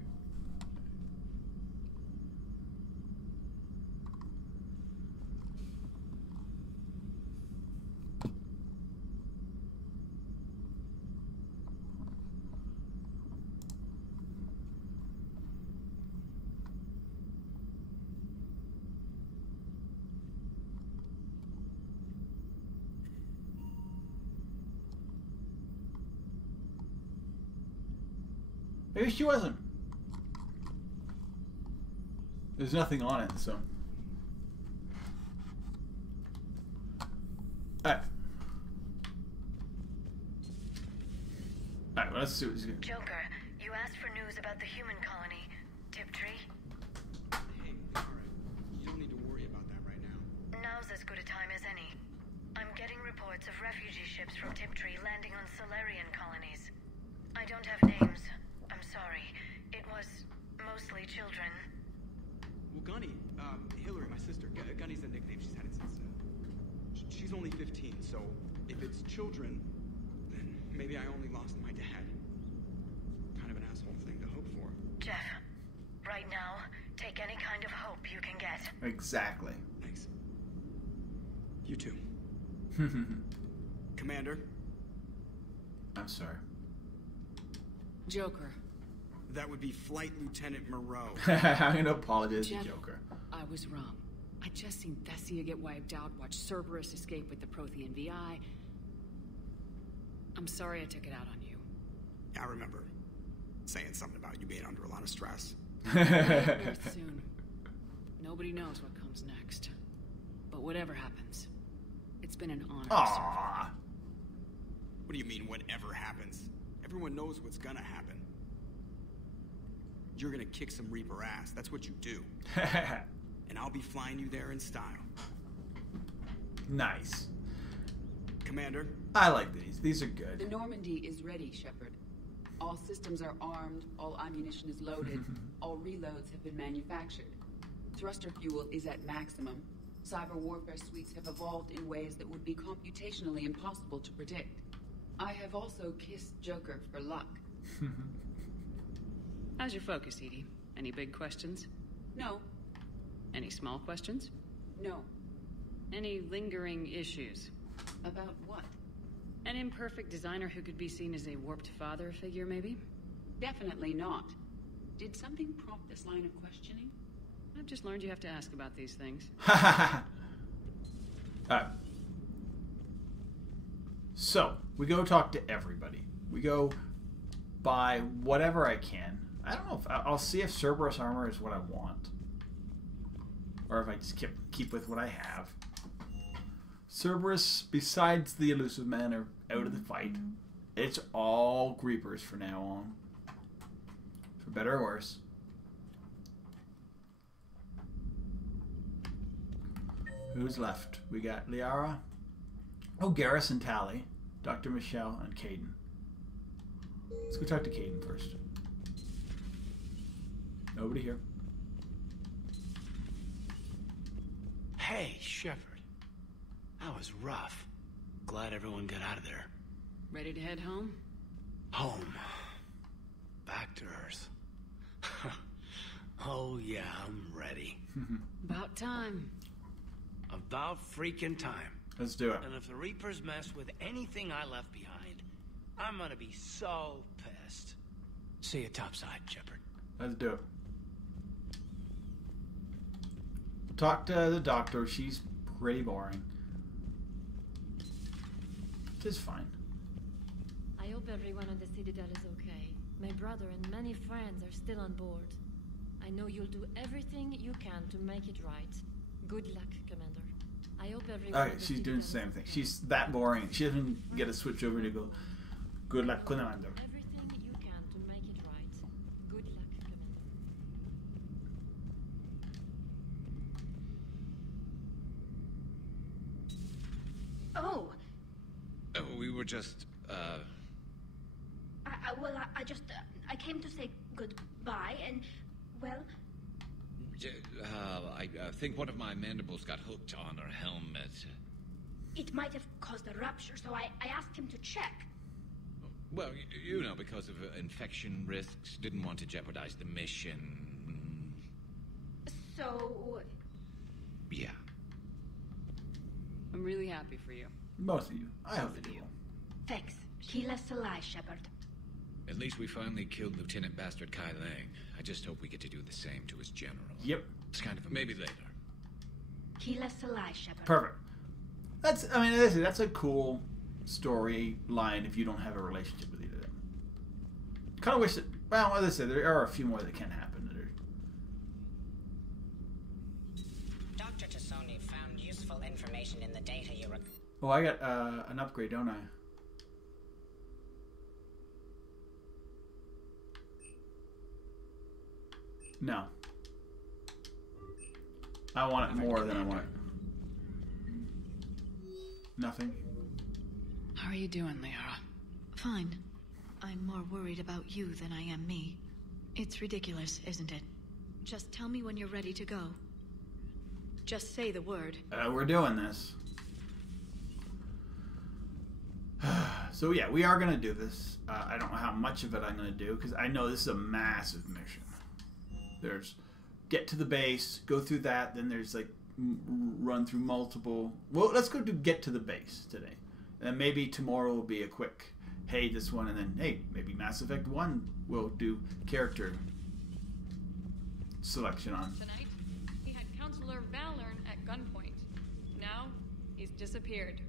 Maybe she wasn't. There's nothing on it, so. Alright. Alright, well, let's see what he's gonna do. Joker, you asked for news about the human colony, Tiptree. Hey, it's alright. You don't need to worry about that right now. Now's as good a time as any. I'm getting reports of refugee ships from Tiptree landing on Solarian colonies. I don't have names. I'm sorry. It was mostly children. Well, Gunny, Hillary, my sister, Gunny's the nickname she's had it since, she's only 15, so if it's children, then maybe I only lost my dad. Kind of an asshole thing to hope for. Jeff, right now, take any kind of hope you can get. Exactly. Thanks. You too. Commander? I'm sorry. Joker. That would be Flight Lieutenant Moreau. I'm going to apologize Jeff, to Joker. I was wrong. I just seen Thessia get wiped out, watched Cerberus escape with the Prothean VI. I'm sorry I took it out on you. I remember saying something about you being under a lot of stress. Soon. Nobody knows what comes next. But whatever happens, it's been an honor to serve. What do you mean, whatever happens? Everyone knows what's gonna happen. You're gonna kick some Reaper ass. That's what you do. And I'll be flying you there in style. Nice. Commander? I like these. These are good. The Normandy is ready, Shepard. All systems are armed, all ammunition is loaded, all reloads have been manufactured. Thruster fuel is at maximum. Cyber warfare suites have evolved in ways that would be computationally impossible to predict. I have also kissed Joker for luck. How's your focus, Edie? Any big questions? No. Any small questions? No. Any lingering issues? About what? An imperfect designer who could be seen as a warped father figure, maybe? Definitely not. Did something prompt this line of questioning? I've just learned you have to ask about these things. Alright. So, we go talk to everybody. We go buy whatever I can. I don't know if I'll see if Cerberus armor is what I want, or if I just keep with what I have. Cerberus, besides the Elusive Men, are out of the fight. It's all Creepers from now on, for better or worse. Who's left? We got Liara. Oh, Garrus and Tally. Dr. Michelle and Caden. Let's go talk to Caden first. Nobody here. Hey, Shepard. That was rough. Glad everyone got out of there. Ready to head home? Home. Back to Earth. Oh, yeah, I'm ready. About time. About freaking time. Let's do it. And if the Reapers mess with anything I left behind, I'm gonna be so pissed. See you topside, Shepard. Let's do it. Talk to the doctor. She's pretty boring. It's fine. I hope everyone on the Citadel is okay. My brother and many friends are still on board. I know you'll do everything you can to make it right. Good luck, Commander. I hope everyone... Alright, she's doing the same thing. She's that boring. She doesn't get to switch over to go, good luck, Commander. Everything you can to make it right. Good luck, Commander. Oh, We were just, I came to say goodbye, and, well... I think one of my mandibles got hooked on her helmet. It might have caused a rupture, so I asked him to check. Well, you know, because of infection risks, didn't want to jeopardize the mission. So... Yeah. I'm really happy for you. Both of you. I hope you do. Thanks. Keep us alive, Shepard. At least we finally killed Lieutenant Bastard Kai Lang. I just hope we get to do the same to his general. Yep. It's kind of a maybe later. Keep us alive, Shepard. Perfect. That's a cool storyline if you don't have a relationship with either of them. Kind of wish that, well, as I said, there are a few more that can happen. Dr. Tassoni found useful information in the data you Oh, I got an upgrade, don't I? No. I want it more than I want it. Nothing. How are you doing, Liara? Fine. I'm more worried about you than I am me. It's ridiculous, isn't it? Just tell me when you're ready to go. Just say the word. We're doing this. So yeah, we are going to do this. I don't know how much of it I'm going to do, because I know this is a massive mission. There's get to the base, go through that, then there's like run through multiple... Well, let's go do get to the base today. And maybe tomorrow will be a quick, hey, this one, and then, hey, maybe Mass Effect 1 will do character selection on. Tonight, he had Counselor Valern at gunpoint. Now, he's disappeared.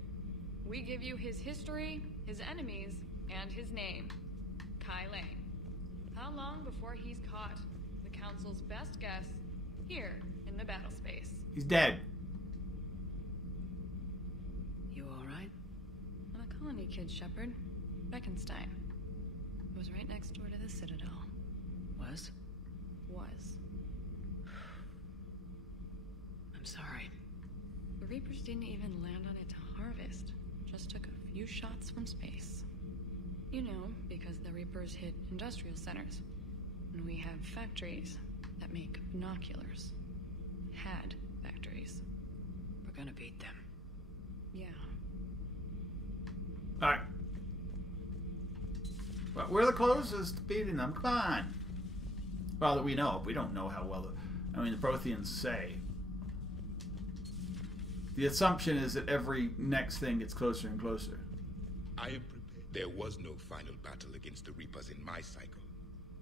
We give you his history, his enemies, and his name. Kai Lang. How long before he's caught? The Council's best guess, here in the battle space. He's dead. You alright? I'm a colony kid, Shepard. Beckenstein. It was right next door to the Citadel. Was? Was. I'm sorry. The Reapers didn't even land on it to harvest. Just took a few shots from space. You know, because the Reapers hit industrial centers. And we have factories that make binoculars. Had factories. We're gonna beat them. Yeah. Alright. But we're the closest to beating them. Come on. Well, that we know. We don't know how well... the Protheans say. The assumption is that every next thing gets closer and closer. I am prepared. There was no final battle against the Reapers in my cycle.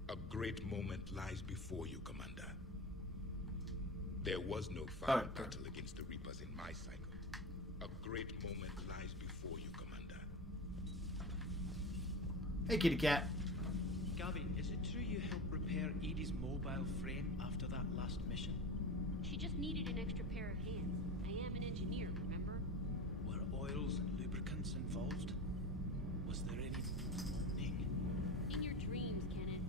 A great moment lies before you, Commander. There was no final battle against the Reapers in my cycle. A great moment lies before you, Commander. Hey, kitty cat. Gabby, is it true you helped repair Edie's mobile frame after that last mission? She just needed an extra pair of hands. I am an engineer, remember? Were oils and lubricants involved? Was there any... In your dreams, Kenneth.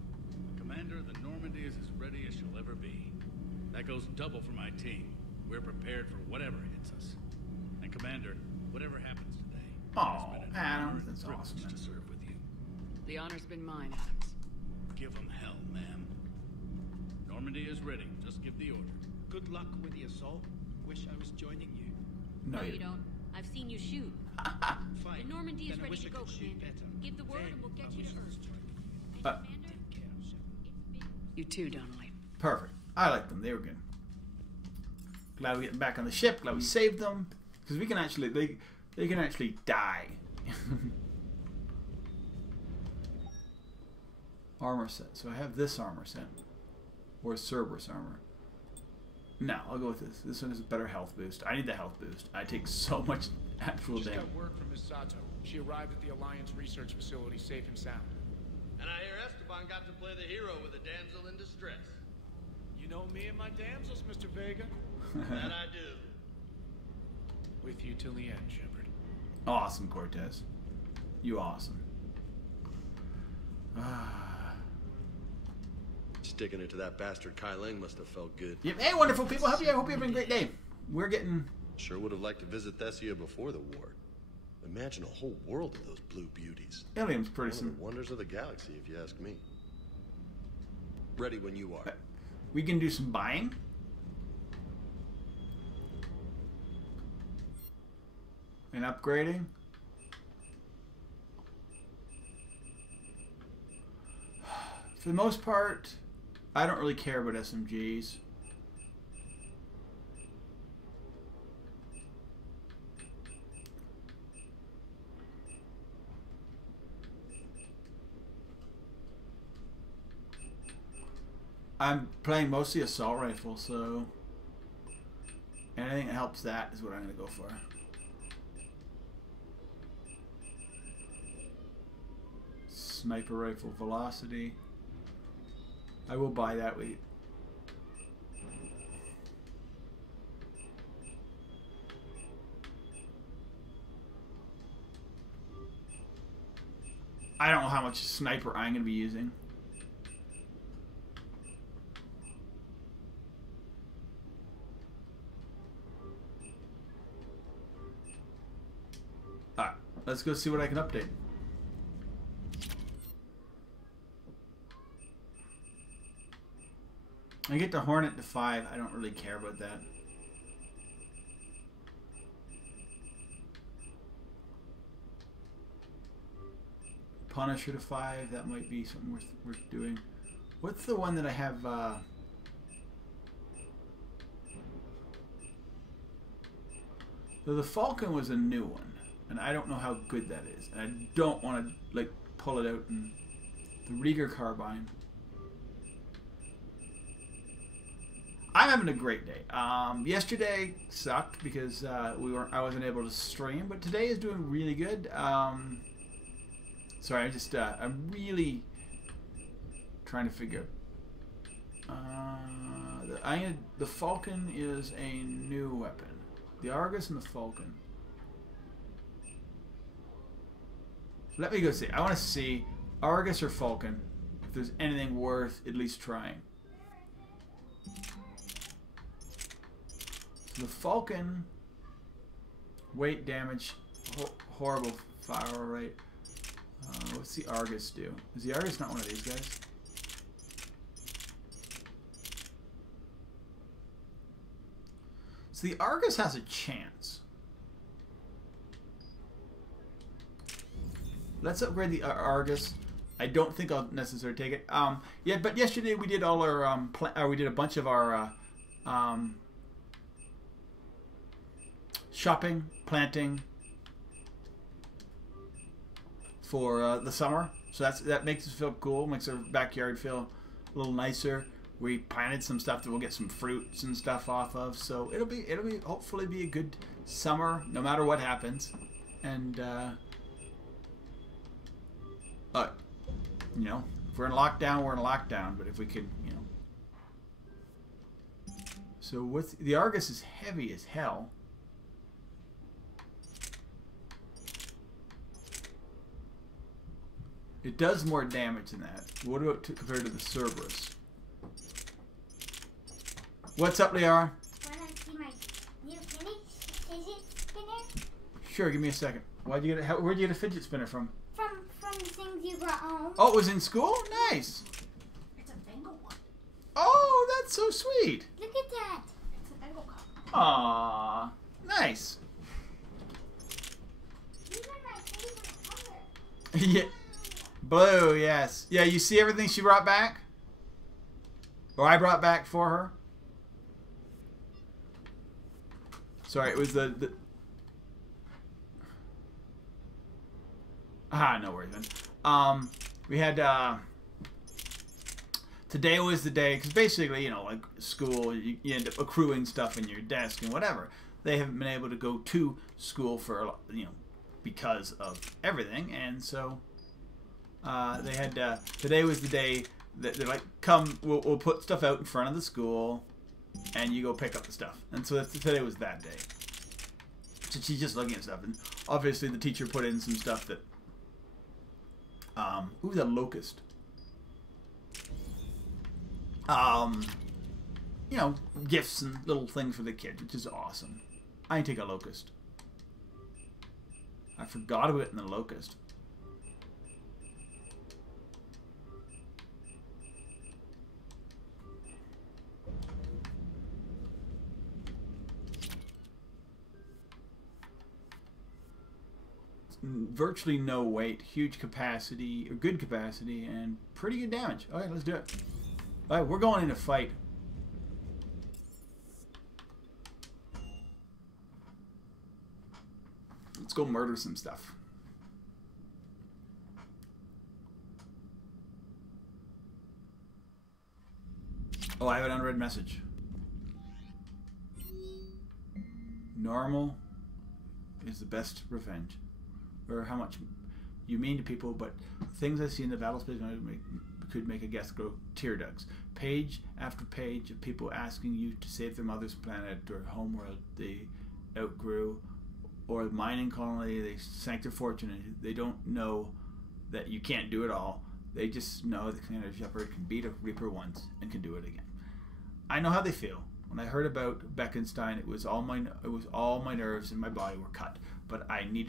Commander, the Normandy is as ready as she'll ever be. That goes double for my team. We're prepared for whatever hits us. And Commander, whatever happens today, Oh, it's been an Adam, honor and that's privilege awesome, man. to serve with you. The honor's been mine, Adams. Give them hell, ma'am. Normandy is ready. Just give the order. Good luck with the assault. Wish I was joining you. No, you don't. I've seen you shoot. Fine. The Normandy is Then I ready wish to I go, could shoot Commander. better. Give the word Then and we'll I get you wish to I was Earth. joining Uh, You too, Donnelly. Perfect. I like them. They were good. Glad we get them back on the ship. Glad we saved them. Because we can actually, they can actually die. Armor set. So I have this armor set. Or Cerberus armor. No, I'll go with this. This one is a better health boost. I need the health boost. I take so much actual Just damage. got word from Miss Sato. She arrived at the Alliance research facility safe and sound. And I hear Esteban got to play the hero with a damsel in distress. You know me and my damsels, Mr. Vega. That I do. With you till the end, Shepard. Awesome, Cortez. You awesome. Sticking it to that bastard Kai Lang must have felt good. Yep. Hey, wonderful people. I hope you're having a great day. We're getting... Sure would have liked to visit Thessia before the war. Imagine a whole world of those blue beauties. Ilium's pretty One of the wonders of the galaxy, if you ask me. Ready when you are. We can do some buying. And upgrading. For the most part, I don't really care about SMGs. I'm playing mostly assault rifle, so anything that helps that is what I'm going to go for. Sniper rifle velocity. I will buy that. Wait. I don't know how much sniper I'm going to be using. Alright, let's go see what I can update. I get the Hornet to 5. I don't really care about that. Punisher to 5. That might be something worth doing. What's the one that I have? So the Falcon was a new one, and I don't know how good that is. And I don't want to like pull it out. And the Rieger carbine. I'm having a great day. Yesterday sucked because I wasn't able to stream, but today is doing really good. Sorry, I'm really trying to figure out. The Falcon is a new weapon. The Argus and the Falcon. Let me go see. I want to see Argus or Falcon if there's anything worth at least trying. The Falcon, weight damage, horrible fire rate. What's the Argus do? Is the Argus not one of these guys? So the Argus has a chance. Let's upgrade the Argus. I don't think I'll necessarily take it. Yeah, but yesterday we did all our we did a bunch of our shopping, planting for the summer. So that makes us feel cool, makes our backyard feel a little nicer. We planted some stuff that we'll get some fruits and stuff off of. So it'll be hopefully be a good summer, no matter what happens. And you know, if we're in lockdown, we're in lockdown. But if we could, you know. So with the Argus is heavy as hell. It does more damage than that. What about compared to the Cerberus? What's up, Liara? When I see my Sure, give me a second. Where'd you get a fidget spinner from? From the things you brought home. Oh, it was in school? Nice. It's a Bengal one. Oh, that's so sweet. Look at that. It's a Bengal cup. Aww. Nice. These are my favorite color. Yeah. Blue, yes. Yeah, you see everything she brought back? Or I brought back for her? Sorry, it was the... no worries then. We had, today was the day, because basically, you know, like school, you end up accruing stuff in your desk and whatever. They haven't been able to go to school for, you know, because of everything, and so they had, today was the day that they're like, come, we'll put stuff out in front of the school, and you go pick up the stuff. And so today was that day. So she's just looking at stuff, and obviously the teacher put in some stuff that, ooh, the locust. You know, gifts and little things for the kids, which is awesome. I take a locust. I forgot about it in the locust. Virtually no weight, huge capacity, or good capacity, and pretty good damage. Alright, let's do it. Alright, we're going in a fight. Let's go murder some stuff. Oh, I have an unread message. Normal is the best revenge. Or how much you mean to people, but things I see in the battle space could make a guest grow tear ducts. Page after page of people asking you to save their mother's planet or homeworld they outgrew, or the mining colony they sank their fortune in. They don't know that you can't do it all. They just know that Commander Shepard can beat a Reaper once and can do it again. I know how they feel. When I heard about Beckenstein, it was all my nerves in my body were cut. But I need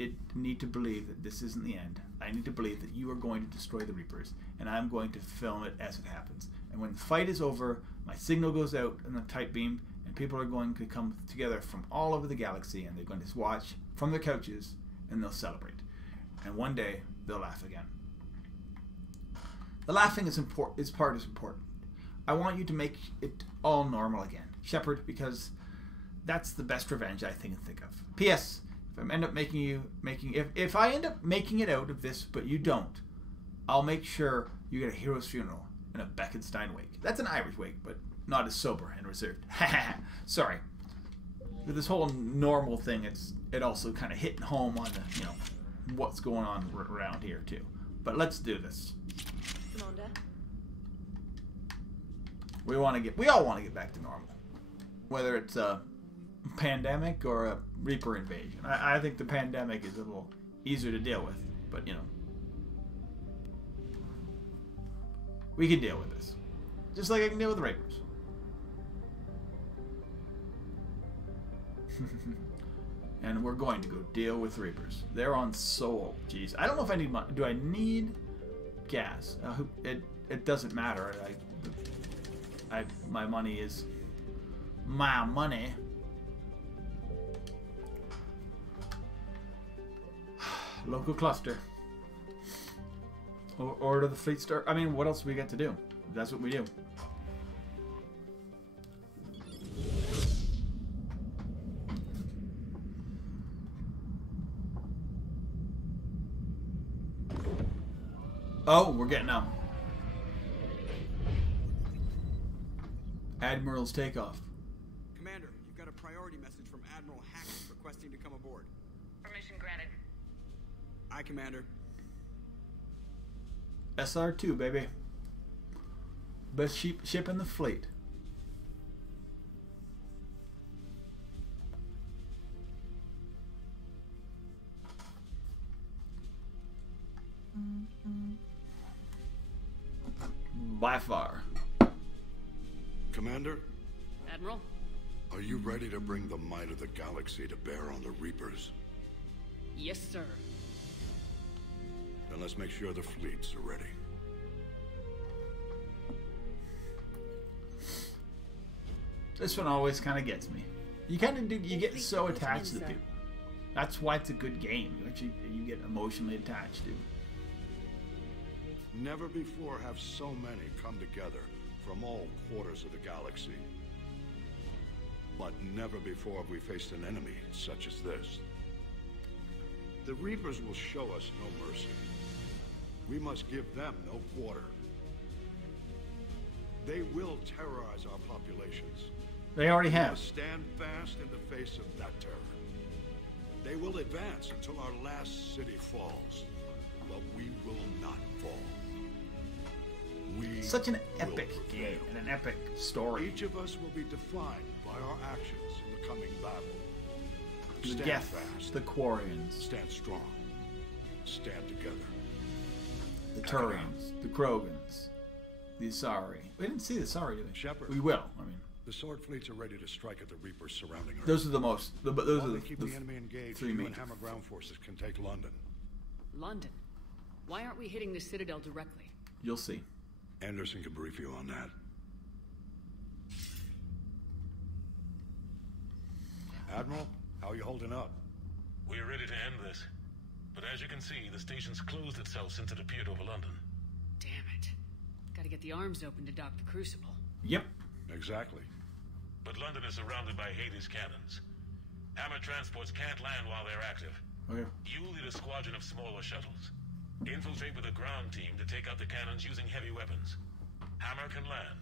to believe that this isn't the end. I need to believe that you are going to destroy the Reapers, and I'm going to film it as it happens. And when the fight is over, my signal goes out in the tight beam, and people are going to come together from all over the galaxy, and they're going to watch from their couches, and they'll celebrate. And one day, they'll laugh again. The laughing is important. Its part is important. I want you to make it all normal again, Shepard, because that's the best revenge I think of. P.S. If I end up if I end up making it out of this, but you don't, I'll make sure you get a hero's funeral and a Beckenstein wake. That's an Irish wake, but not as sober and reserved. Sorry. With this whole normal thing, it also kind of hitting home on the, you know, what's going on around here too. But let's do this. Commander. We all want to get back to normal, whether it's a pandemic or a Reaper invasion. I think the pandemic is a little easier to deal with, but you know, we can deal with this, just like I can deal with Reapers. And we're going to go deal with Reapers. They're on Sol. Jeez, I don't know if I need money. Do I need gas? It doesn't matter. My money is my money. Local cluster. Order the fleet start. I mean, what else do we get to do? That's what we do. Oh, we're getting up. Admiral's takeoff. Commander, you've got a priority message from Admiral Hackett requesting to come aboard. Permission granted. Aye, Commander. SR2, baby. Best ship in the fleet. By far. Commander? Admiral? Are you ready to bring the might of the galaxy to bear on the Reapers? Yes, sir. Then let's make sure the fleets are ready. This one always kind of gets me. You kind of do. You get so attached to people. That's why it's a good game. You get emotionally attached to. Never before have so many come together from all quarters of the galaxy. But never before have we faced an enemy such as this. The Reapers will show us no mercy. We must give them no quarter. They will terrorize our populations. They already We have. must stand fast in the face of that terror. They will advance until our last city falls, but we will not fall. We Such an will epic prevail. game and an epic story. Each of us will be defined by our actions in the coming battle. The Stand Geth, fast. the Quarians, Stand strong. Stand together. the Turians, the Krogans, the Asari. We didn't see the Asari, did we? Shepard. We will. I mean, The sword fleets are ready to strike at the Reapers surrounding Earth. those are the most. Those are Only the, keep the the enemy engaged. three You main. and Hammer ground forces can take London. London? Why aren't we hitting the Citadel directly? You'll see. Anderson can brief you on that. Admiral, how are you holding up? We're ready to end this. But as you can see, the station's closed itself since it appeared over London. Damn it. Gotta get the arms open to dock the Crucible. Yep. Exactly. But London is surrounded by Hades cannons. Hammer transports can't land while they're active. Okay. You lead a squadron of smaller shuttles. Infiltrate with a ground team to take out the cannons using heavy weapons. Hammer can land,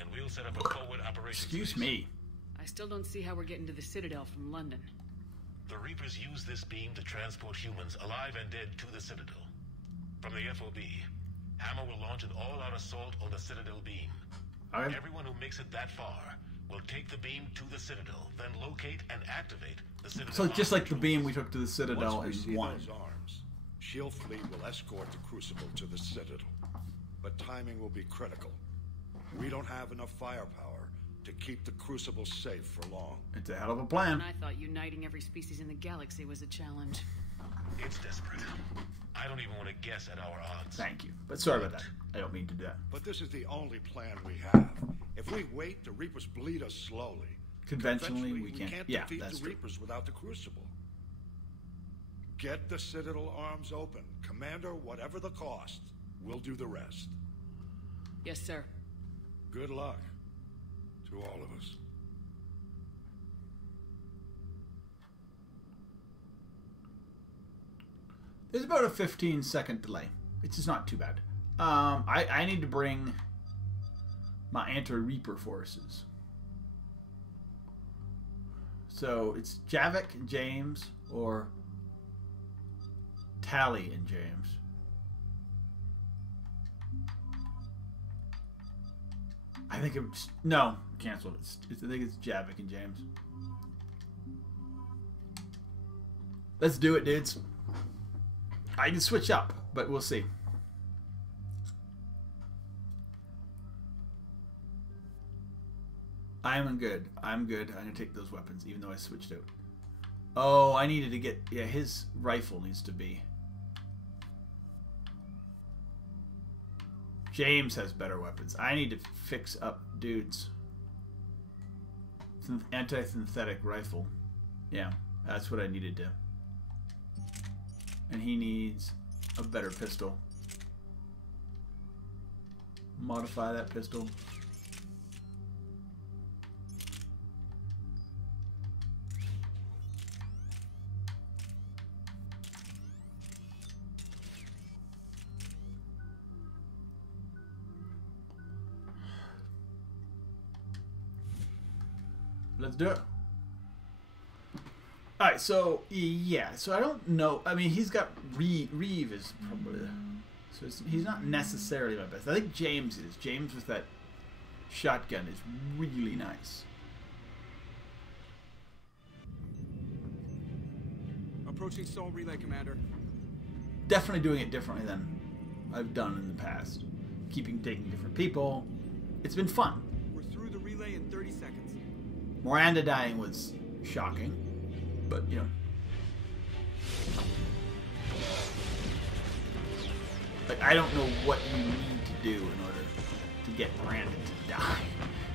and we'll set up a forward operations Excuse base. me. I still don't see how we're getting to the Citadel from London. The Reapers use this beam to transport humans, alive and dead, to the Citadel. From the FOB, Hammer will launch an all-out assault on the Citadel beam. Okay. Everyone who makes it that far will take the beam to the Citadel, then locate and activate the Citadel. So just like the armor beam we took to the Citadel Once we in see one. those arms, Shield Fleet will escort the Crucible to the Citadel. But timing will be critical. We don't have enough firepower to keep the Crucible safe for long. It's a hell of a plan. And I thought uniting every species in the galaxy was a challenge. It's desperate. I don't even want to guess at our odds. Thank you. But sorry about that. I don't mean to do that. But this is the only plan we have. If we wait, the Reapers bleed us slowly. Conventionally, we can't can't. Yeah, defeat that's the true. Reapers without the Crucible. Get the Citadel arms open. Commander, whatever the cost, we'll do the rest. Yes, sir. Good luck to all of us. There's about a 15-second delay. It's just not too bad. I need to bring my anti-Reaper forces. So it's Javik and James or Tally and James. I think it's no, cancel it. I think it's Javik and James. Let's do it, dudes. I can switch up, but we'll see. I'm good. I'm good. I'm gonna take those weapons, even though I switched out. Oh, I needed to get... Yeah, his rifle needs to be... James has better weapons. I need to fix up dudes. Anti-synthetic rifle. Yeah, that's what I needed to. And he needs a better pistol. Modify that pistol. Let's do it. Alright, so, yeah. So I don't know. I mean, he's got... Reeve is probably... So he's not necessarily my best. I think James is. James with that shotgun is really nice. Approaching Soul Relay, Commander. Definitely doing it differently than I've done in the past. Taking different people. It's been fun. We're through the relay in 30 seconds. Miranda dying was shocking, but you know. Like, I don't know what you need to do in order to get Brandon to die.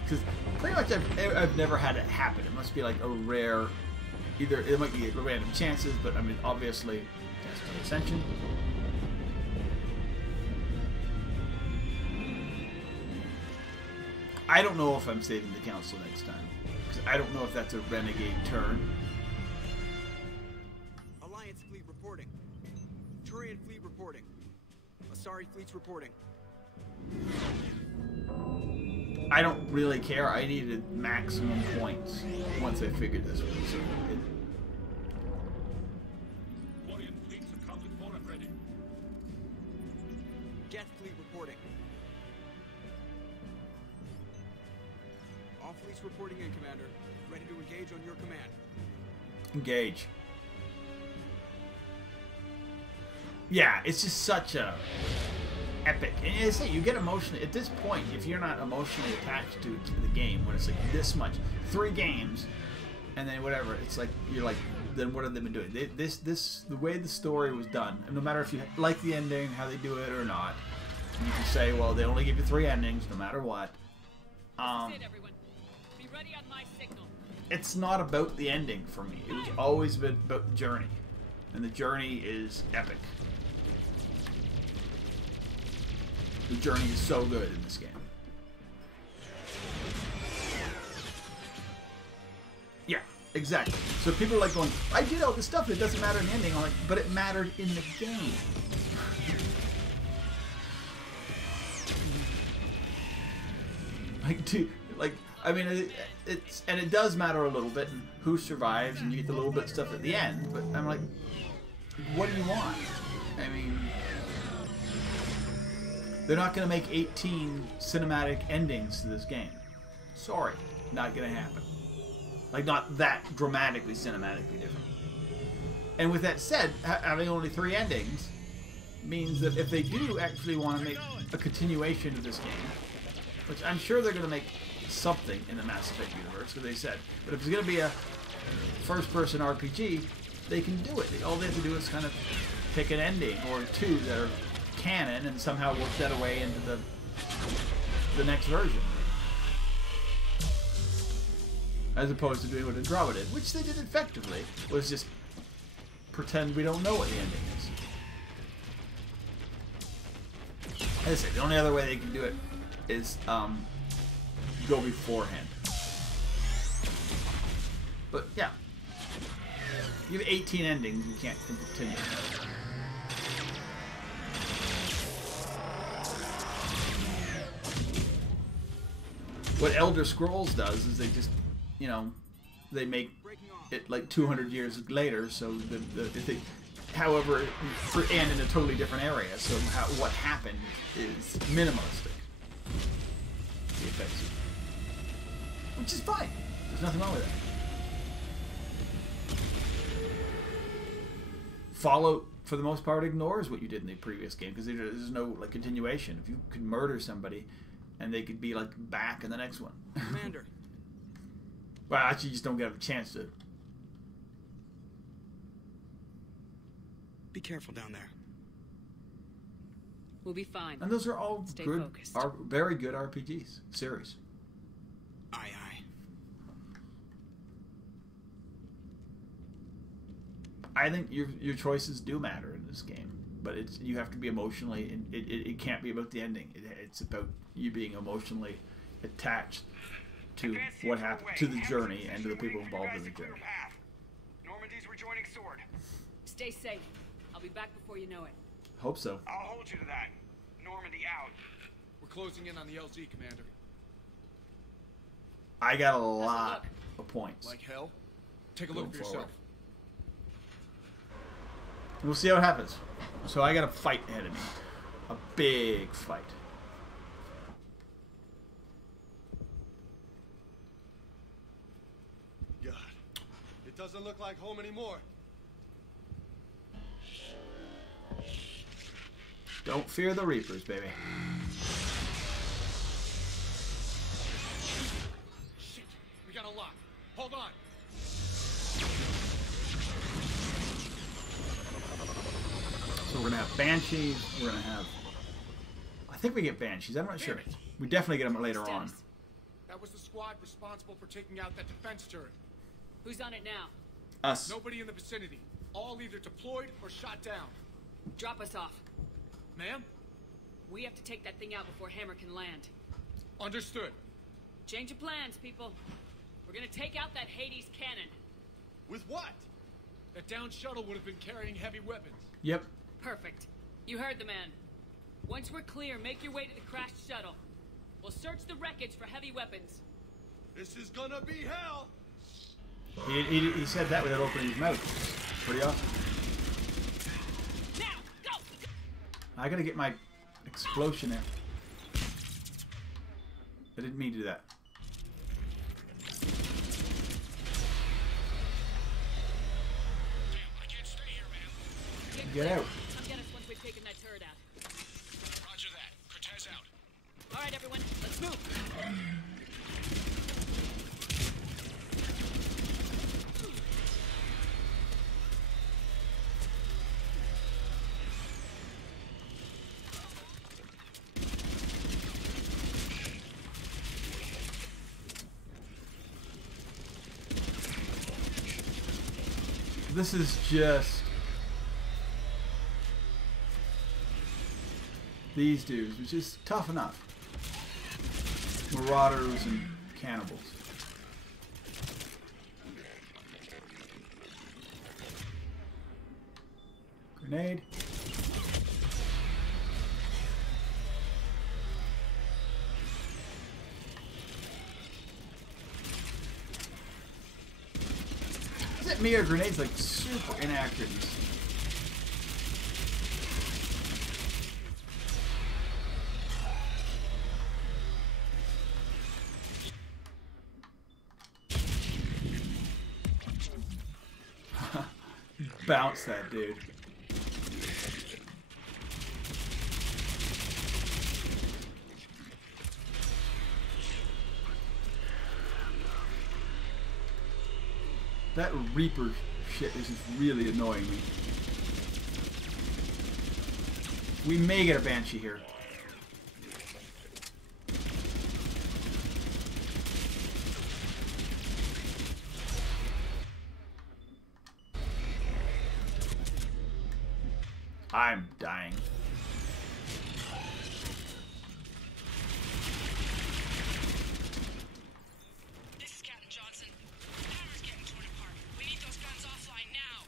Because pretty much I've never had it happen. It must be like a rare... Either it might be random chances, but I mean, obviously, test of ascension. I don't know if I'm saving the council next time. Because I don't know if that's a renegade turn. Alliance fleet reporting. Turian fleet reporting. Asari fleet's reporting. I don't really care. I needed maximum points once I figured this one. So Warrior fleets accounted for and ready. Geth fleet reporting. All fleets reporting in, Commander. Ready to engage on your command. engage. Yeah, it's just such a epic. And as I say, you get emotionally at this point. If you're not emotionally attached to the game, when it's like this much, 3 games, and then whatever, it's like you're like, then what have they been doing? The way the story was done, and no matter if you like the ending, how they do it or not, you can say, well, they only give you 3 endings, no matter what. Be ready on my signal. It's not about the ending for me. It was always been about the journey, and the journey is epic. The journey is so good in this game. Yeah, exactly. So people are like going, I did all this stuff, it doesn't matter in the ending. I'm like, but it mattered in the game. I mean, it does matter a little bit, and who survives, and you get the little bit of stuff at the end. But I'm like, what do you want? I mean, they're not going to make 18 cinematic endings to this game. Sorry, not going to happen. Like, not that dramatically cinematically different. And with that said, having only 3 endings means that if they do actually want to make a continuation of this game, which I'm sure they're going to make something in the Mass Effect universe, because they said, but if it's going to be a first-person RPG, they can do it. All they have to do is kind of pick an ending or 2 that are canon and somehow work that away into the next version, as opposed to doing what Andromeda did, which they did effectively, was just pretend we don't know what the ending is. As I say, the only other way they can do it is go beforehand. But yeah, you have 18 endings, you can't continue. What Elder Scrolls does is they just, you know, they make it like 200 years later, so however, and in a totally different area, so what happened is minimalistic. The effects, which is fine. There's nothing wrong with that. Fallout, for the most part, ignores what you did in the previous game because there's no like continuation. If you could murder somebody, and they could be like back in the next one. Commander. Well, actually, you just don't get a chance to. Be careful down there. We'll be fine. And those are all Stay good, focused. very good RPGs series. Aye, aye. I think your choices do matter in this game, but you have to be emotionally. It can't be about the ending. It's about you being emotionally attached to what happened, to the journey, and to the people involved in the journey. Normandy's rejoining Sword. Stay safe. I'll be back before you know it. Hope so. I'll hold you to that. Normandy out. We're closing in on the LZ, Commander. I got a lot of points. Like hell? Take a look for yourself. We'll see how it happens. So I got a fight ahead of me. A big fight. God, it doesn't look like home anymore. Don't fear the Reapers, baby. Shit, we got a lock. Hold on. So we're gonna have Banshees. We're gonna have. I think we get Banshees. I'm not sure. We definitely get them later on. That was the squad responsible for taking out that defense turret. Who's on it now? Us. Nobody in the vicinity. All either deployed or shot down. Drop us off. Ma'am? We have to take that thing out before Hammer can land. Understood. Change of plans, people. We're gonna take out that Hades cannon. With what? That downed shuttle would have been carrying heavy weapons. Yep. Perfect. You heard the man. Once we're clear, make your way to the crashed shuttle. We'll search the wreckage for heavy weapons. This is gonna be hell! He said that without opening his mouth. Pretty awesome. Now, go! I gotta get my explosion in. I didn't mean to do that. I can't stay here, man. Get out. Come get us once we've taken that turret out. Roger that. Cortez out. All right, everyone, let's move. This is just these dudes, which is tough enough. Marauders and cannibals. Grenade. Is it me or grenades like super inaccurate? Bounce that dude. That Reaper shit is just really annoying me. We may get a Banshee here. I'm dying. This is Captain Johnson. Hammer's getting torn apart. We need those guns offline now.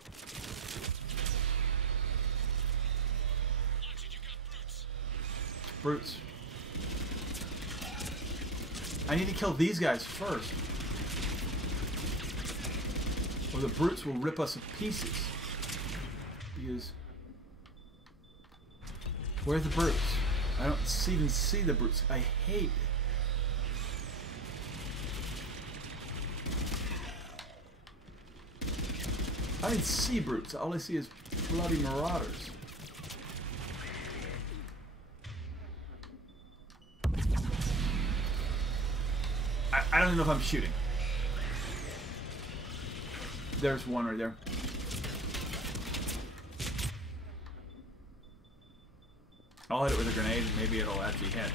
Watch it, you got brutes. Brutes. I need to kill these guys first. Or the brutes will rip us to pieces. Because... where's the brutes? I don't even see the brutes. I hate it. I didn't see brutes. All I see is bloody marauders. I don't even know if I'm shooting. There's one right there. I'll hit it with a grenade and maybe it'll actually hit.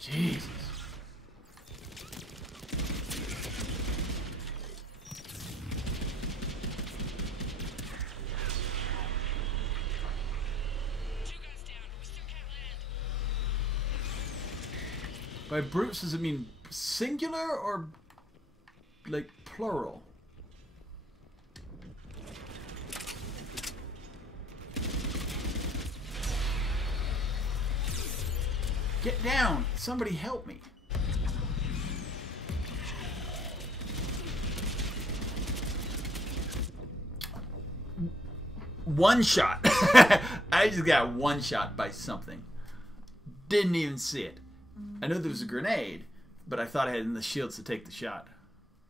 Jesus. By brutes, does it mean singular or like plural? Get down! Somebody help me! One shot! I just got one shot by something. Didn't even see it. I know there was a grenade, but I thought I had in the shields to take the shot.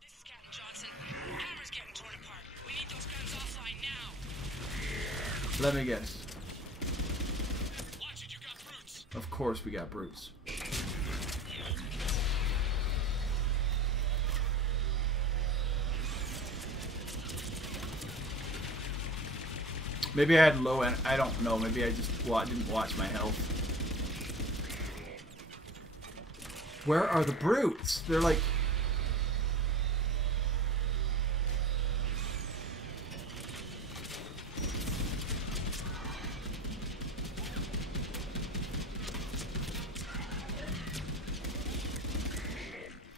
This is Captain Johnson. Hammer's getting torn apart. We need those guns offline now. Let me guess. Watch it, you got Of course we got brutes. Maybe I had low end. I don't know. Maybe I just didn't watch my health. Where are the brutes? They're like...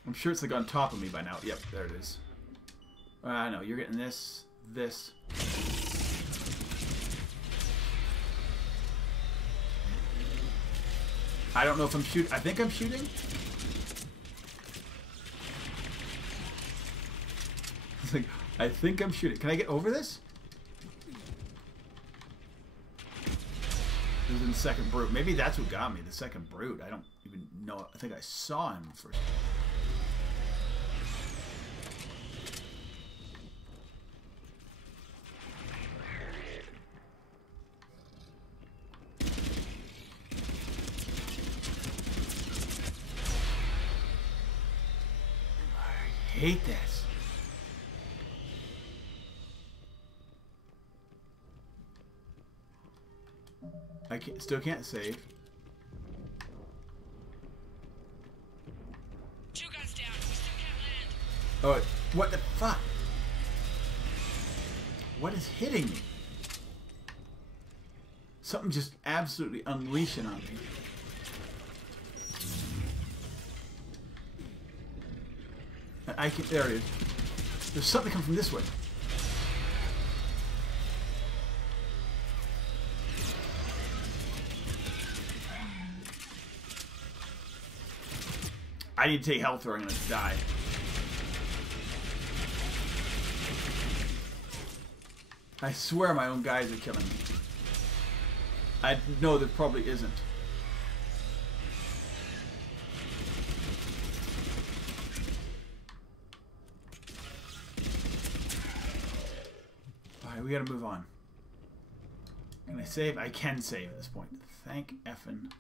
I'm sure it's like on top of me by now. Yep, there it is. I know. You're getting this, this. I don't know if I'm shooting. I think I'm shooting. It's like, I think I'm shooting. Can I get over this? This is the second brute. Maybe that's what got me. The second brute. I don't even know. I think I saw him first. I hate this. I still can't save. Two guns down. We still can't land. Oh, what the fuck? What is hitting me? Something just absolutely unleashing on me. I can. There it is. There's something coming from this way. I need to take health or I'm gonna die. I swear my own guys are killing me. I know there probably isn't. Alright, we gotta move on. Can I save? I can save at this point. Thank effing.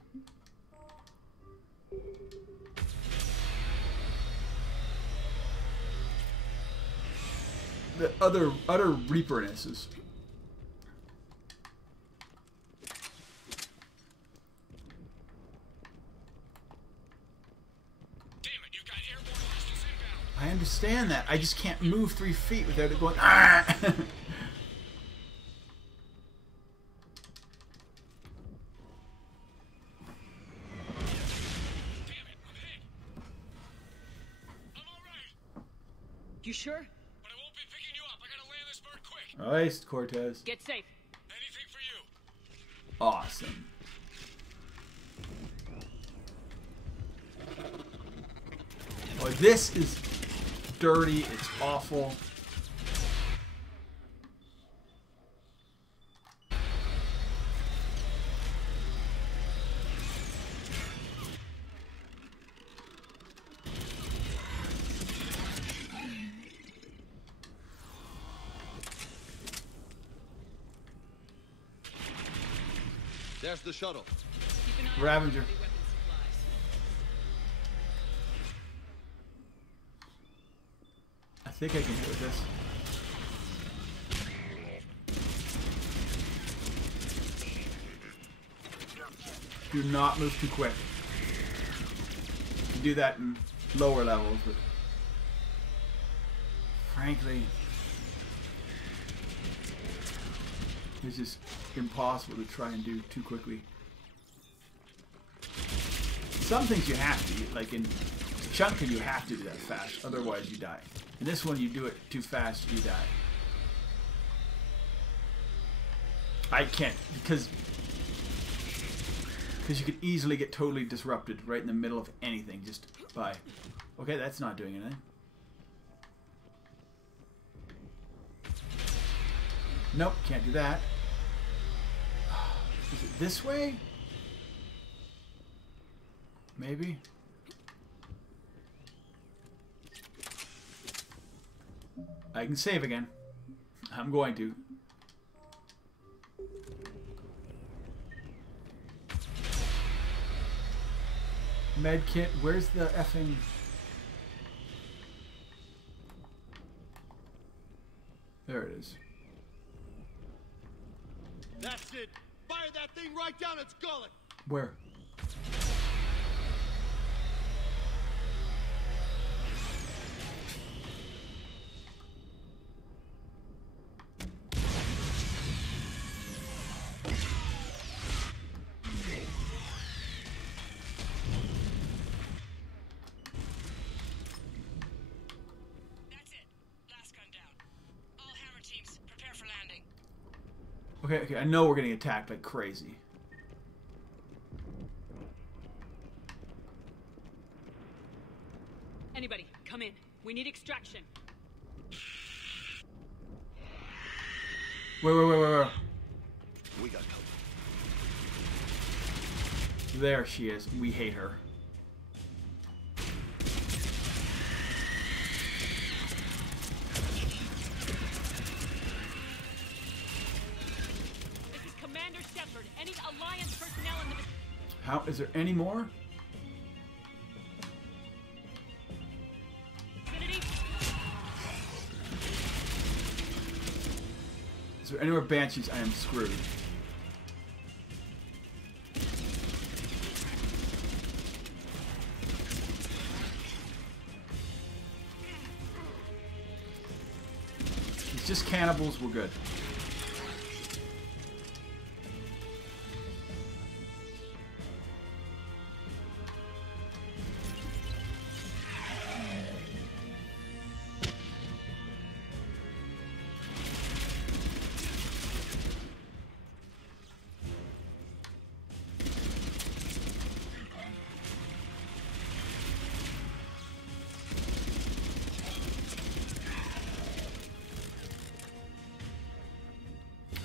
The utter reaperness is... I understand that. I just can't move 3 feet without it going... Ah! You sure? But I won't be picking you up. I gotta land this bird quick. Nice, Cortez. Get safe. Anything for you. Awesome. Oh, this is dirty. It's awful. There's the shuttle. Ravager. I think I can hit with this. Do not move too quick. You can do that in lower levels, but frankly, it's just impossible to try and do too quickly. Some things you have to, like in chunking, you have to do that fast, otherwise you die. In this one, you do it too fast, you die. I can't, because you could easily get totally disrupted right in the middle of anything just by... Okay, that's not doing anything. Nope, can't do that. Is it this way? Maybe? I can save again. I'm going to. Med kit. Where's the effing... There it is. That's it. Fire that thing right down its gullet. Where? Okay, I know we're getting attacked like crazy. Anybody, come in. We need extraction. Wait. We got cover. There she is. We hate her. Any Alliance personnel in the... How is there any more? Vicinity? Is there any more Banshees? I am screwed. It's just cannibals. We're good.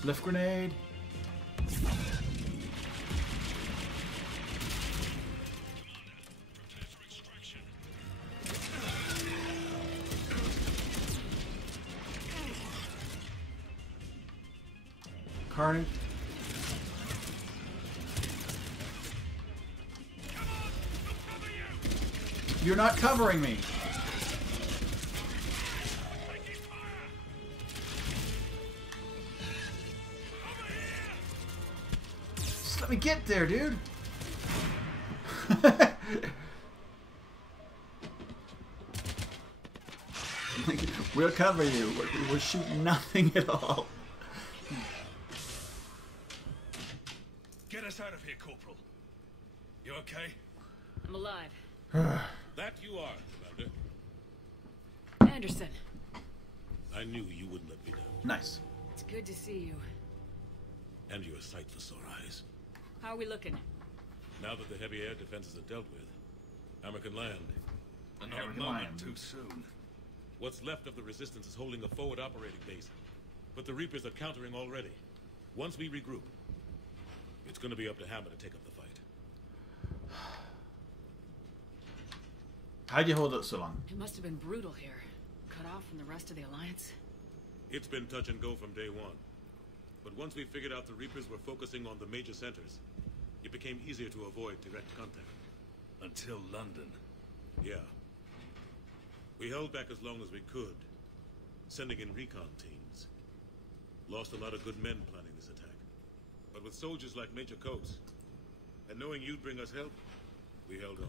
Lift grenade. Carnage. You're not covering me. Just let me get there, dude. We'll cover you. We're shooting nothing at all. Get us out of here, Corporal. You okay? I'm alive. That you are, Commander. Anderson. I knew you wouldn't let me down. Nice. It's good to see you. And you're a sight for sore eyes. How are we looking? Now that the heavy air defenses are dealt with, Hammer can land. Another moment too soon. What's left of the Resistance is holding a forward operating base. But the Reapers are countering already. Once we regroup, it's gonna be up to Hammer to take up the fight. How'd you hold it so long? It must have been brutal here. Cut off from the rest of the Alliance. It's been touch and go from day one. But once we figured out the Reapers were focusing on the major centers, it became easier to avoid direct contact. Until London. Yeah. We held back as long as we could, sending in recon teams. Lost a lot of good men planning this attack. But with soldiers like Major Coates, and knowing you'd bring us help, we held on.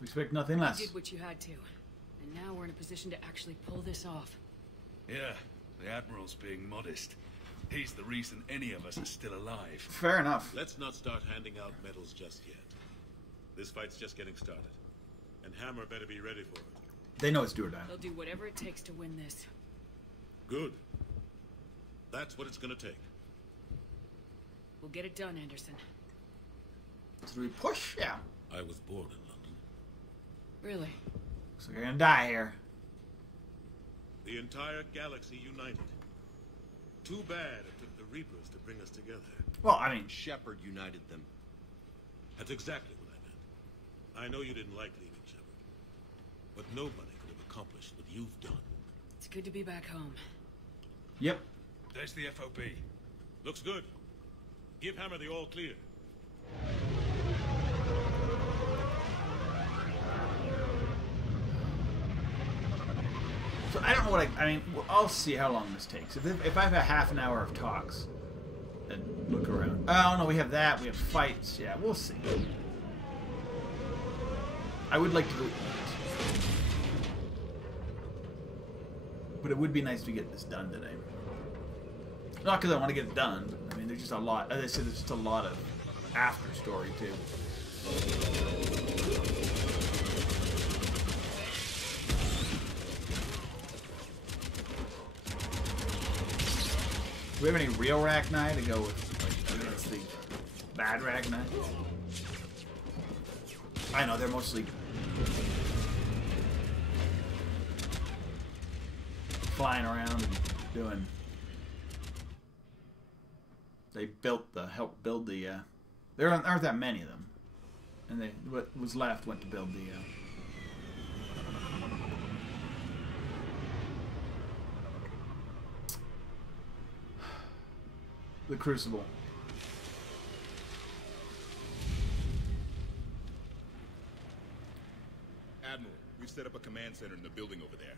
We expect nothing less. You did what you had to. And now we're in a position to actually pull this off. Yeah, the Admiral's being modest. He's the reason any of us are still alive. Fair enough. Let's not start handing out medals just yet. This fight's just getting started. And Hammer better be ready for it. They know it's do or die. They'll do whatever it takes to win this. Good. That's what it's gonna take. We'll get it done, Anderson. So we push? Yeah. I was born in London. Really? Looks like I'm gonna die here. The entire galaxy united. Too bad it took the Reapers to bring us together. Well, I mean... Shepard united them. That's exactly what I meant. I know you didn't like leaving, Shepard. But nobody could have accomplished what you've done. It's good to be back home. Yep. There's the FOB. Looks good. Give Hammer the all clear. So I don't know what I mean, I'll see how long this takes. If I have a half an hour of talks, then look around. Oh, no, we have that. We have fights. Yeah, we'll see. I would like to go eat. But it would be nice to get this done today. Not because I want to get it done, but I mean, there's just a lot. As I said, there's just a lot of after story, too. Do we have any real Rachni to go with? Like, against the bad Rachni? I know, they're mostly flying around and doing. They helped build the. There aren't that many of them, and what was left went to build the Crucible. Admiral, we've set up a command center in the building over there.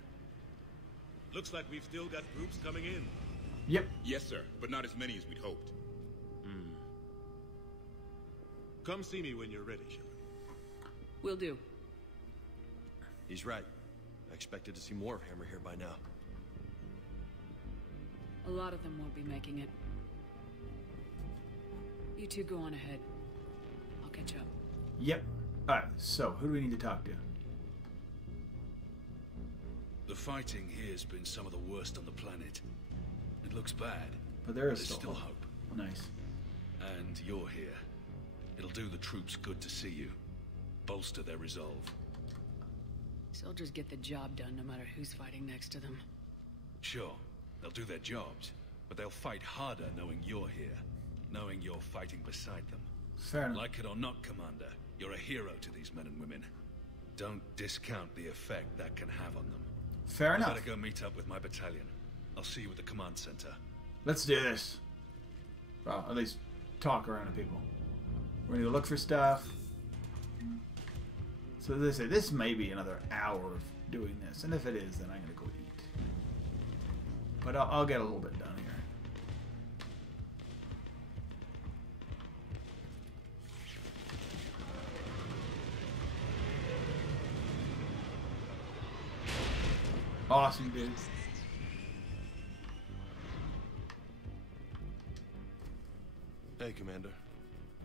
Looks like we've still got groups coming in. Yep. Yes, sir, but not as many as we'd hoped. Come see me when you're ready, Shep. Will do. He's right. I expected to see more of Hammer here by now. A lot of them won't be making it. You two go on ahead. I'll catch up. Yep. Alright, so who do we need to talk to? The fighting here's been some of the worst on the planet. It looks bad, but there is there's still hope. Nice. And you're here. It'll do the troops good to see you. Bolster their resolve. Soldiers get the job done no matter who's fighting next to them. Sure, they'll do their jobs, but they'll fight harder knowing you're here. Knowing you're fighting beside them. Fair enough. Like it or not, Commander, you're a hero to these men and women. Don't discount the effect that can have on them. Fair enough. I better go meet up with my battalion. I'll see you at the command center. Let's do this. Well, at least talk around to people. We're gonna go look for stuff. So they say this may be another hour of doing this, and if it is, then I'm gonna go eat. But I'll get a little bit done here. Awesome, dude. Hey, Commander.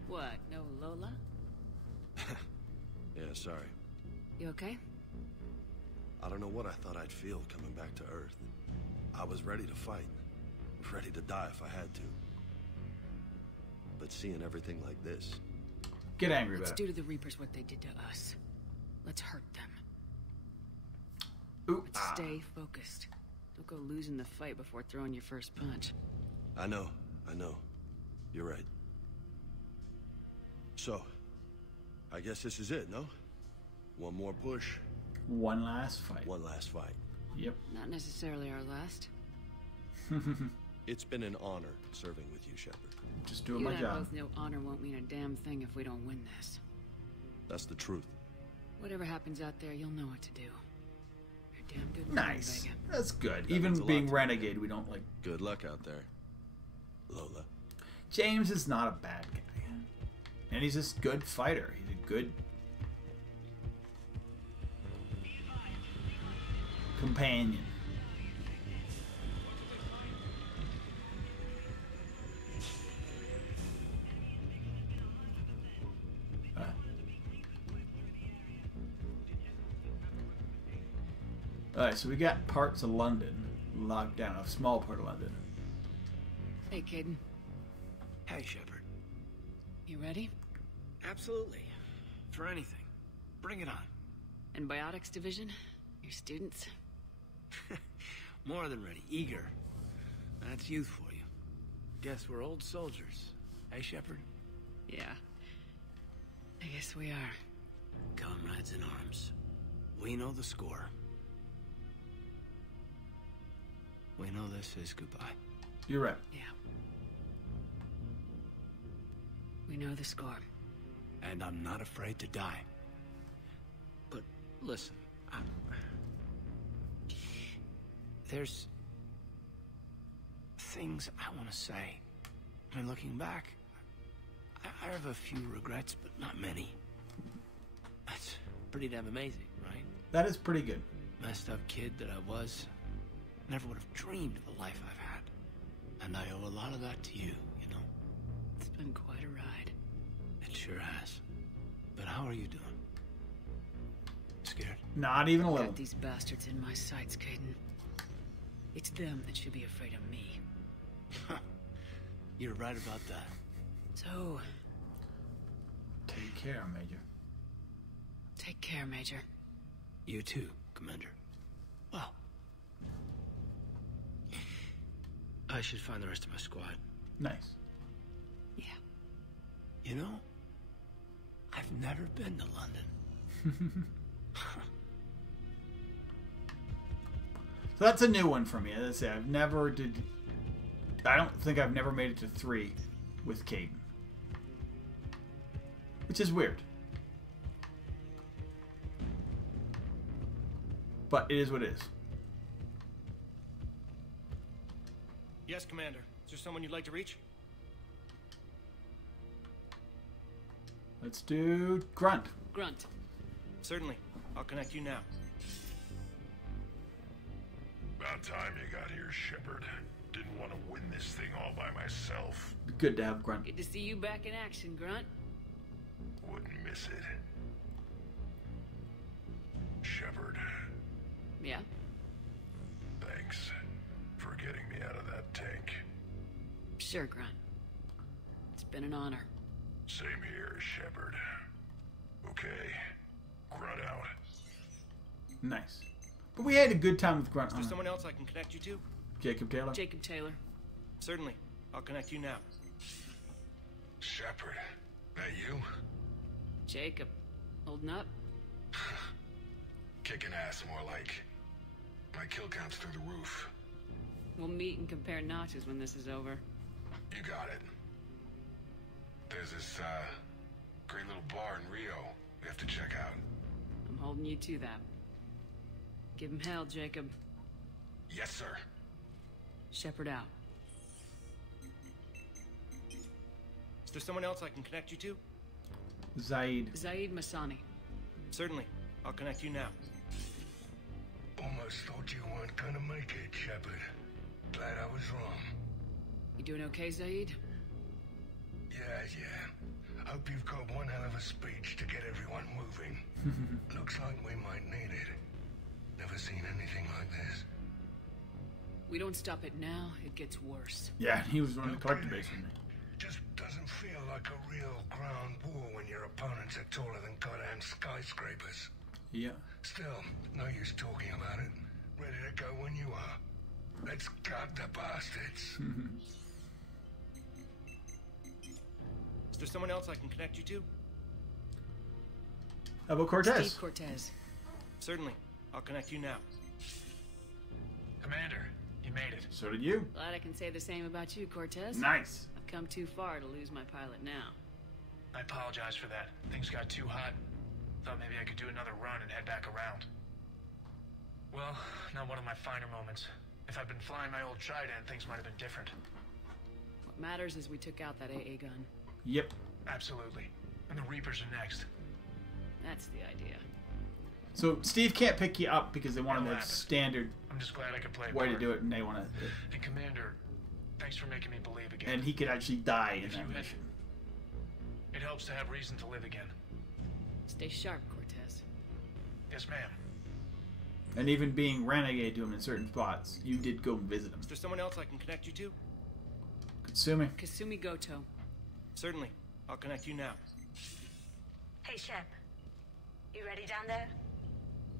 What, no Lola? Yeah, sorry. You okay? I don't know what I thought I'd feel coming back to Earth. I was ready to fight. Ready to die if I had to. But seeing everything like this... Get angry about it. Let's do to the Reapers what they did to us. Let's hurt them. Ooh. But stay focused. Don't go losing the fight before throwing your first punch. I know. You're right. So, I guess this is it, no? One more push. One last fight. One last fight. Yep. Not necessarily our last. It's been an honor serving with you, Shepard. Just doing my You and I job. both know honor won't mean a damn thing if we don't win this. That's the truth. Whatever happens out there, you'll know what to do. You're damn good. Nice. Vega. That's good. That Even means a being lot. Renegade, we don't like... Good luck out there, Lola. James is not a bad guy. And he's just a good fighter. He's a good... companion. Alright, so we got parts of London locked down, a small part of London. Hey, Caden. Hey, Shepard. You ready? Absolutely. For anything. Bring it on. Antibiotics division? Your students? More than ready. Eager. That's youth for you. Guess we're old soldiers. Hey, Shepard? Yeah. I guess we are. Comrades in arms. We know the score. We know this is goodbye. You're right. Yeah. We know the score. And I'm not afraid to die. But listen, There's things I want to say. I mean, looking back, I have a few regrets, but not many. That's pretty damn amazing, right? That is pretty good. Messed up kid that I was. Never would have dreamed of the life I've had. And I owe a lot of that to you, you know? It's been quite a ride. It sure has. But how are you doing? Scared? Not even a little. Got these bastards in my sights, Caden. It's them that should be afraid of me. You're right about that. So... Take care, Major. Take care, Major. You too, Commander. Well... I should find the rest of my squad. Nice. Yeah. You know, I've never been to London. So that's a new one for me. As I say, I don't think I've never made it to 3 with Caden. Which is weird. But it is what it is. Yes, Commander. Is there someone you'd like to reach? Let's do Grunt. Grunt. Certainly. I'll connect you now. About time you got here, Shepard. Didn't want to win this thing all by myself. Good to have Grunt. Good to see you back in action, Grunt. Wouldn't miss it. Shepard. Yeah? Thanks for getting me out of that tank. Sure, Grunt. It's been an honor. Same here, Shepard. Okay. Grunt out. Nice. But we had a good time with Grunt. Is there someone else I can connect you to? Jacob Taylor? Jacob Taylor. Certainly. I'll connect you now. Shepard. That you? Jacob. Holding up? Kicking ass, more like. My kill count's through the roof. We'll meet and compare notches when this is over. You got it. There's this, great little bar in Rio we have to check out. I'm holding you to that. Give him hell, Jacob. Yes, sir. Shepard out. Is there someone else I can connect you to? Zaid. Zaid Masani. Certainly. I'll connect you now. Almost thought you weren't gonna make it, Shepard. Glad I was wrong. You doing okay, Zaid? Yeah. Hope you've got one hell of a speech to get everyone moving. Looks like we might need it. Never seen anything like this. We don't stop it now, it gets worse. Yeah, he was running the collector base with me. Just doesn't feel like a real ground war when your opponents are taller than goddamn skyscrapers. Yeah. Still, no use talking about it. Ready to go when you are. Let's gut the bastards. Is there someone else I can connect you to? How about Cortez? Steve Cortez. Certainly. I'll connect you now. Commander, you made it. So did you. Glad I can say the same about you, Cortez. Nice. I've come too far to lose my pilot now. I apologize for that. Things got too hot. Thought maybe I could do another run and head back around. Well, not one of my finer moments. If I'd been flying my old Trident, things might have been different. What matters is we took out that AA gun. Yep. Absolutely. And the Reapers are next. That's the idea. So Steve can't pick you up because they wanted that standard I'm just glad I could play way to part. do it, and they want to. And Commander, thanks for making me believe again. And he could actually die in If that you mission. It helps to have reason to live again. Stay sharp, Cortez. Yes, ma'am. And even being Renegade to him in certain spots, you did go and visit him. Is there someone else I can connect you to? Kasumi. Kasumi Goto. Certainly. I'll connect you now. Hey, Shep. You ready down there?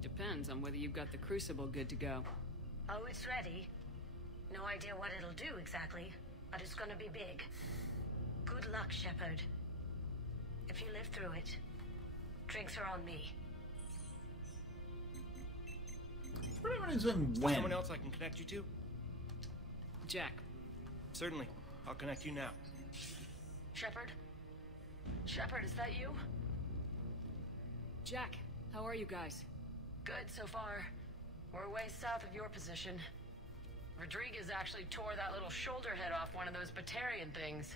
Depends on whether you've got the Crucible good to go. Oh, it's ready. No idea what it'll do exactly, but it's gonna be big. Good luck, Shepard. If you live through it, drinks are on me. Is there someone else I can connect you to? Jack. Certainly. I'll connect you now. Shepard? Shepard, is that you? Jack, how are you guys? Good so far. We're way south of your position. Rodriguez actually tore that little shoulder head off one of those Batarian things.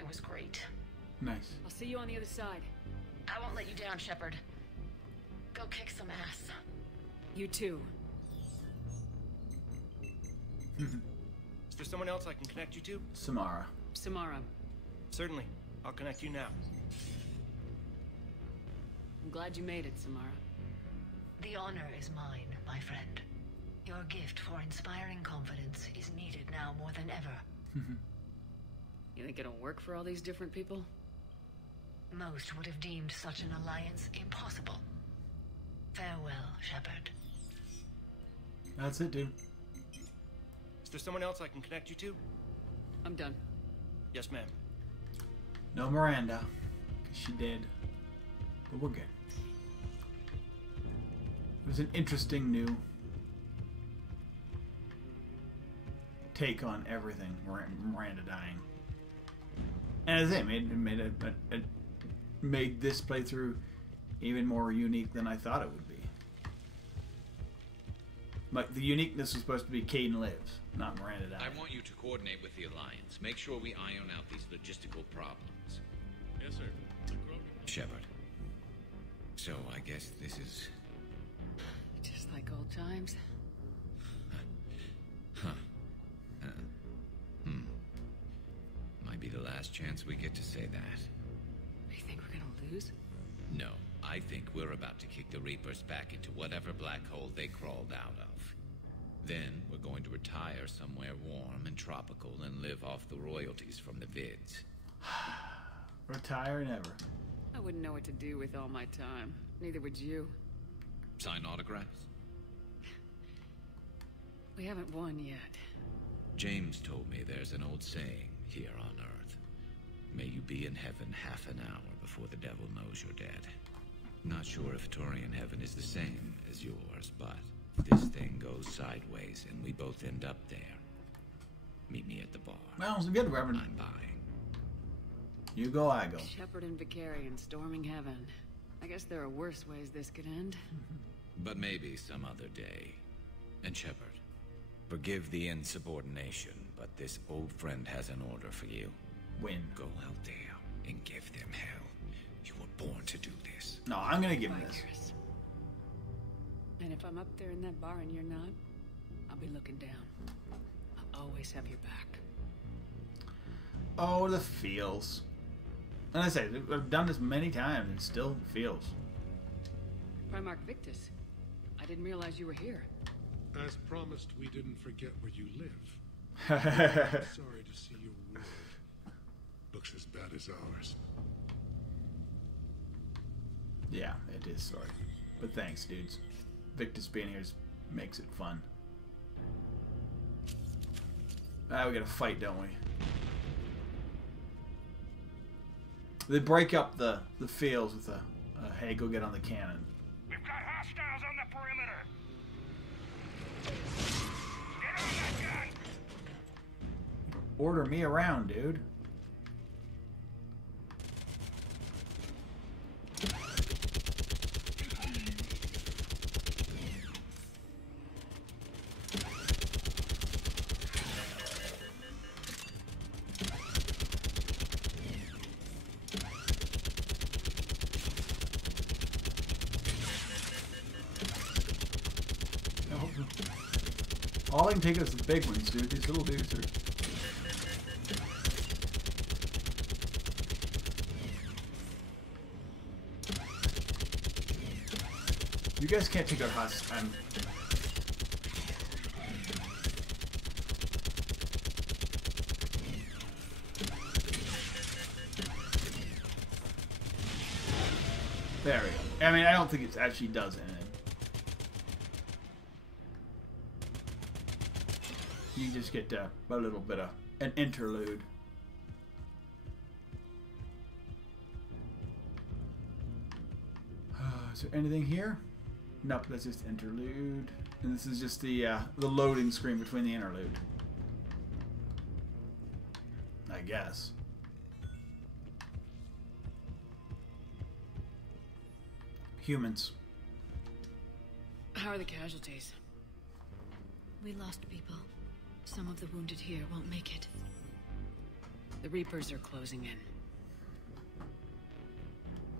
It was great. Nice. I'll see you on the other side. I won't let you down, Shepard. Go kick some ass. You too. Is there someone else I can connect you to? Samara. Samara. Certainly. I'll connect you now. I'm glad you made it, Samara. The honor is mine, my friend. Your gift for inspiring confidence is needed now more than ever. You think it'll work for all these different people? Most would have deemed such an alliance impossible. Farewell, Shepard. That's it, dude. Is there someone else I can connect you to? I'm done. Yes, ma'am. No Miranda, 'cause she did. But we're good. It was an interesting new take on everything. Miranda dying, and as it made this playthrough even more unique than I thought it would be. Like the uniqueness was supposed to be Caden lives, not Miranda dying. I want you to coordinate with the Alliance. Make sure we iron out these logistical problems. Yes, sir. Shepard. So I guess this is... Just like old times. Huh. Might be the last chance we get to say that. You think we're gonna lose? No, I think we're about to kick the Reapers back into whatever black hole they crawled out of. Then we're going to retire somewhere warm and tropical and live off the royalties from the vids. Retire never. I wouldn't know what to do with all my time. Neither would you. Sign autographs? We haven't won yet. James told me there's an old saying here on Earth. May you be in heaven half an hour before the devil knows you're dead. Not sure if Turian heaven is the same as yours, but if this thing goes sideways and we both end up there, meet me at the bar. Well, it's good, Reverend. I'm buying. You go, I go. Shepard and Vicarian storming heaven. I guess there are worse ways this could end. But maybe some other day. And Shepard, forgive the insubordination, but this old friend has an order for you. Win. Go out there and give them hell. You were born to do this. No, I'm gonna give him this. And if I'm up there in that bar and you're not, I'll be looking down. I'll always have your back. Oh, the feels. And I say, I've done this many times and still feels. Primarch Victus, I didn't realize you were here. As promised, we didn't forget where you live. Sorry to see your world looks as bad as ours. Yeah, it is, sorry. But thanks, dudes. Victus being here makes it fun. Ah, we gotta fight, don't we? They break up the fields with a, hey, go get on the cannon. We've got hostiles on the perimeter. Get on that gun. Order me around, dude. All I can take is the big ones, dude. These little dudes are... You guys can't take our husks. There we go. I mean, I don't think it actually does anything. You just get a little bit of an interlude. Is there anything here? Nope, that's just interlude. And this is just the loading screen between the interlude. I guess. Humans. How are the casualties? We lost people. Some of the wounded here won't make it. The Reapers are closing in.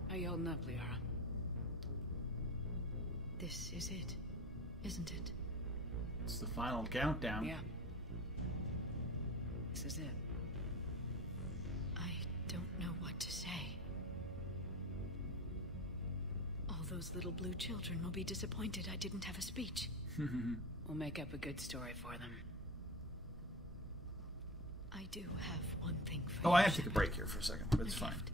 How you holding up, Liara? This is it, isn't it? It's the final countdown. Yeah. This is it. I don't know what to say. All those little blue children will be disappointed I didn't have a speech. We'll make up a good story for them. I do have one thing for Oh, you, I have to take a Shep. break here for a second, but it's A fine. gift.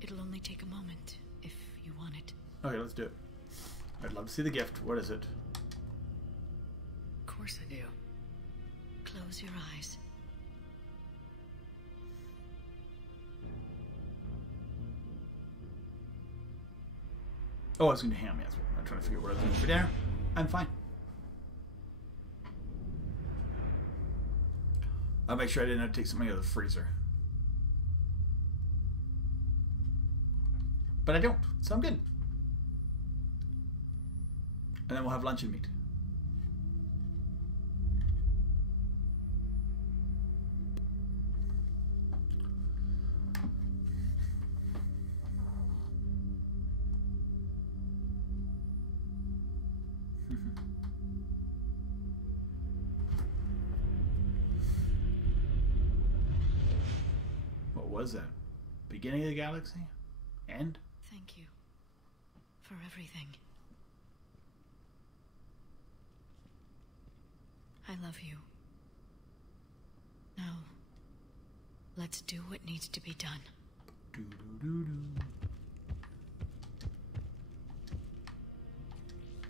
It'll only take a moment, if you want it. Okay, let's do it. I'd love to see the gift. What is it? Of course I do. Close your eyes. Oh, I was going to hand me. I'm trying to figure out what I was doing for dinner. I'm fine. I'll make sure I didn't have to take something out of the freezer. But I don't, so I'm good. And then we'll have lunch and meat. What was that? Beginning of the galaxy? End? Thank you for everything. I love you. Now, let's do what needs to be done.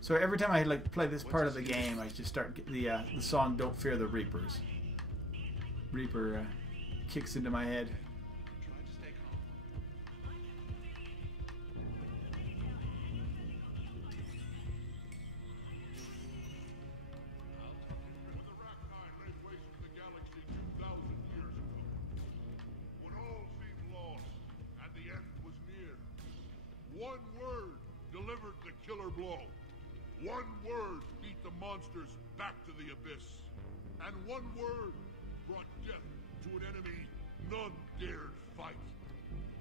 So every time I play this part of the game, I just start the song "Don't Fear the Reapers." Reaper kicks into my head. One word delivered the killer blow. One word beat the monsters back to the abyss. And one word brought death to an enemy none dared fight.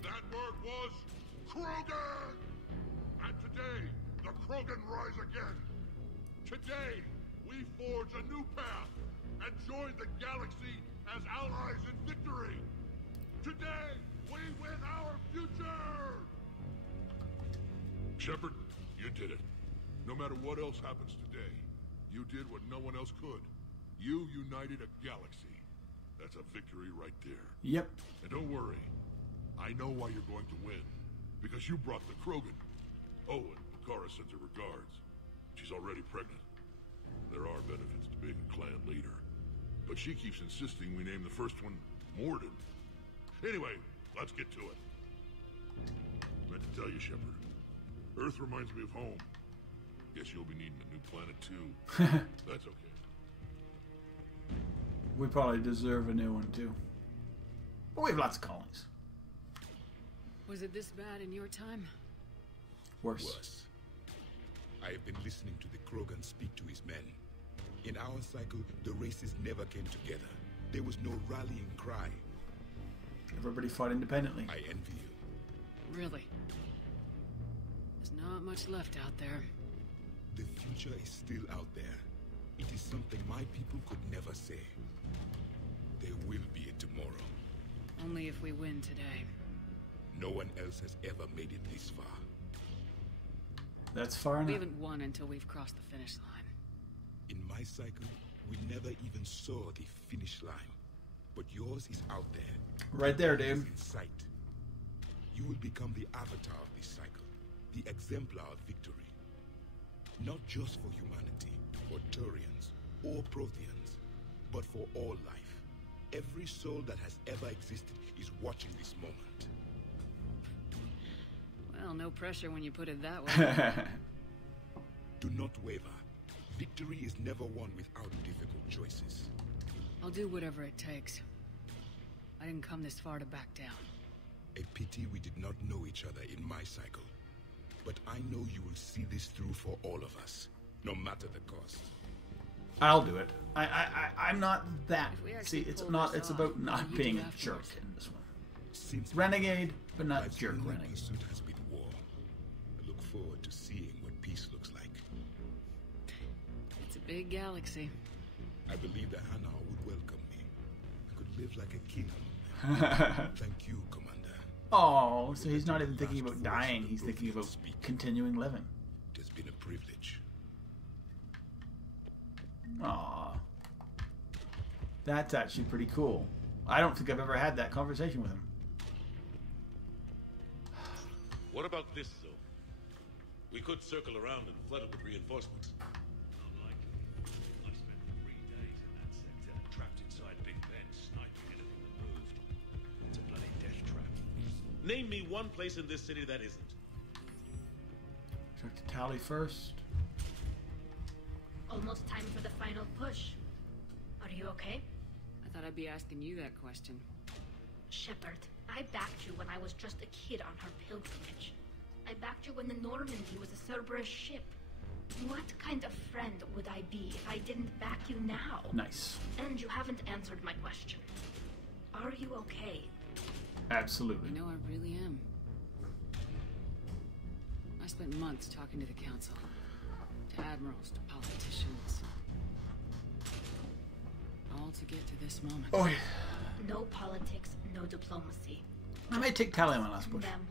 That word was Krogan! And today, the Krogan rise again. Today, we forge a new path and join the galaxy as allies in victory. Today, we win our future! Shepard, you did it. No matter what else happens today, you did what no one else could. You united a galaxy. That's a victory right there. Yep. And don't worry. I know why you're going to win. Because you brought the Krogan. Oh, and Kara sends her regards. She's already pregnant. There are benefits to being a clan leader. But she keeps insisting we name the first one Morden. Anyway, let's get to it. I meant to tell you, Shepard. Earth reminds me of home. Guess you'll be needing a new planet too. That's okay. We probably deserve a new one too. But we have lots of colonies. Was it this bad in your time? Worse. I have been listening to the Krogan speak to his men. In our cycle, the races never came together. There was no rallying cry. Everybody fought independently. I envy you. Really? There's not much left out there. The future is still out there. It is something my people could never say. There will be a tomorrow. Only if we win today. No one else has ever made it this far. That's far enough. We haven't won until we've crossed the finish line. In my cycle, we never even saw the finish line. But yours is out there. Right there, It is dude. in sight. You will become the avatar of this cycle. The exemplar of victory. Not just for humanity, or Turians, or Protheans, but for all life. Every soul that has ever existed is watching this moment. Well, no pressure when you put it that way. Do not waver. Victory is never won without difficult choices. I'll do whatever it takes. I didn't come this far to back down. A pity we did not know each other in my cycle. But I know you will see this through for all of us, no matter the cost. I'll do it. I'm not that. See, it's not. It's about not being a jerk in this one. Renegade, but not jerk renegade. Pursuit has been war. I look forward to seeing what peace looks like. It's a big galaxy. I believe that Hannah would welcome me. I could live like a king among them. Thank you, Commander. Oh, so he's not even thinking about dying. He's thinking about continuing living. It has been a privilege. Aw. That's actually pretty cool. I don't think I've ever had that conversation with him. What about this zone? We could circle around and flood it with reinforcements. Unlikely. I spent 3 days in that sector, trapped inside big vents, sniping anything that moved. It's a bloody death trap. Name me one place in this city that isn't. Check the tally first. Almost time for the final push. Are you okay? I thought I'd be asking you that question. Shepard, I backed you when I was just a kid on her pilgrimage. I backed you when the Normandy was a Cerberus ship. What kind of friend would I be if I didn't back you now? Nice. And you haven't answered my question. Are you okay? Absolutely. You know, I really am. I spent months talking to the council, to admirals, to politicians, all to get to this moment. Oh, yeah. No politics, no diplomacy. I might take tally on my last push. Them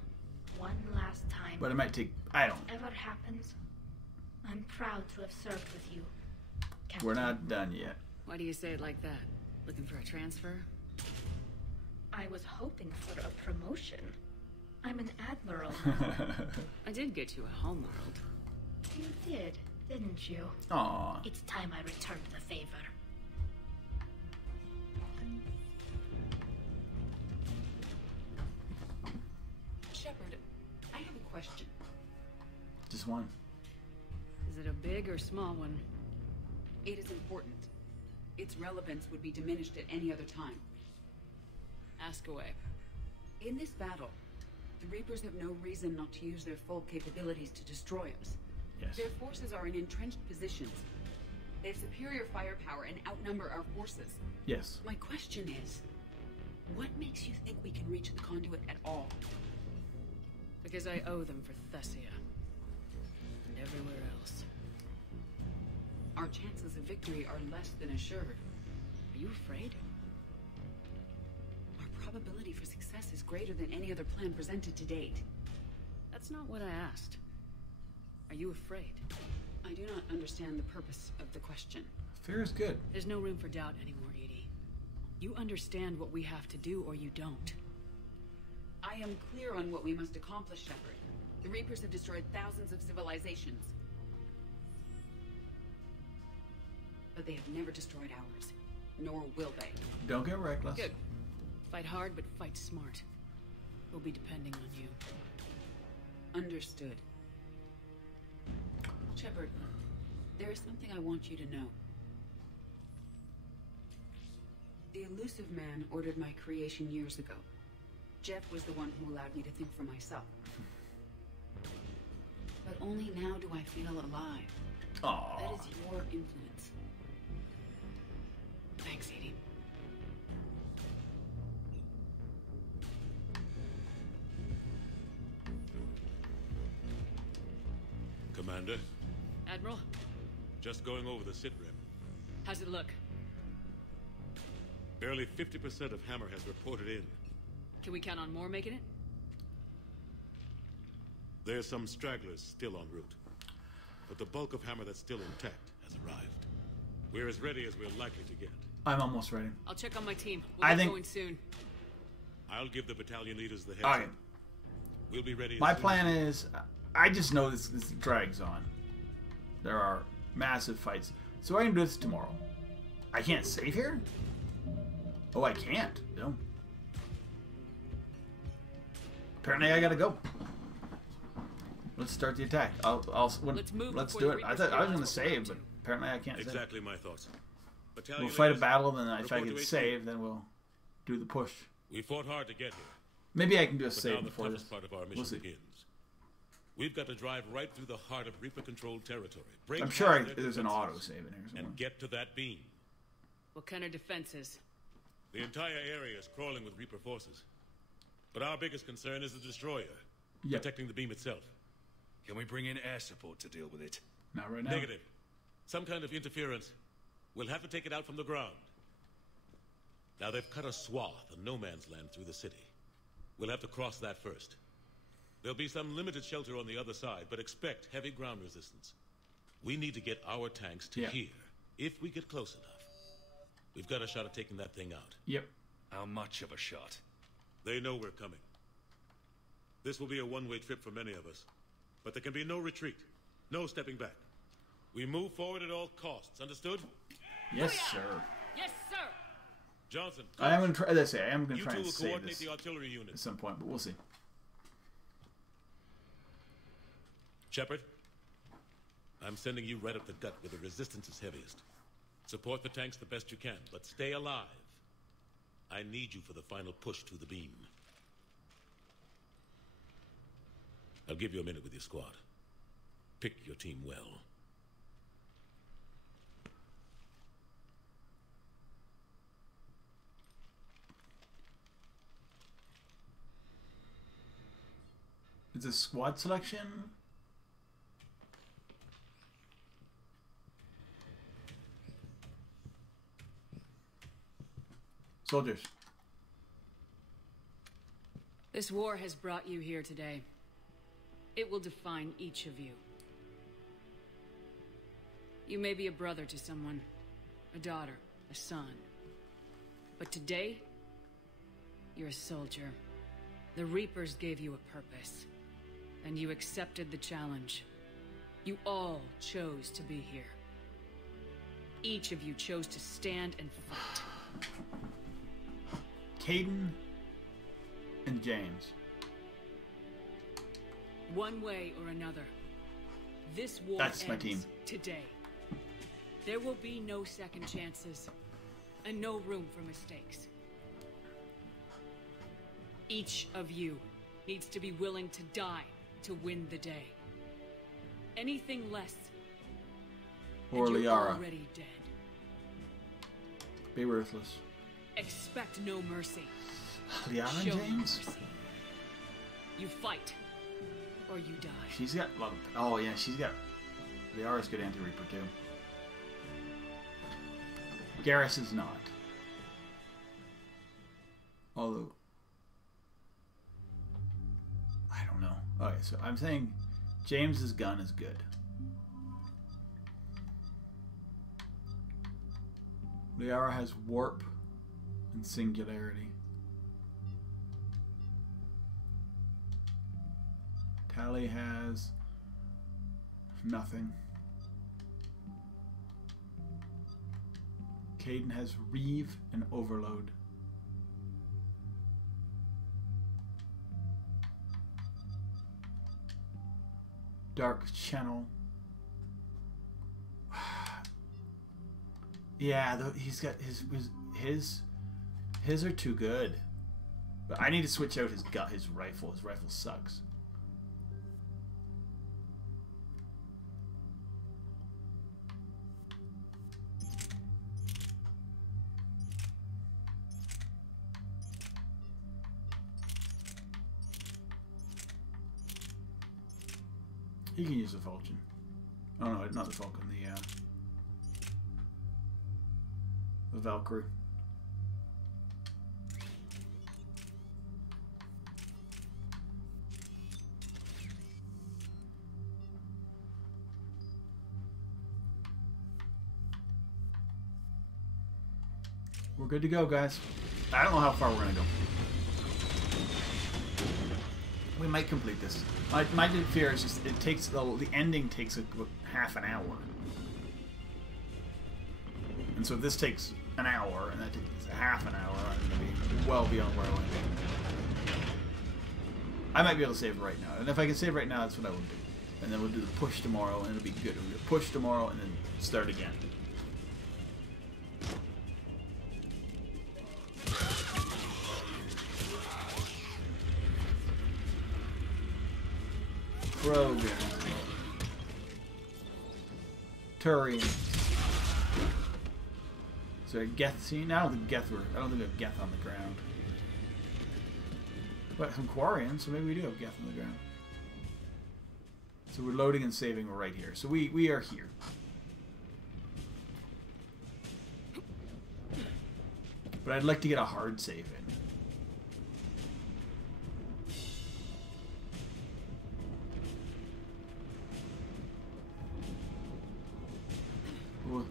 one last time. But it might take... I don't. Whatever happens, I'm proud to have served with you, Captain. We're not done yet. Why do you say it like that? Looking for a transfer? I was hoping for a promotion. I'm an admiral. I did get you a homeworld. You did, didn't you? Aww. It's time I returned the favor. Shepard, I have a question. Just one. Is it a big or small one? It is important. Its relevance would be diminished at any other time. Ask away. In this battle, the Reapers have no reason not to use their full capabilities to destroy us. Yes. Their forces are in entrenched positions. They have superior firepower and outnumber our forces. Yes. My question is, what makes you think we can reach the conduit at all? Because I owe them for Thessia. And everywhere else. Our chances of victory are less than assured. Are you afraid? Our probability for success is greater than any other plan presented to date. That's not what I asked. Are you afraid? I do not understand the purpose of the question. Fear is good. There's no room for doubt anymore, Edie. You understand what we have to do, or you don't. I am clear on what we must accomplish, Shepard. The Reapers have destroyed thousands of civilizations. But they have never destroyed ours. Nor will they. Don't get reckless. Good. Fight hard, but fight smart. We'll be depending on you. Understood. Shepard, there is something I want you to know. The Elusive Man ordered my creation years ago. Jeff was the one who allowed me to think for myself. But only now do I feel alive. Aww. That is your influence. Thanks, Edie. Commander, Admiral, just going over the sitrep. how's it look? Barely 50% of Hammer has reported in. Can we count on more making it? There's some stragglers still en route. But the bulk of Hammer that's still intact has arrived. We're as ready as we're likely to get. I'm almost ready. I'll check on my team. We'll I get think- going soon. I'll give the battalion leaders the heads Okay. up. We'll be ready as My soon plan as- is, I just know this drags on. There are massive fights. So I can do this tomorrow. I can't save here? Oh, I can't. No. Apparently I gotta go. Let's start the attack. Let's move Let's before do the it. I Reapers thought I was realize gonna what we're save, up but to. apparently I can't Exactly my thoughts. save. Battalion We'll fight a leaders, battle, then if I report can to HQ. save, then we'll do the push. We fought hard to get here. Maybe I can do a But save now the before toughest this. part of our mission We'll see. begins. We've got to drive right through the heart of Reaper-controlled territory. Break I'm sure down their there's an defenses auto save in here somewhere. and get to that beam. What kind of defenses? The entire area is crawling with Reaper forces. But our biggest concern is the destroyer, protecting the beam itself. Can we bring in air support to deal with it? Not right now. Negative. Some kind of interference. We'll have to take it out from the ground. Now they've cut a swath of no man's land through the city. We'll have to cross that first. There'll be some limited shelter on the other side, but expect heavy ground resistance. We need to get our tanks to here. If we get close enough, we've got a shot at taking that thing out. Yep. How much of a shot? They know we're coming. This will be a one-way trip for many of us. But there can be no retreat. No stepping back. We move forward at all costs. Understood? Yes, sir. Yes, sir. Johnson. I am going to try. Let's say I am going to You try two and will save coordinate this the artillery unit at some point, but we'll see. Shepard, I'm sending you right up the gut where the resistance is heaviest. Support the tanks the best you can, but stay alive. I need you for the final push to the beam. I'll give you a minute with your squad. Pick your team well. Is this squad selection? Soldiers. This war has brought you here today. It will define each of you. You may be a brother to someone, a daughter, a son. But today, you're a soldier. The Reapers gave you a purpose, and you accepted the challenge. You all chose to be here. Each of you chose to stand and fight. Caden and James. One way or another, this war That's my ends team. today. There will be no second chances, and no room for mistakes. Each of you needs to be willing to die to win the day. Anything less, Or and you're Liara. already dead. Be ruthless. Expect no mercy. Liara and Show no James? mercy. You fight, or you die. She's got a lot of... Oh, yeah, she's got... Liara's good anti-Reaper, too. Garrus is not. Although... I don't know. Okay, so I'm saying James's gun is good. Liara has warp and singularity. Tally has nothing. Caden has Reeve and Overload. Dark Channel. Yeah, he's got his are too good. But I need to switch out his rifle. His rifle sucks. You can use the Vulcan. Oh no, not the Vulcan, the Valkyrie. We're good to go, guys. I don't know how far we're gonna go. We might complete this. My fear is just it takes the ending takes about half an hour, and so if this takes an hour and that takes a half an hour, I'm gonna be well beyond where I want to be. I might be able to save right now, and if I can save right now, that's what I will do. And then we'll do the push tomorrow, and it'll be good. We'll do push tomorrow, and then start again. Krogan. Turian. Is there a Geth scene? I don't think Geth were. I don't think we have Geth on the ground. But some Quarians, so maybe we do have Geth on the ground. So we're loading and saving right here. So we are here. But I'd like to get a hard save in. Ooh.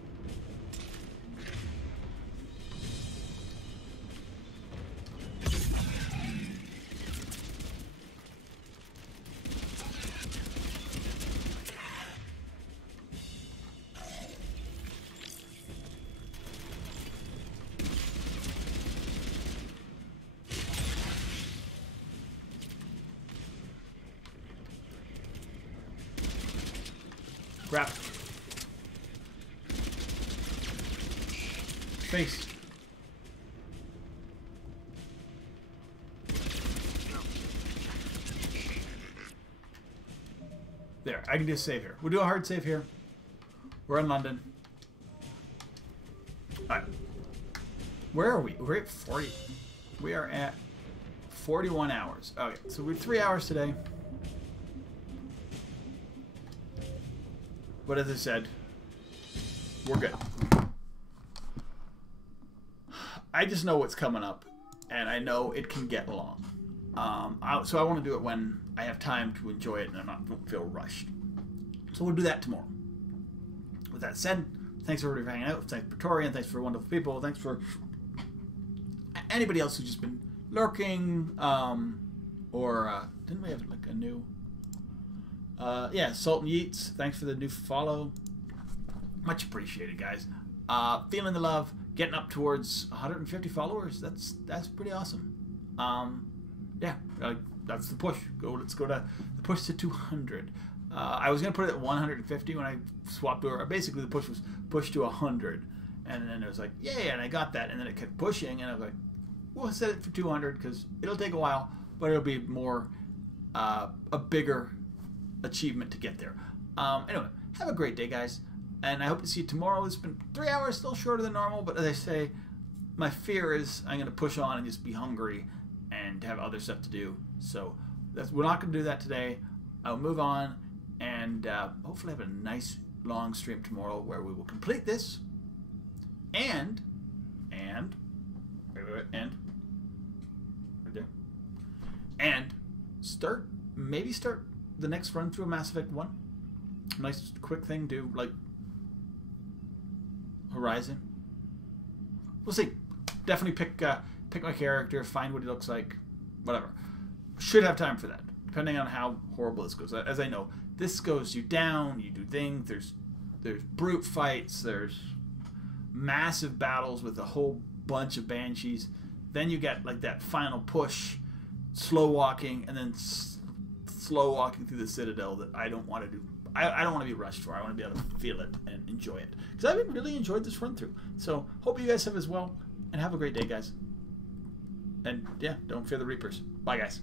Crap. Face. There, I can just save here. We'll do a hard save here. We're in London. Alright. Where are we? We're at 40. We are at 41 hours. Okay, so we're 3 hours today. But as I said, we're good. I just know what's coming up, and I know it can get long. So I want to do it when I have time to enjoy it and I don't feel rushed. So we'll do that tomorrow. With that said, thanks everybody for hanging out. Thanks Praetorian. Thanks for wonderful people. Thanks for anybody else who's just been lurking. Didn't we have like a new... yeah, Sultan Yeats, thanks for the new follow. Much appreciated, guys. Feeling the love, getting up towards 150 followers. That's pretty awesome. Yeah, that's the push. Let's go to the push to 200. I was gonna put it at 150 when I swapped over. Basically, the push was pushed to 100, and then it was like, yeah, and I got that, and then it kept pushing, and I was like, we'll set it for 200 because it'll take a while, but it'll be more a bigger achievement to get there. Anyway, have a great day, guys, and I hope to see you tomorrow. It's been 3 hours, still shorter than normal, but as I say, my fear is I'm going to push on and just be hungry and have other stuff to do. So we're not going to do that today. I'll move on and hopefully have a nice long stream tomorrow where we will complete this and right there, and maybe start the next run through Mass Effect 1. Nice quick thing, do like Horizon. We'll see. Definitely pick my character, find what he looks like, whatever. Should have time for that, depending on how horrible this goes. As I know, this goes you down, you do things, there's brute fights, there's massive battles with a whole bunch of banshees. Then you get like that final push, slow walking, and then slow walking through the Citadel that I don't want to do. I don't want to be rushed for. I want to be able to feel it and enjoy it. Because I've really enjoyed this run through. So hope you guys have as well. And have a great day, guys. And yeah, don't fear the Reapers. Bye, guys.